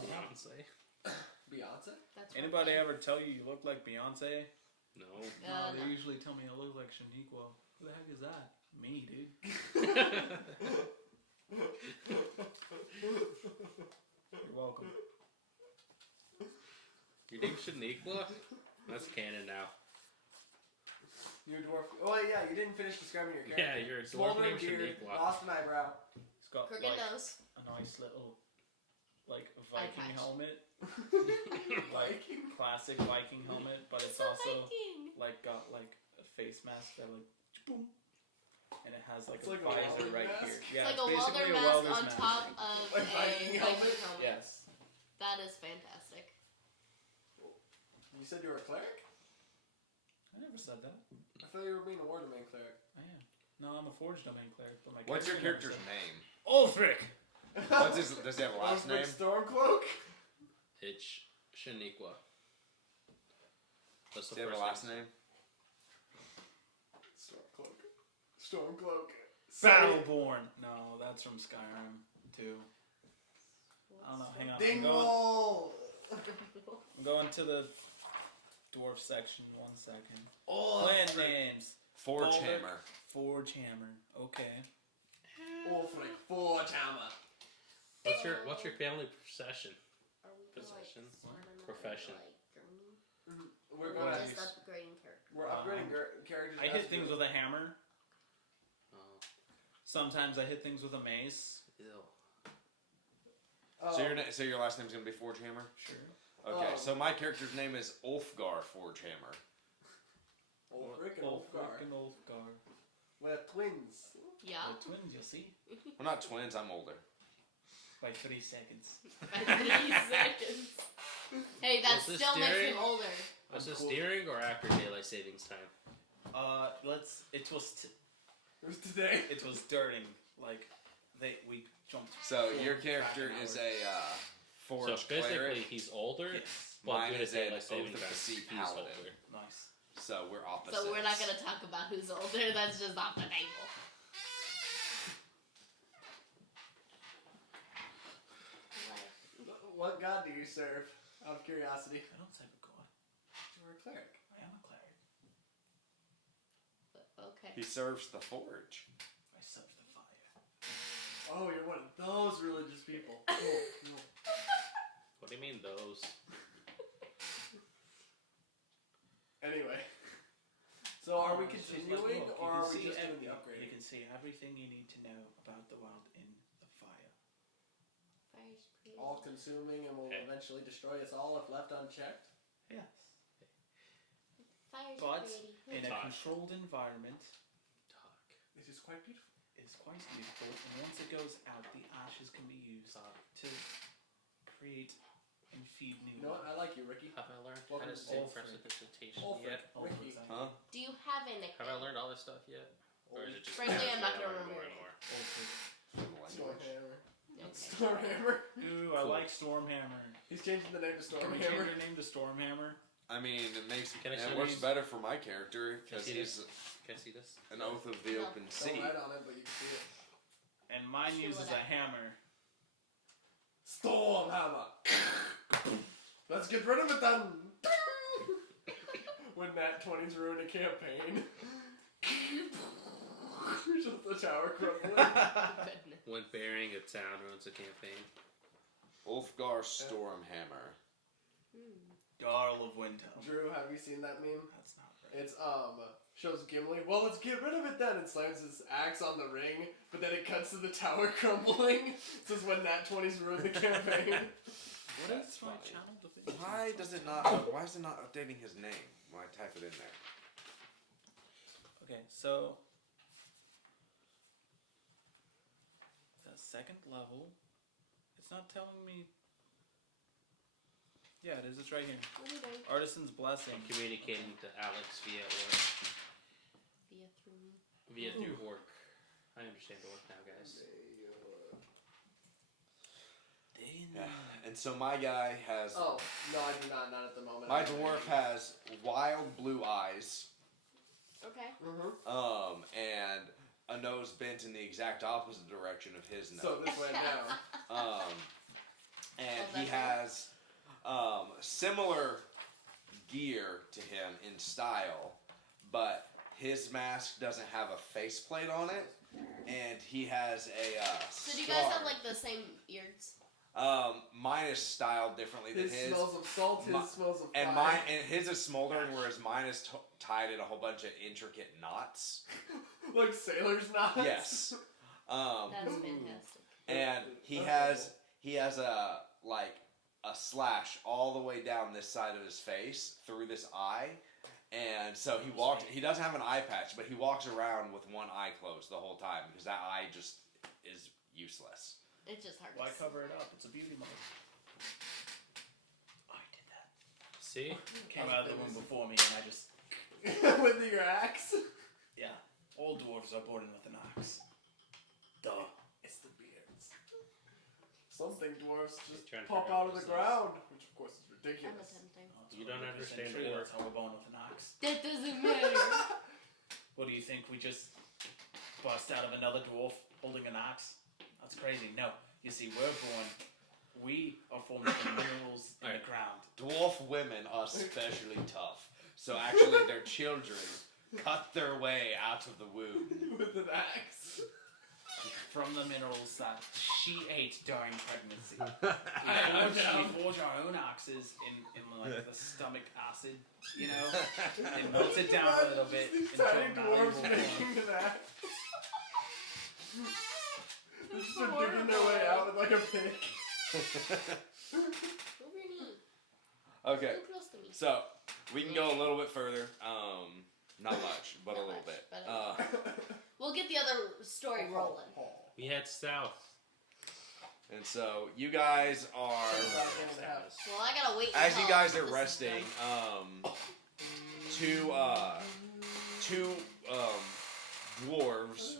Beyonce. Beyonce? That's Anybody rough. ever tell you you look like Beyonce? No. No, they No. usually tell me I look like Shaniqua. Who the heck is that? Me, dude. You're welcome. Your name's Shaniqua? That's canon now. You're a dwarf. Oh, yeah, you didn't finish describing your character. Yeah, you're a dwarf Smoldering named beard, Shaniqua. lost an eyebrow. It's got Crooked like nose. a nice little like Eye Viking patch. helmet. Like classic Viking helmet, but it's a also Viking. like got like a face mask that like boom. And it has like It's a like a visor welder right mask? here. It's Yeah, like it's a welder basically a mask welder's on mask. top of Like a Viking helmet? Yes. That is fantastic. You said you were a cleric? I never said that. I thought you were being a war domain cleric. I am. No, I'm a forged domain cleric, but my What's your character character's never name? said- Ulfric! What's his, does he have a last name? Stormcloak? It's Shaniqua. What's the Do you have first a last name? name? Stormcloak. Battleborn. No, that's from Skyrim too. I don't know. Hang on. Dingwall. I'm going to the dwarf section. 1 second. Oh, Clan names. Forge Boulder. Hammer. Forge Hammer. Okay. Ulfric Forgehammer. What's your family procession? Are we Possession. Like, start another, Profession. Like, journey? We're Or going. just upgrading character. We're upgrading characters. I hit things with a hammer. Oh, Sometimes I hit things with a mace. ew. So your last name's gonna be Forge Hammer. Sure. Okay, Oh. so my character's name is Ulfgar Forge Hammer. Ulfric and Ulfgar. and Ulfgar. We're twins. Yeah. They're twins, you'll see. We're not twins. I'm older. By 3 seconds. 3 seconds. Hey, that Was this still makes during- him older. Was this cool. during or after daylight savings time? It was today. It was during, like, we jumped. So your 4 character back an is hour. a Forge So physically, cleric. he's older, Yes. but Mine due to is an daylight Oath saving of the time, Sea he's Paladin. older. Nice. So we're opposites. So we're not gonna talk about who's older. That's just off the table. What god do you serve? Out of curiosity. I don't serve a god. You're a cleric. I am a cleric. Okay. He serves the forge. I serve the fire. Oh, you're one of those religious people. Cool. What do you mean those? Anyway. So are we It's just like, continuing, look, or you are can we see just doing the You upgrading? can see everything you need to know about the world in the fire. Fire's pretty. All consuming and will Okay. eventually destroy us all if left unchecked. Yes. Fire's But pretty. in a Talk. controlled environment, Talk. It is quite beautiful. it is quite beautiful. And once it goes out, the ashes can be used to create and feed new. You know what? I like you, Ricky. Have I learned Welcome how to to sing Ulfric. precipitation Ulfric. yet? Ricky. Huh? Do you have a nickname? Have I learned all this stuff yet? Or is it just Frankly, I'm not more gonna and more remember and more? Stormhammer. Okay. Stormhammer. Ooh, I Cool. like Stormhammer. He's changing the name to Can we change Stormhammer. your name to Stormhammer? I mean, it makes Can I it see works these? better for my character Can I because see he's Can I see this? an oath of the No. open Don't sea. write on it, but you can see it. And mine Chill uses it a out. hammer. Stormhammer. Let's get rid of it then. When Nat 20's ruin a campaign. Just the tower crumbling. Goodness. When burying a town ruins a campaign. Ulfgar Stormhammer. Jarl of Windhelm. Drew, have you seen that meme? That's not right. It's shows Gimli. Well, let's get rid of it then. And slams his axe on the ring, but then it cuts to the tower crumbling. This is when Nat 20's ruined the campaign. What That's is my funny. channel division? Why does it not? Why is it not updating his name when I type it in there? Okay, so the second level, it's not telling me. Yeah, it is. It's right here. What are you doing? Artisan's Blessing. I'm communicating to Alex via through work. I understand work now, guys. Yeah. And so my guy has. Oh no, I do not. Not at the moment. My dwarf has wild blue eyes. Okay. Mm-hmm. And a nose bent in the exact opposite direction of his nose. So this way down. And Oh, he that's has similar gear to him in style, but his mask doesn't have a faceplate on it, and he has a So do you scar. guys have like the same ears? Mine is styled differently than His his. smells of salt. His Mi- smells of And fire. mine and his is smoldering, whereas mine is tied in a whole bunch of intricate knots. Like sailor's knots. Yes. That's fantastic. And That's he has a slash all the way down this side of his face through this eye, and so he doesn't have an eye patch, but he walks around with one eye closed the whole time because that eye just is useless. It's just hard Why to see. cover it up? It's a beauty mode. I did that. See? Came out of the room before me, and I just With your axe. yeah. All dwarves are born with an axe. Duh. It's the beards. Something dwarfs just Trying to pop figure out out of what the this is. ground, which of course is I'm ridiculous. attempting. You don't understand true. the That's how we're born with an axe. That doesn't matter. What do you think? We just bust out of another dwarf holding an axe? That's crazy. No. You see, we are formed from minerals in the ground. Dwarf women are especially tough. So actually their children cut their way out of the womb. With an axe. From the minerals that she ate during pregnancy. I'm down. We forge our own axes in like the stomach acid, you know? It melts it down a little bit. These into a tiny dwarves malleable making form. an axe. They're just digging their way out like a pig. Move your knee. Okay, Too close to me. so we can go a little bit further. Not much, but a Not little much, bit. but we'll get the other story rolling. We head south. And so you guys are, Well, I gotta wait. as you until guys are this is resting, done. two dwarves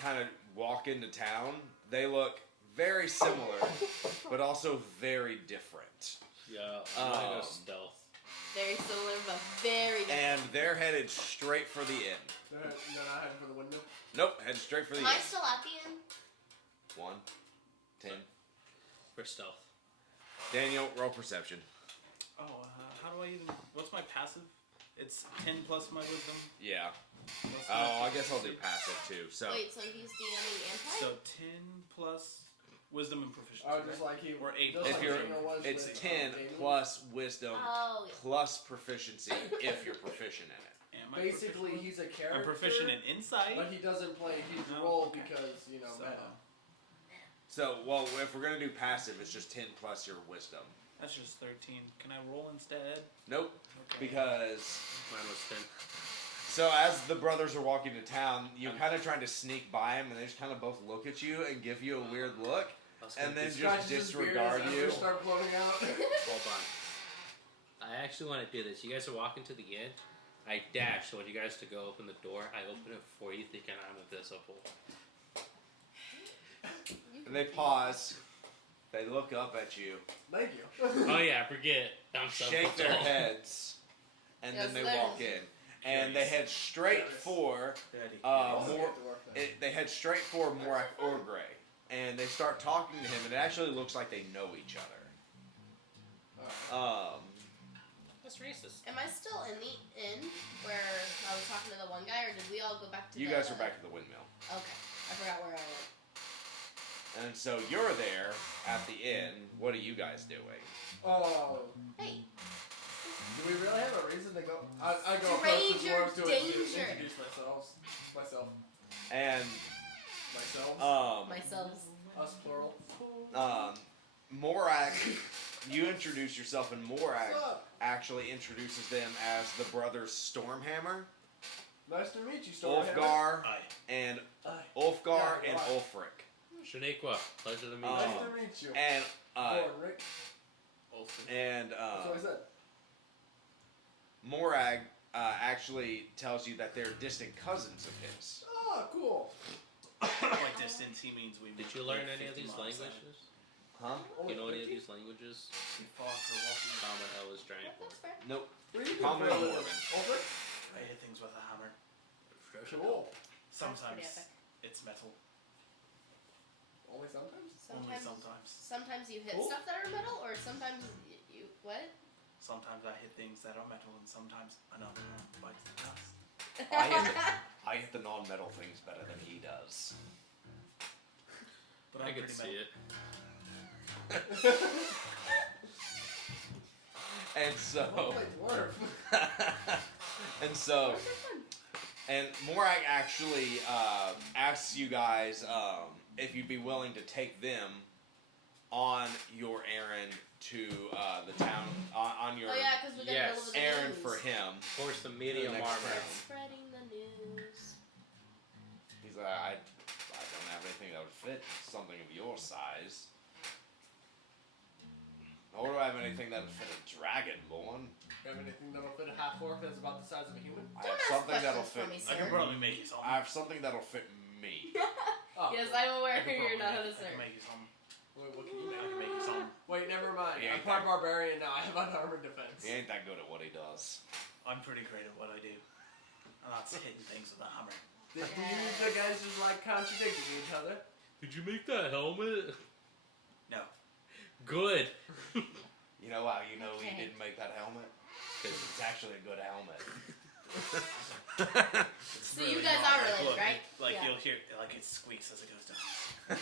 kind of walk into town. They look very similar, but also very different. Yeah, I'm gonna go Um, stealth. Very similar, but very different. And they're headed straight for the inn. They're not heading for the window. Nope, head straight for the Am inn. I still at the end? 1, 10. For stealth. Daniel, roll perception. Oh, how do I even... What's my passive? It's 10 plus my wisdom. Yeah. Plus Oh, my I guess I'll do proficiency. passive too. So Wait, so he's DMing anti? So 10 plus wisdom and proficiency. Oh, just like he. Or 8 just if like you're, Daniel was it's with, 10 Damien. plus wisdom Oh, yeah. plus proficiency if you're proficient in it. Am I Basically, proficient? he's a character. I'm proficient in insight. But he doesn't play his No, role okay. because, you know, So, meta. So, well, if we're gonna do passive, it's just 10 plus your wisdom. that's just 13. Can I roll instead? Nope, Okay. because Mine was 10. so as the brothers are walking to town, you're kind of trying to sneak by them, and they just kind of both look at you and give you a weird look, I was and gonna then do- just Scratches his beard disregard as you. embers start floating out. Hold on. I actually want to do this. You guys are walking to the inn. I dash. So when you guys to go open the door, I open it for you, thinking I'm invisible. And they pause. They look up at you, Thank you. Oh yeah, I forget. I'm so shake their tall. heads, and Yes, then they there's- walk in. And they head straight for Daddy. They head straight for Morak Orgray, and they start talking to him, and it actually looks like they know each other. That's racist. Am I still in the inn where I was talking to the one guy, or did we all go back to You the... guys are back at the windmill, Okay. I forgot where I went. and so you're there at the inn. What are you guys doing? Oh. Hey. Do we really have a reason to go? I go Stranger approach the dwarves to danger. introduce myself. And Myself. Myself. Us plural. Morak, you introduce yourself, and Morak What's up? actually introduces them as the brothers Stormhammer, Nice to meet you, Stormhammer. Ulfgar, Aye. and Aye. Ulfgar Yeah, and why? Ulfric. Shaniqua, pleasure to meet Oh. Nice you. to meet you. And Born, Rick. That's what I said. Morag actually tells you that they're distant cousins of his. Oh, cool. By distance, he means we Did moved you learn like any of 50 these miles out. languages? Huh? Do you know any of 50? these languages? We fought for walking. Common, Ellis, Drank. That's fair. Nope. What are you Common doing? and Dwarven. Ulfric? I hit things with a hammer. Cool. That's pretty Sometimes epic. it's metal. Only sometimes? Only Sometimes, sometimes. sometimes you hit Cool. stuff that are metal, or sometimes you what? Sometimes I hit things that are metal, and sometimes another one bites the dust. I hit the non-metal things better than he does. But I I'm could pretty see metal. it. And so, Well played, dwarf. and so, and Morak actually asks you guys if you'd be willing to take them on your errand to the town, on your Oh yeah, because we got Yes, to deliver the errand news. for him. For some medium next armor. round. Spreading the news. He's like, I don't have anything that would fit something of your size. Nor do I have anything that would fit a dragonborn. You have anything that'll fit a half orc that's about the size of a human? I Don't have ask something that'll questions fit. for me, I can sir. probably make you something. I have something that'll fit me. Oh, Yes, I'm aware I can you're probably not a I sir. can make you something. Wait, what can you I make? can make you something. Wait, never mind. He I'm ain't part that- barbarian now. I have unarmored defense. He ain't that good at what he does. I'm pretty great at what I do. And that's hitting things with a hammer. Do you guys just like contradicting each other? Did you make that helmet? No. Good. You know how you know he Okay. didn't make that helmet? Because it's actually a good helmet. It's So you guys not are like, related, look, right? Like Yeah. you'll hear, like it squeaks as it goes down.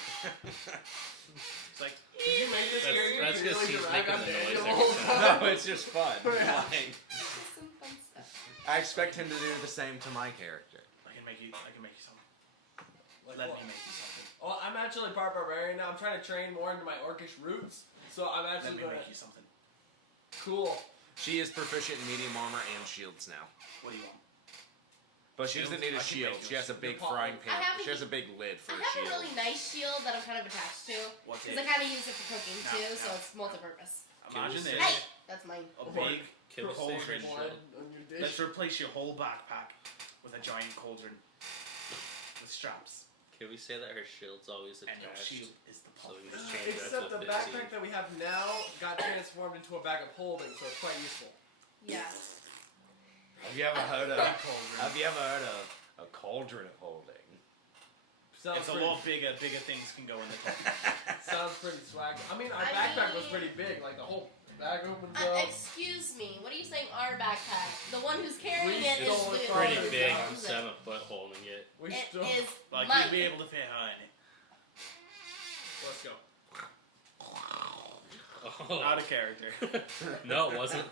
It's like, Did you make this character That's feel just like he's you're making on the Daniel noise the every whole time. No, it's just fun. Yeah. Like, Some fun stuff. I expect him to do the same to my character. I can make you something. Like Let what? me make you something. Well, I'm actually part barbarian now. I'm trying to train more into my orcish roots. So I'm Let actually me going make to... you something. Cool. She is proficient in medium armor and shields now. What do you want? But she doesn't need a I can shield. make She has a big Your frying pan. I have a She has a big lid for I a have shield. a really nice shield that I'm kind of attached to. What's Because it? I kind of use it for cooking No, too, no. so it's multi-purpose. Imagine Can we this. Hey! That's mine. A big Can we say her cauldron. shield? On your dish. Let's replace your whole backpack with a giant cauldron with straps. Can we say that her shield's always And your attached? shield is the So pop. we just change that Except to the 15. backpack that we have now got transformed into a bag of holding, so it's quite useful. Yeah. Have you ever heard of? Big cauldron. Have you ever heard of a cauldron of holding? Sounds It's a pretty, lot bigger. Bigger things can go in the top. sounds pretty swag. I mean, our I backpack was mean- pretty big. Like the whole bag opens up. Excuse me. What are you saying? Our backpack. The one who's carrying We it is stole it Lou. from Pretty Oh, big. yeah. I'm 7 foot holding it. We It still. is Like mine. you'd be able to fit her in it. Let's go. Oh. Out of character. No, it wasn't.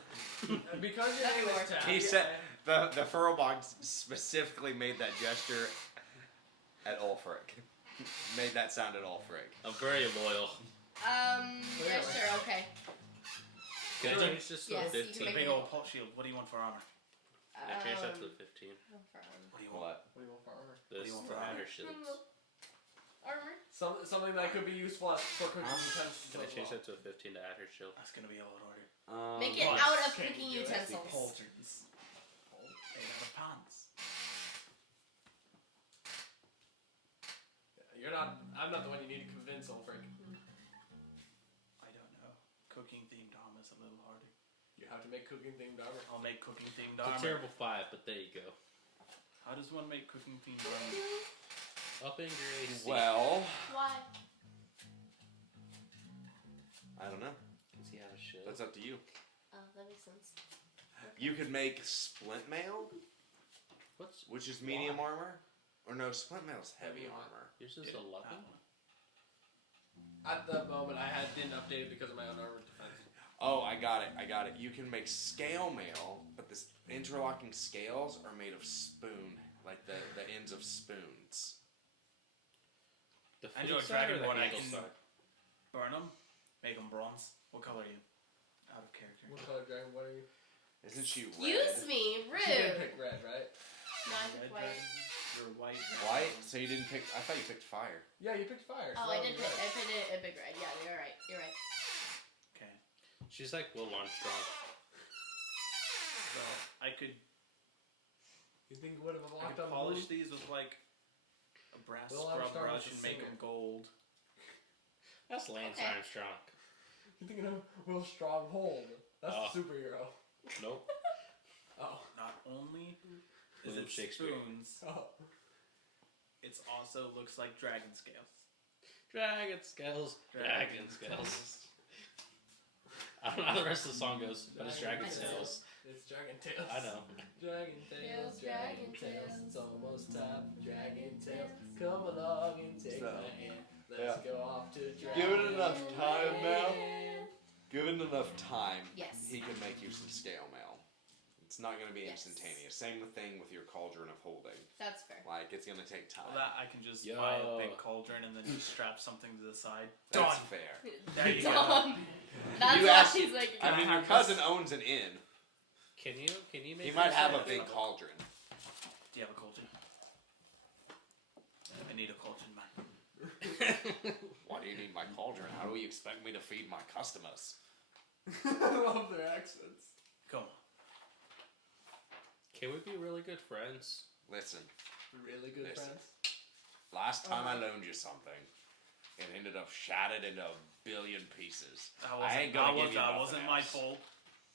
And because your That'd name be is worth it. Tabby, He said the Furlbog specifically made that gesture at Ulfric. Made that sound at Ulfric. I'm very loyal. Yeah, sure, okay. Can Sure. I change this to Yes, a you can 15? A make big it. old pot shield. What do you want for armor? Can I change that to a 15? No problem. What do you want? What? What do you want for armor? This you want for for her armor? shields. Armor? Something that could be useful for cooking utensils. Can I as change well. that to a 15 to add her shield? That's gonna be a lot harder. Make it What? out of Can cooking you do it? utensils. Pauldrons. Made out of pans. You're not. I'm not the one you need to convince, Ulfric. I don't know. Cooking themed armor is a little harder. You have to make cooking themed armor. I'll make cooking themed It's a armor. terrible 5, but there you go. How does one make cooking themed armor? Upping your AC. Well, Why? I don't know. Does he have a shield? That's up to you. Oh, that makes sense. You could make splint mail, What's which is medium armor. Or no, splint mail's heavy Heavy armor. yours? Is Yeah, a that 11? one. At the moment, I didn't update it because of my unarmored defense. Oh, I got it. You can make scale mail, but the interlocking scales are made of spoon, like the ends of spoons. The And flip your side or the dragonborn, I handle can- side? Burn them. Make them bronze. What color are you? Out of character. What color dragon? What are you? Isn't she red? Excuse me, She did rude. pick red, right? No, I Red picked white. dragon. You're a white. dragon. White? So you didn't pick. I thought you picked fire. Yeah, you picked fire. Oh, so I that did was pick. red. I picked it. I picked red. Yeah, you're right. You're right. Okay. She's like Will Armstrong. So I could You think it would have I unlocked could on the polish move? these with like a brass Will scrub Armstrong brush was and a make singer. them gold. That's Lance Okay. Armstrong. You're thinking of Will Stronghold. That's Oh. the superhero. Nope. Oh. Not only is William it Shakespeare. spoons, Oh. it also looks like dragon scales. Dragon scales. Dragon scales. I don't know how the rest of the song goes, but it's dragon Dragon scales. It's Dragon Tales. I know. Dragon Tales, Dragon Dragon Tales. Tales. It's almost time for Dragon Tales. Come along and take So, my hand. Let's yeah. go off to Dragon Give it enough time now. Yeah. Given enough time, Yes. he can make you some scale mail. It's not going to be Yes. instantaneous. Same thing with your cauldron of holding. That's fair. Like, it's going to take time. Well, that I can just Yo. buy a big cauldron and then just strap something to the side. That's Done. fair. There you go. Done. That's You why asked- she's like. I mean, your cousin owns an inn. Can you make He might have a yourself- big cauldron. Do you have a cauldron? I need a cauldron, man. Why do you need my cauldron? How do you expect me to feed my customers? I love their accents. Come on. Can we be really good friends? Listen, Really good Listen. friends. last time I loaned you something, it ended up shattered into a billion pieces. That I ain't gonna give you that nothing wasn't my else. fault.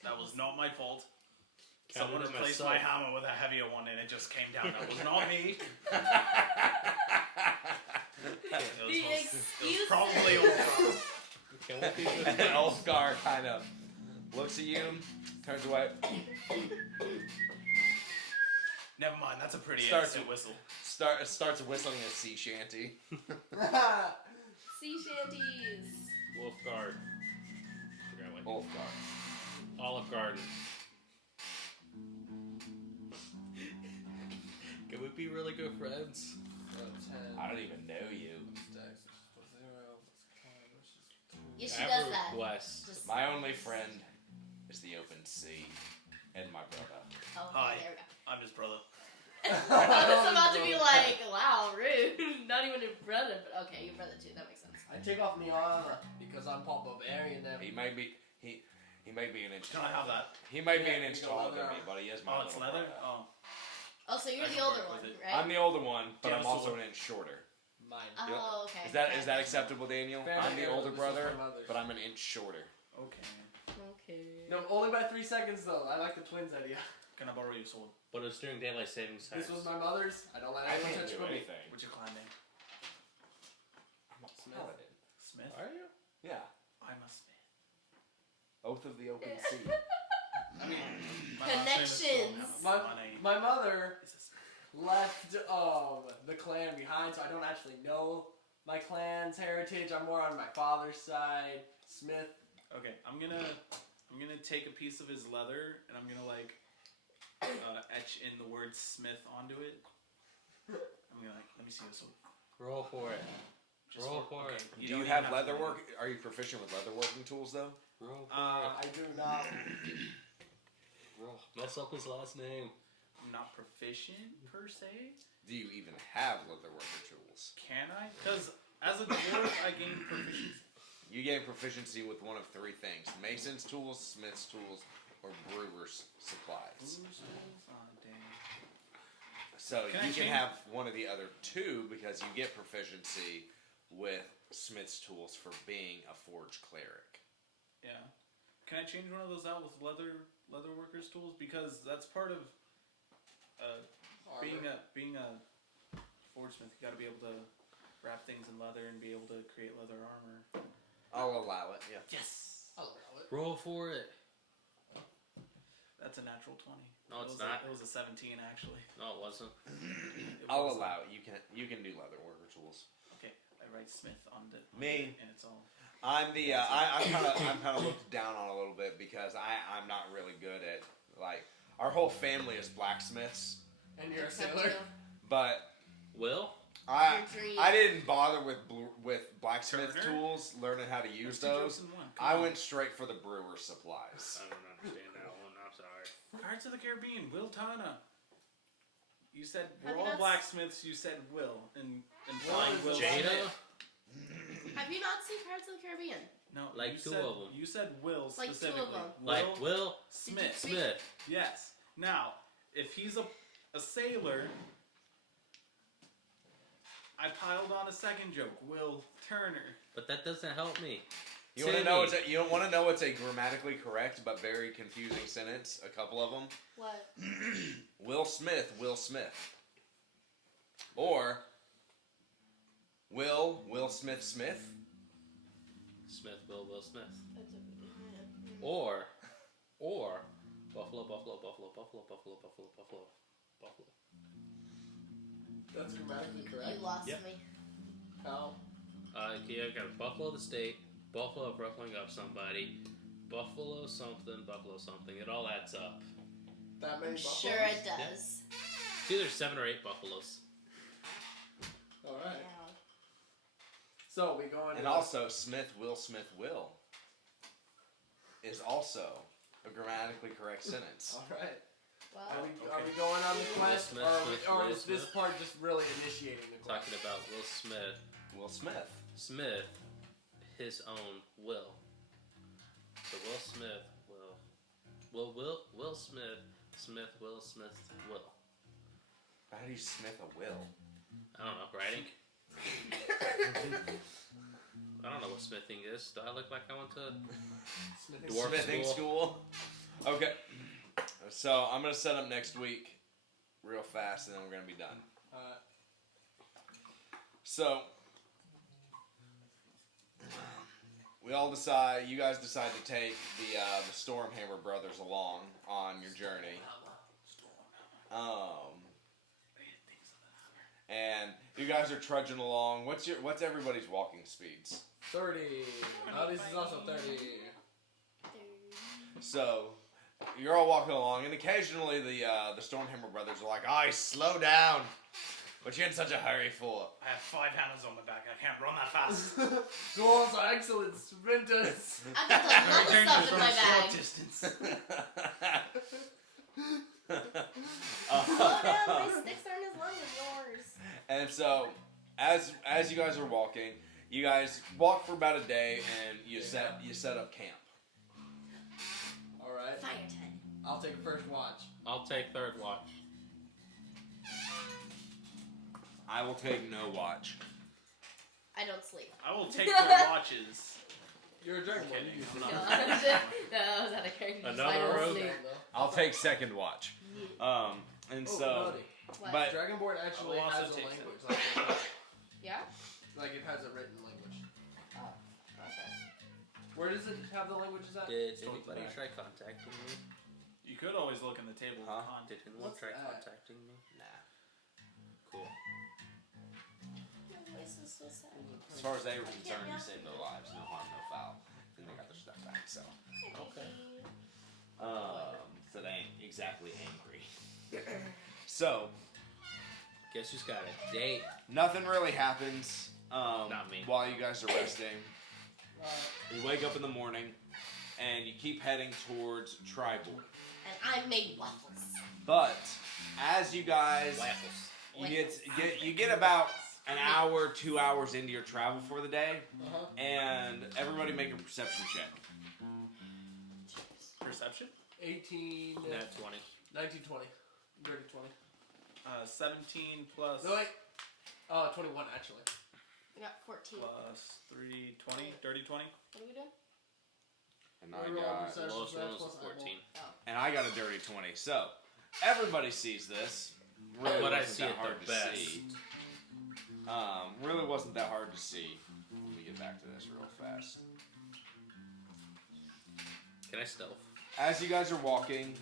That was not my fault. Counted Someone it replaced myself. my hammer with a heavier one and it just came down. That was not me. It The was excuse. probably Ultron. Can we keep And this? Ulfgar kind of looks at you, turns away, Never mind, that's a pretty Starts innocent whistle. starts whistling a sea shanty. Sea shanties. Wolf Guard. Forgot what. Ulfgar. Olive Garden. Can we be really good friends? I don't even know you. Yeah, she I does have a that. request. Just, My only friend is the open sea and my brother. oh, Hi. there we go. I'm his brother. I was about to be like, wow, rude. Not even your brother, but okay, your brother too. That makes sense. I take off my armor because I'm part barbarian now. He may be an inch. Can I have that? He may be Yeah, an inch you got taller than leather me, armor. but he is my Oh, it's little leather? brother. Oh. Oh, so you're I the can older work one, with it. right? I'm the older one, but Yeah, I'm so also what- an inch shorter. Mine. Oh, okay. Is that Okay. acceptable, Daniel? Fair I'm the enough. older This is brother, my mother's. but I'm an inch shorter. Okay. Okay. No, only by 3 seconds though. I like the twins idea. Can I borrow your sword? But it's during daylight savings time. This was my mother's. I don't let I anyone can't touch do me. anything. What's your clan name? I'm a paladin. Smith? Are you? Yeah. I'm a Smith. Oath of the open sea. I mean, my last name is Connections. Stonehouse. My name My mother is a Smith. left the clan behind, so I don't actually know my clan's heritage. I'm more on my father's side. Smith. Okay, I'm gonna take a piece of his leather and I'm gonna like etch in the word Smith onto it. I'm gonna like, let me see this one. Roll for it. Roll for it. Do don't you even have to leather do work? Are you proficient with leatherworking tools though? Roll for I do not. it. Roll. Mess up his last name. I'm not proficient per se. Do you even have leatherworker tools? Can I? Because as a dwarf, I gain proficiency. You gain proficiency with one of 3 things: mason's tools, smith's tools, or brewer's supplies. Oh, dang. So Can I you can change- have one of the other 2 because you get proficiency with smith's tools for being a forge cleric. Yeah. Can I change one of those out with leather workers tools? Because that's part of being a forgesmith. You got to be able to wrap things in leather and be able to create leather armor. I'll allow it. Yeah. Yes. I'll allow it. Roll for it. That's a natural 20. No, it's it was not. It was a 17 actually. No, it wasn't. It I'll was- allow it. You can do leatherworker tools. Okay, I write Smith on the Me. and it's all. I'm the I'm kind of looked down on a little bit because I'm not really good at, like, our whole family is blacksmiths, And you're a Except sailor. you. but Will? Your dream. I didn't bother with blacksmith Turner? tools, learning how to use There's 2 those. jokes in one. I Come on. went straight for the brewer supplies. I don't understand that one. I'm sorry. Pirates of the Caribbean. Will Turner. You said Have we're you all not blacksmiths. You said Will and implying Will Jada? Smith. Have you not seen Pirates of the Caribbean? No, Like you 2 said, of 'em. You said Will Like 2 of specifically. 'em. Like Will Smith. Smith. Yes. Now, if he's a sailor, I piled on a second joke. Will Turner. But that doesn't help me. You want to Timmy. know you don't want to know it's a grammatically correct but very confusing sentence. A couple of them. What? Will Smith, or Will Smith. Smith, Will Smith. Or Buffalo. That's grammatically correct. You lost Yep. me. How? Okay, I got Buffalo the state, Buffalo ruffling up somebody, Buffalo something. It all adds up. That many I'm buffaloes? sure it does. It's either 7 or 8 buffaloes. All right. Yeah. So we go into And also Smith Will is also a grammatically correct sentence. All right. Well, Are we Okay. going on the quest, Smith, or Will is this Smith. part just really initiating the quest? Talking about Will Smith. Will Smith. Smith, his own will. So Will Smith will. Will Smith. Smith Will Smith will. How do you Smith a will? I don't know, writing? I don't know what smithing is. Do I look like I went to Smithing. dwarf Smithing school. Okay. So I'm gonna set up next week, real fast, and then we're gonna be done. So we all decide. You guys decide to take the Stormhammer brothers along on your journey. And you guys are trudging along. What's everybody's walking speeds? 30. This is also 30. So you're all walking along, and occasionally the Stormhammer brothers are like, "Aye, slow down. What you in such a hurry for?" I have 5 hammers on my back. I can't run that fast. Dwarves are excellent sprinters. I got the little stuff in my bag. Distance. Slow down, my sticks aren't as long as yours. And so, as you guys are walking, you guys walk for about a day, and you set up camp. All right. Fire time. I'll take a first watch. I'll take third watch. I will take no watch. I don't sleep. I will take their watches. You're a dragon boy. Kidding, You I'm can not. No, I was out of character. Another I don't rogue? sleep. I'll take second watch. And so, naughty. What? but Dragonborn actually I will also has a take language. Yeah? Like it has a written language. Oh, okay. Where does it have the languages at? Did Storm's anybody back. try contacting me? You could always look in the table. Huh? Con. Did anyone What's try that? contacting me? Nah. Cool. Your voice is so sad. as far as they were concerned, you saved their lives. No harm, no foul. And they got their stuff back. So, Okay. so they ain't exactly angry. So, Guess who's got a date? nothing really happens. Not me. While you guys are resting. You wake up in the morning, and you keep heading towards Tribal. And I made waffles. But as you guys, Waffles. you get about an hour, 2 hours into your travel for the day, and everybody make a perception check. Perception? 18, Nat 20. 19, 20. Dirty 20. 17 plus No, wait. 21 actually. I got 14. plus 3, 20. Dirty 20. What are we doing? And We're I rolling got perception Lowest one checks was plus a 14. and I got a dirty 20. So everybody sees this. Really But I wasn't see that it hard the to best. see. Really wasn't that hard to see. Let me get back to this real fast. Can I stealth? As you guys are walking,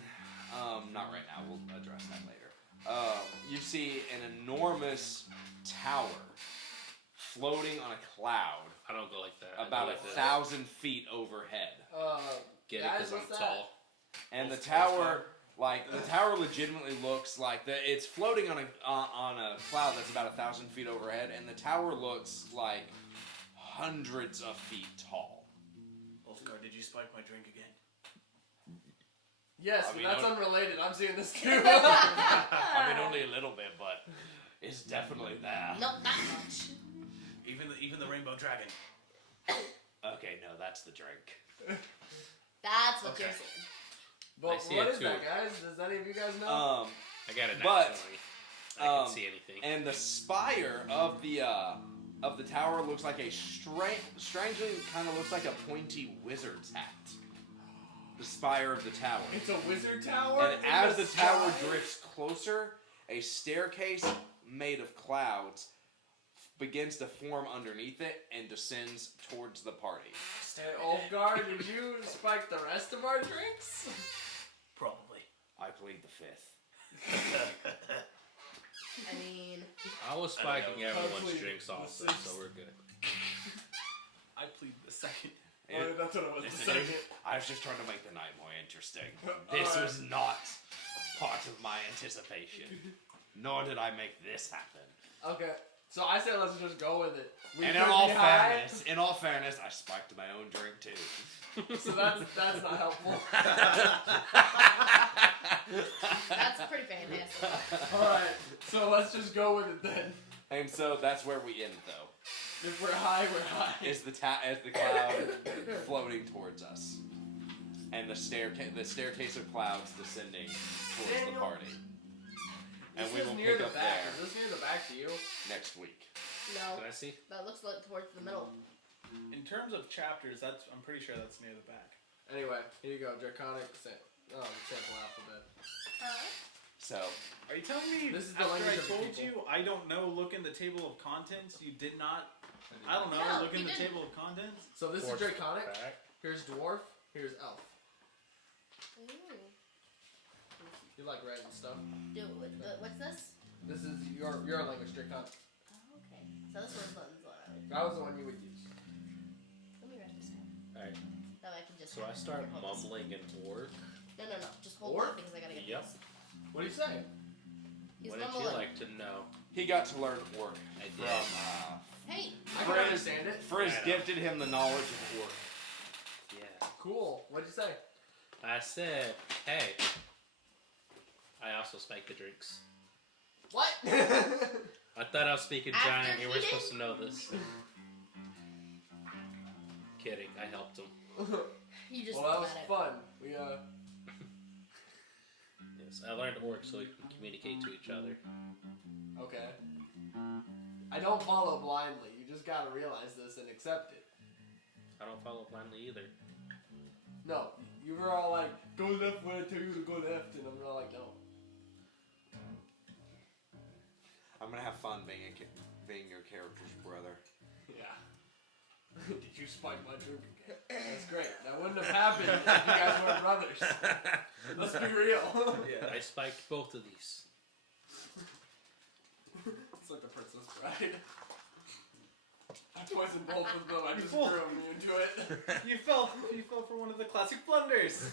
not right now, we'll address that later. You see an enormous tower floating on a cloud I don't go like that. I go about like this. 1,000 feet overhead. Get it guys, because I'm what's that? tall. And the tower, the tower legitimately looks like it's floating on a cloud that's about 1,000 feet overhead, and the tower looks like hundreds of feet tall. Wolfgar, did you spike my drink again? Yes, I but mean, that's no- unrelated. I'm seeing this too. I mean, only a little bit, but it's definitely there. Not that much. Even the rainbow dragon. Okay, no, that's the drink. That's what Okay. you're saying. But I see what it is too. that, guys? Does any of you guys know? I got a nat But, 20. I can see anything. And the spire of the tower looks like a strangely kind of looks like a pointy wizard's hat. The spire of the tower. It's a wizard tower. And in as the tower sky? drifts closer, a staircase made of clouds begins to form underneath it and descends towards the party. Hey, Ulfgar, did you spike the rest of our drinks? Probably. I plead the fifth. I mean, I was spiking know. everyone's Hopefully drinks also, the so we're good. I plead the second. Well, that's what it was. The second. I was just trying to make the night more interesting. Alright. This was not part of my anticipation. Nor did I make this happen. Okay, so I say let's just go with it. We And could be high, in all fairness, I spiked my own drink too. so that's not helpful. that's pretty fantastic. All right, so let's just go with it then. And so that's where we end, though. If we're high, we're high. Is the cloud floating towards us, and the staircase of clouds descending towards the Daniel, party. And This we is will near pick the up back. there Is this near the back to you? next week. No, Can I see? that looks like towards the middle. In terms of chapters, I'm pretty sure that's near the back. Anyway, here you go. Draconic sample alphabet. So, Are you telling me This is the after I language of told people. you I don't know, look in the table of contents, you did not, I don't know, No, look in you the didn't. table of contents? So this Force is Draconic. back. Here's Dwarf. Here's Elf. Ooh. You like red and stuff. What's this? This is your language, Draconic. Oh, okay. So this was the one I would. That was the one you would use. Let me write this down. Alright, That way I can just. so I start Here, hold this. mumbling in orc. No. Just hold Or? on because I gotta get Yep. this. What do you say? He's What did you mumbling. like to know? he got to learn orc I from, did. Hey. I can understand it. Frizz I know. gifted him the knowledge of orc. Yeah. Cool. What'd you say? I said, hey. I also spiked the drinks. What? I thought I was speaking After giant. You were eating? supposed to know this. Kidding. I helped him. You just. Well, that was got it. fun. Yes, I learned orc so we can communicate to each other. Okay. I don't follow blindly. You just gotta realize this and accept it. I don't follow blindly either. No, you were all like, go left when I tell you to go left, and I'm all like, no. I'm gonna have fun being your character's brother. Yeah. Did you spike my drink? That's great. That wouldn't have happened if you guys weren't brothers. Let's be real. Yeah. I spiked both of these. It's like the Princess Bride. I poisoned both of them. I just fool. threw them into it. You fell for one of the classic blunders.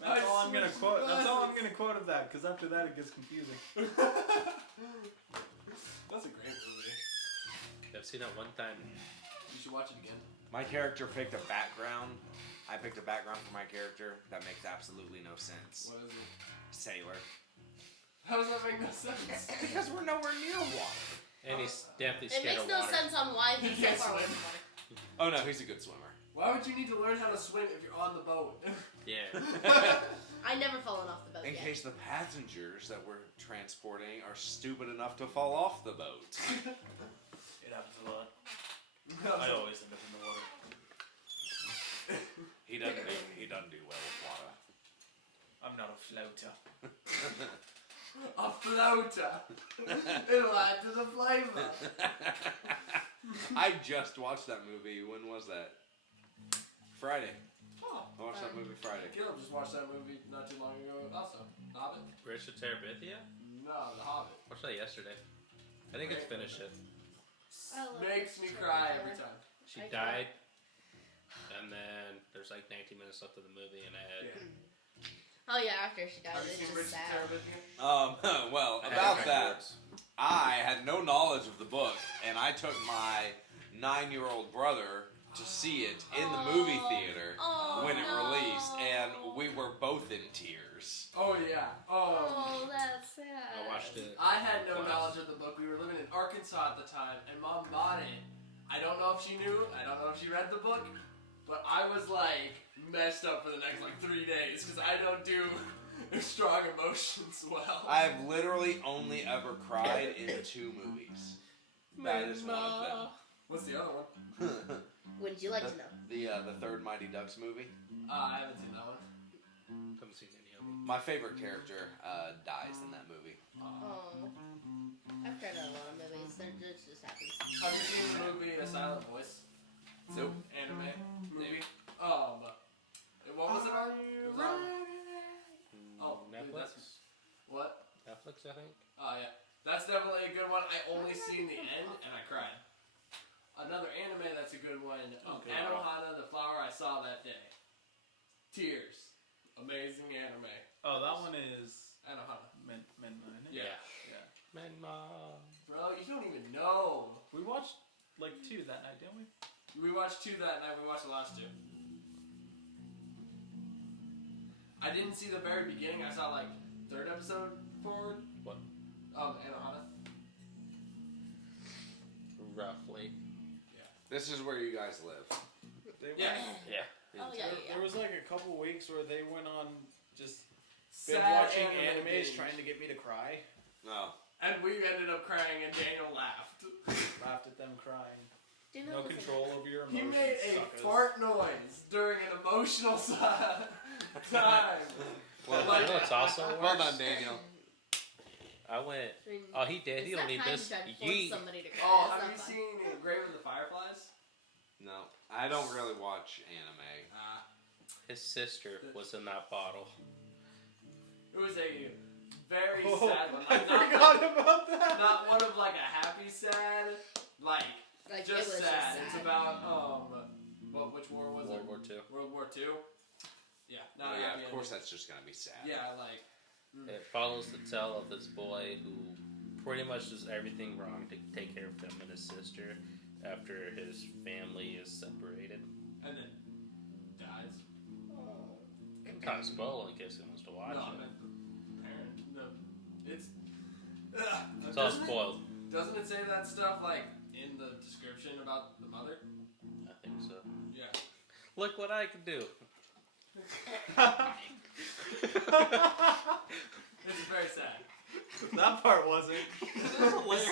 That's all I'm gonna quote. That's all I'm gonna quote of that, because after that it gets confusing. That's a great movie. I've seen that one time. You should watch it again. My character picked a background. I picked a background for my character that makes absolutely no sense. What is it? Sailor. How does that make no sense? Because we're nowhere near water. And he's definitely It scared makes of no water. sense on why he's so Yes, far away man. from water. Oh no, he's a good swimmer. Why would you need to learn how to swim if you're on the boat? Yeah. I never fallen off the boat In yet. case the passengers that we're transporting are stupid enough to fall off the boat. It happens a lot. I always end up in the water. He doesn't do well with water. I'm not a floater. A floater. It'll add to the flavor. I just watched that movie. When was that? Friday. Oh, I watched that movie Friday. Caleb just watched that movie not too long ago. Also, Hobbit. Bridge to Terabithia? No, The Hobbit. Watched that yesterday. I think it's finished it. I love Makes me it. cry every time. She I died, and then there's like 19 minutes left of the movie, and I had. Yeah. Oh yeah, after she died, Have you it's seen just Richard sad. Terabithia? Well, I had about it that, backwards. I had no knowledge of the book, and I took my 9-year-old brother to see it in the movie theater Oh, when it no. released, and we were both in tears. Oh yeah. Oh, that's sad. I watched it. I had no Twice. knowledge of the book. We were living in Arkansas at the time, and Mom bought it. I don't know if she knew. I don't know if she read the book, but I was like messed up for the next like 3 days because I don't do strong emotions well. I've literally only ever cried in 2 movies. That is one of them. What's the other one? Would you like to know? The third Mighty Ducks movie. I haven't seen that one. Haven't seen any of them. My favorite character dies in that movie. Oh, I've cried at a lot of movies. This just happens. Have you seen the movie A Silent Voice? Nope. Anime movie. What was it on? It was on. Oh, dude, Netflix? What? Netflix, I think. Oh yeah, that's definitely a good one. I only seen the end and I cried. Another anime that's a good one. Okay. Anohana, the flower I saw that day. Tears. Amazing anime. Oh, that one is Anohana. Men, isn't it? Yeah. Yeah. Menma. Bro, you don't even know. We watched like 2 that night, didn't we? We watched 2 that night. We watched the last 2. I didn't see the very beginning. I saw like 3rd episode forward. What? Anohana. Roughly. This is where you guys live. They Yeah. Yeah. Oh yeah, There was like a couple weeks where they went on just binge Sad watching anime animes binge. trying to get me to cry. No. And we ended up crying, and Daniel laughed. Laughed at them crying. Do you know No what's control over your He emotions. made a suckers. fart noise during an emotional time. Well, Like- you know what's also worse? Well done, Daniel. I went. I mean, Oh, he did. it's He not don't need time this. to try to force Yeet. somebody to cry. Oh, That's have not you fun. seen Grave of the Fireflies? No, I don't really watch anime. His sister was in that bottle. It was a very Oh, sad one. I Like, not, forgot about that. not one of like a happy sad, like Like, just it was sad. just sad. It's about which war was World it? War II. World War II. Yeah, not a yeah, happy of course ending. that's just gonna be sad. Yeah, like It follows the tale of this boy who pretty much does everything wrong to take care of him and his sister after his family is separated. and then dies. I'm kind of spoiled in case he wants to watch No, I it. meant the parent. No, it's. It's all Doesn't it- spoiled. Doesn't it say that stuff like in the description about the mother? I think so. Yeah. Look what I can do. It's very sad. That part wasn't.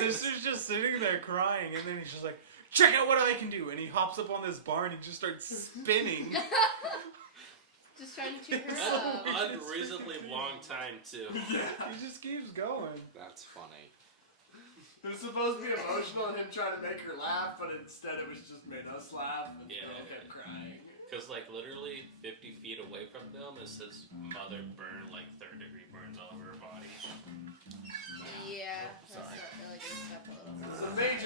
His sister's just sitting there crying, and then he's just like, check out what I can do. And he hops up on this bar and he just starts spinning. Just trying to cheer her That's up. Unreasonably long time too. He just keeps going. That's funny. It was supposed to be emotional and him trying to make her laugh, but instead it was just made us laugh and Yeah. Bill kept crying. Because like literally 50 feet away from them is his mother burned like third-degree burns all over her body. Yeah, that's Sorry. not really good stuff a little. It's a major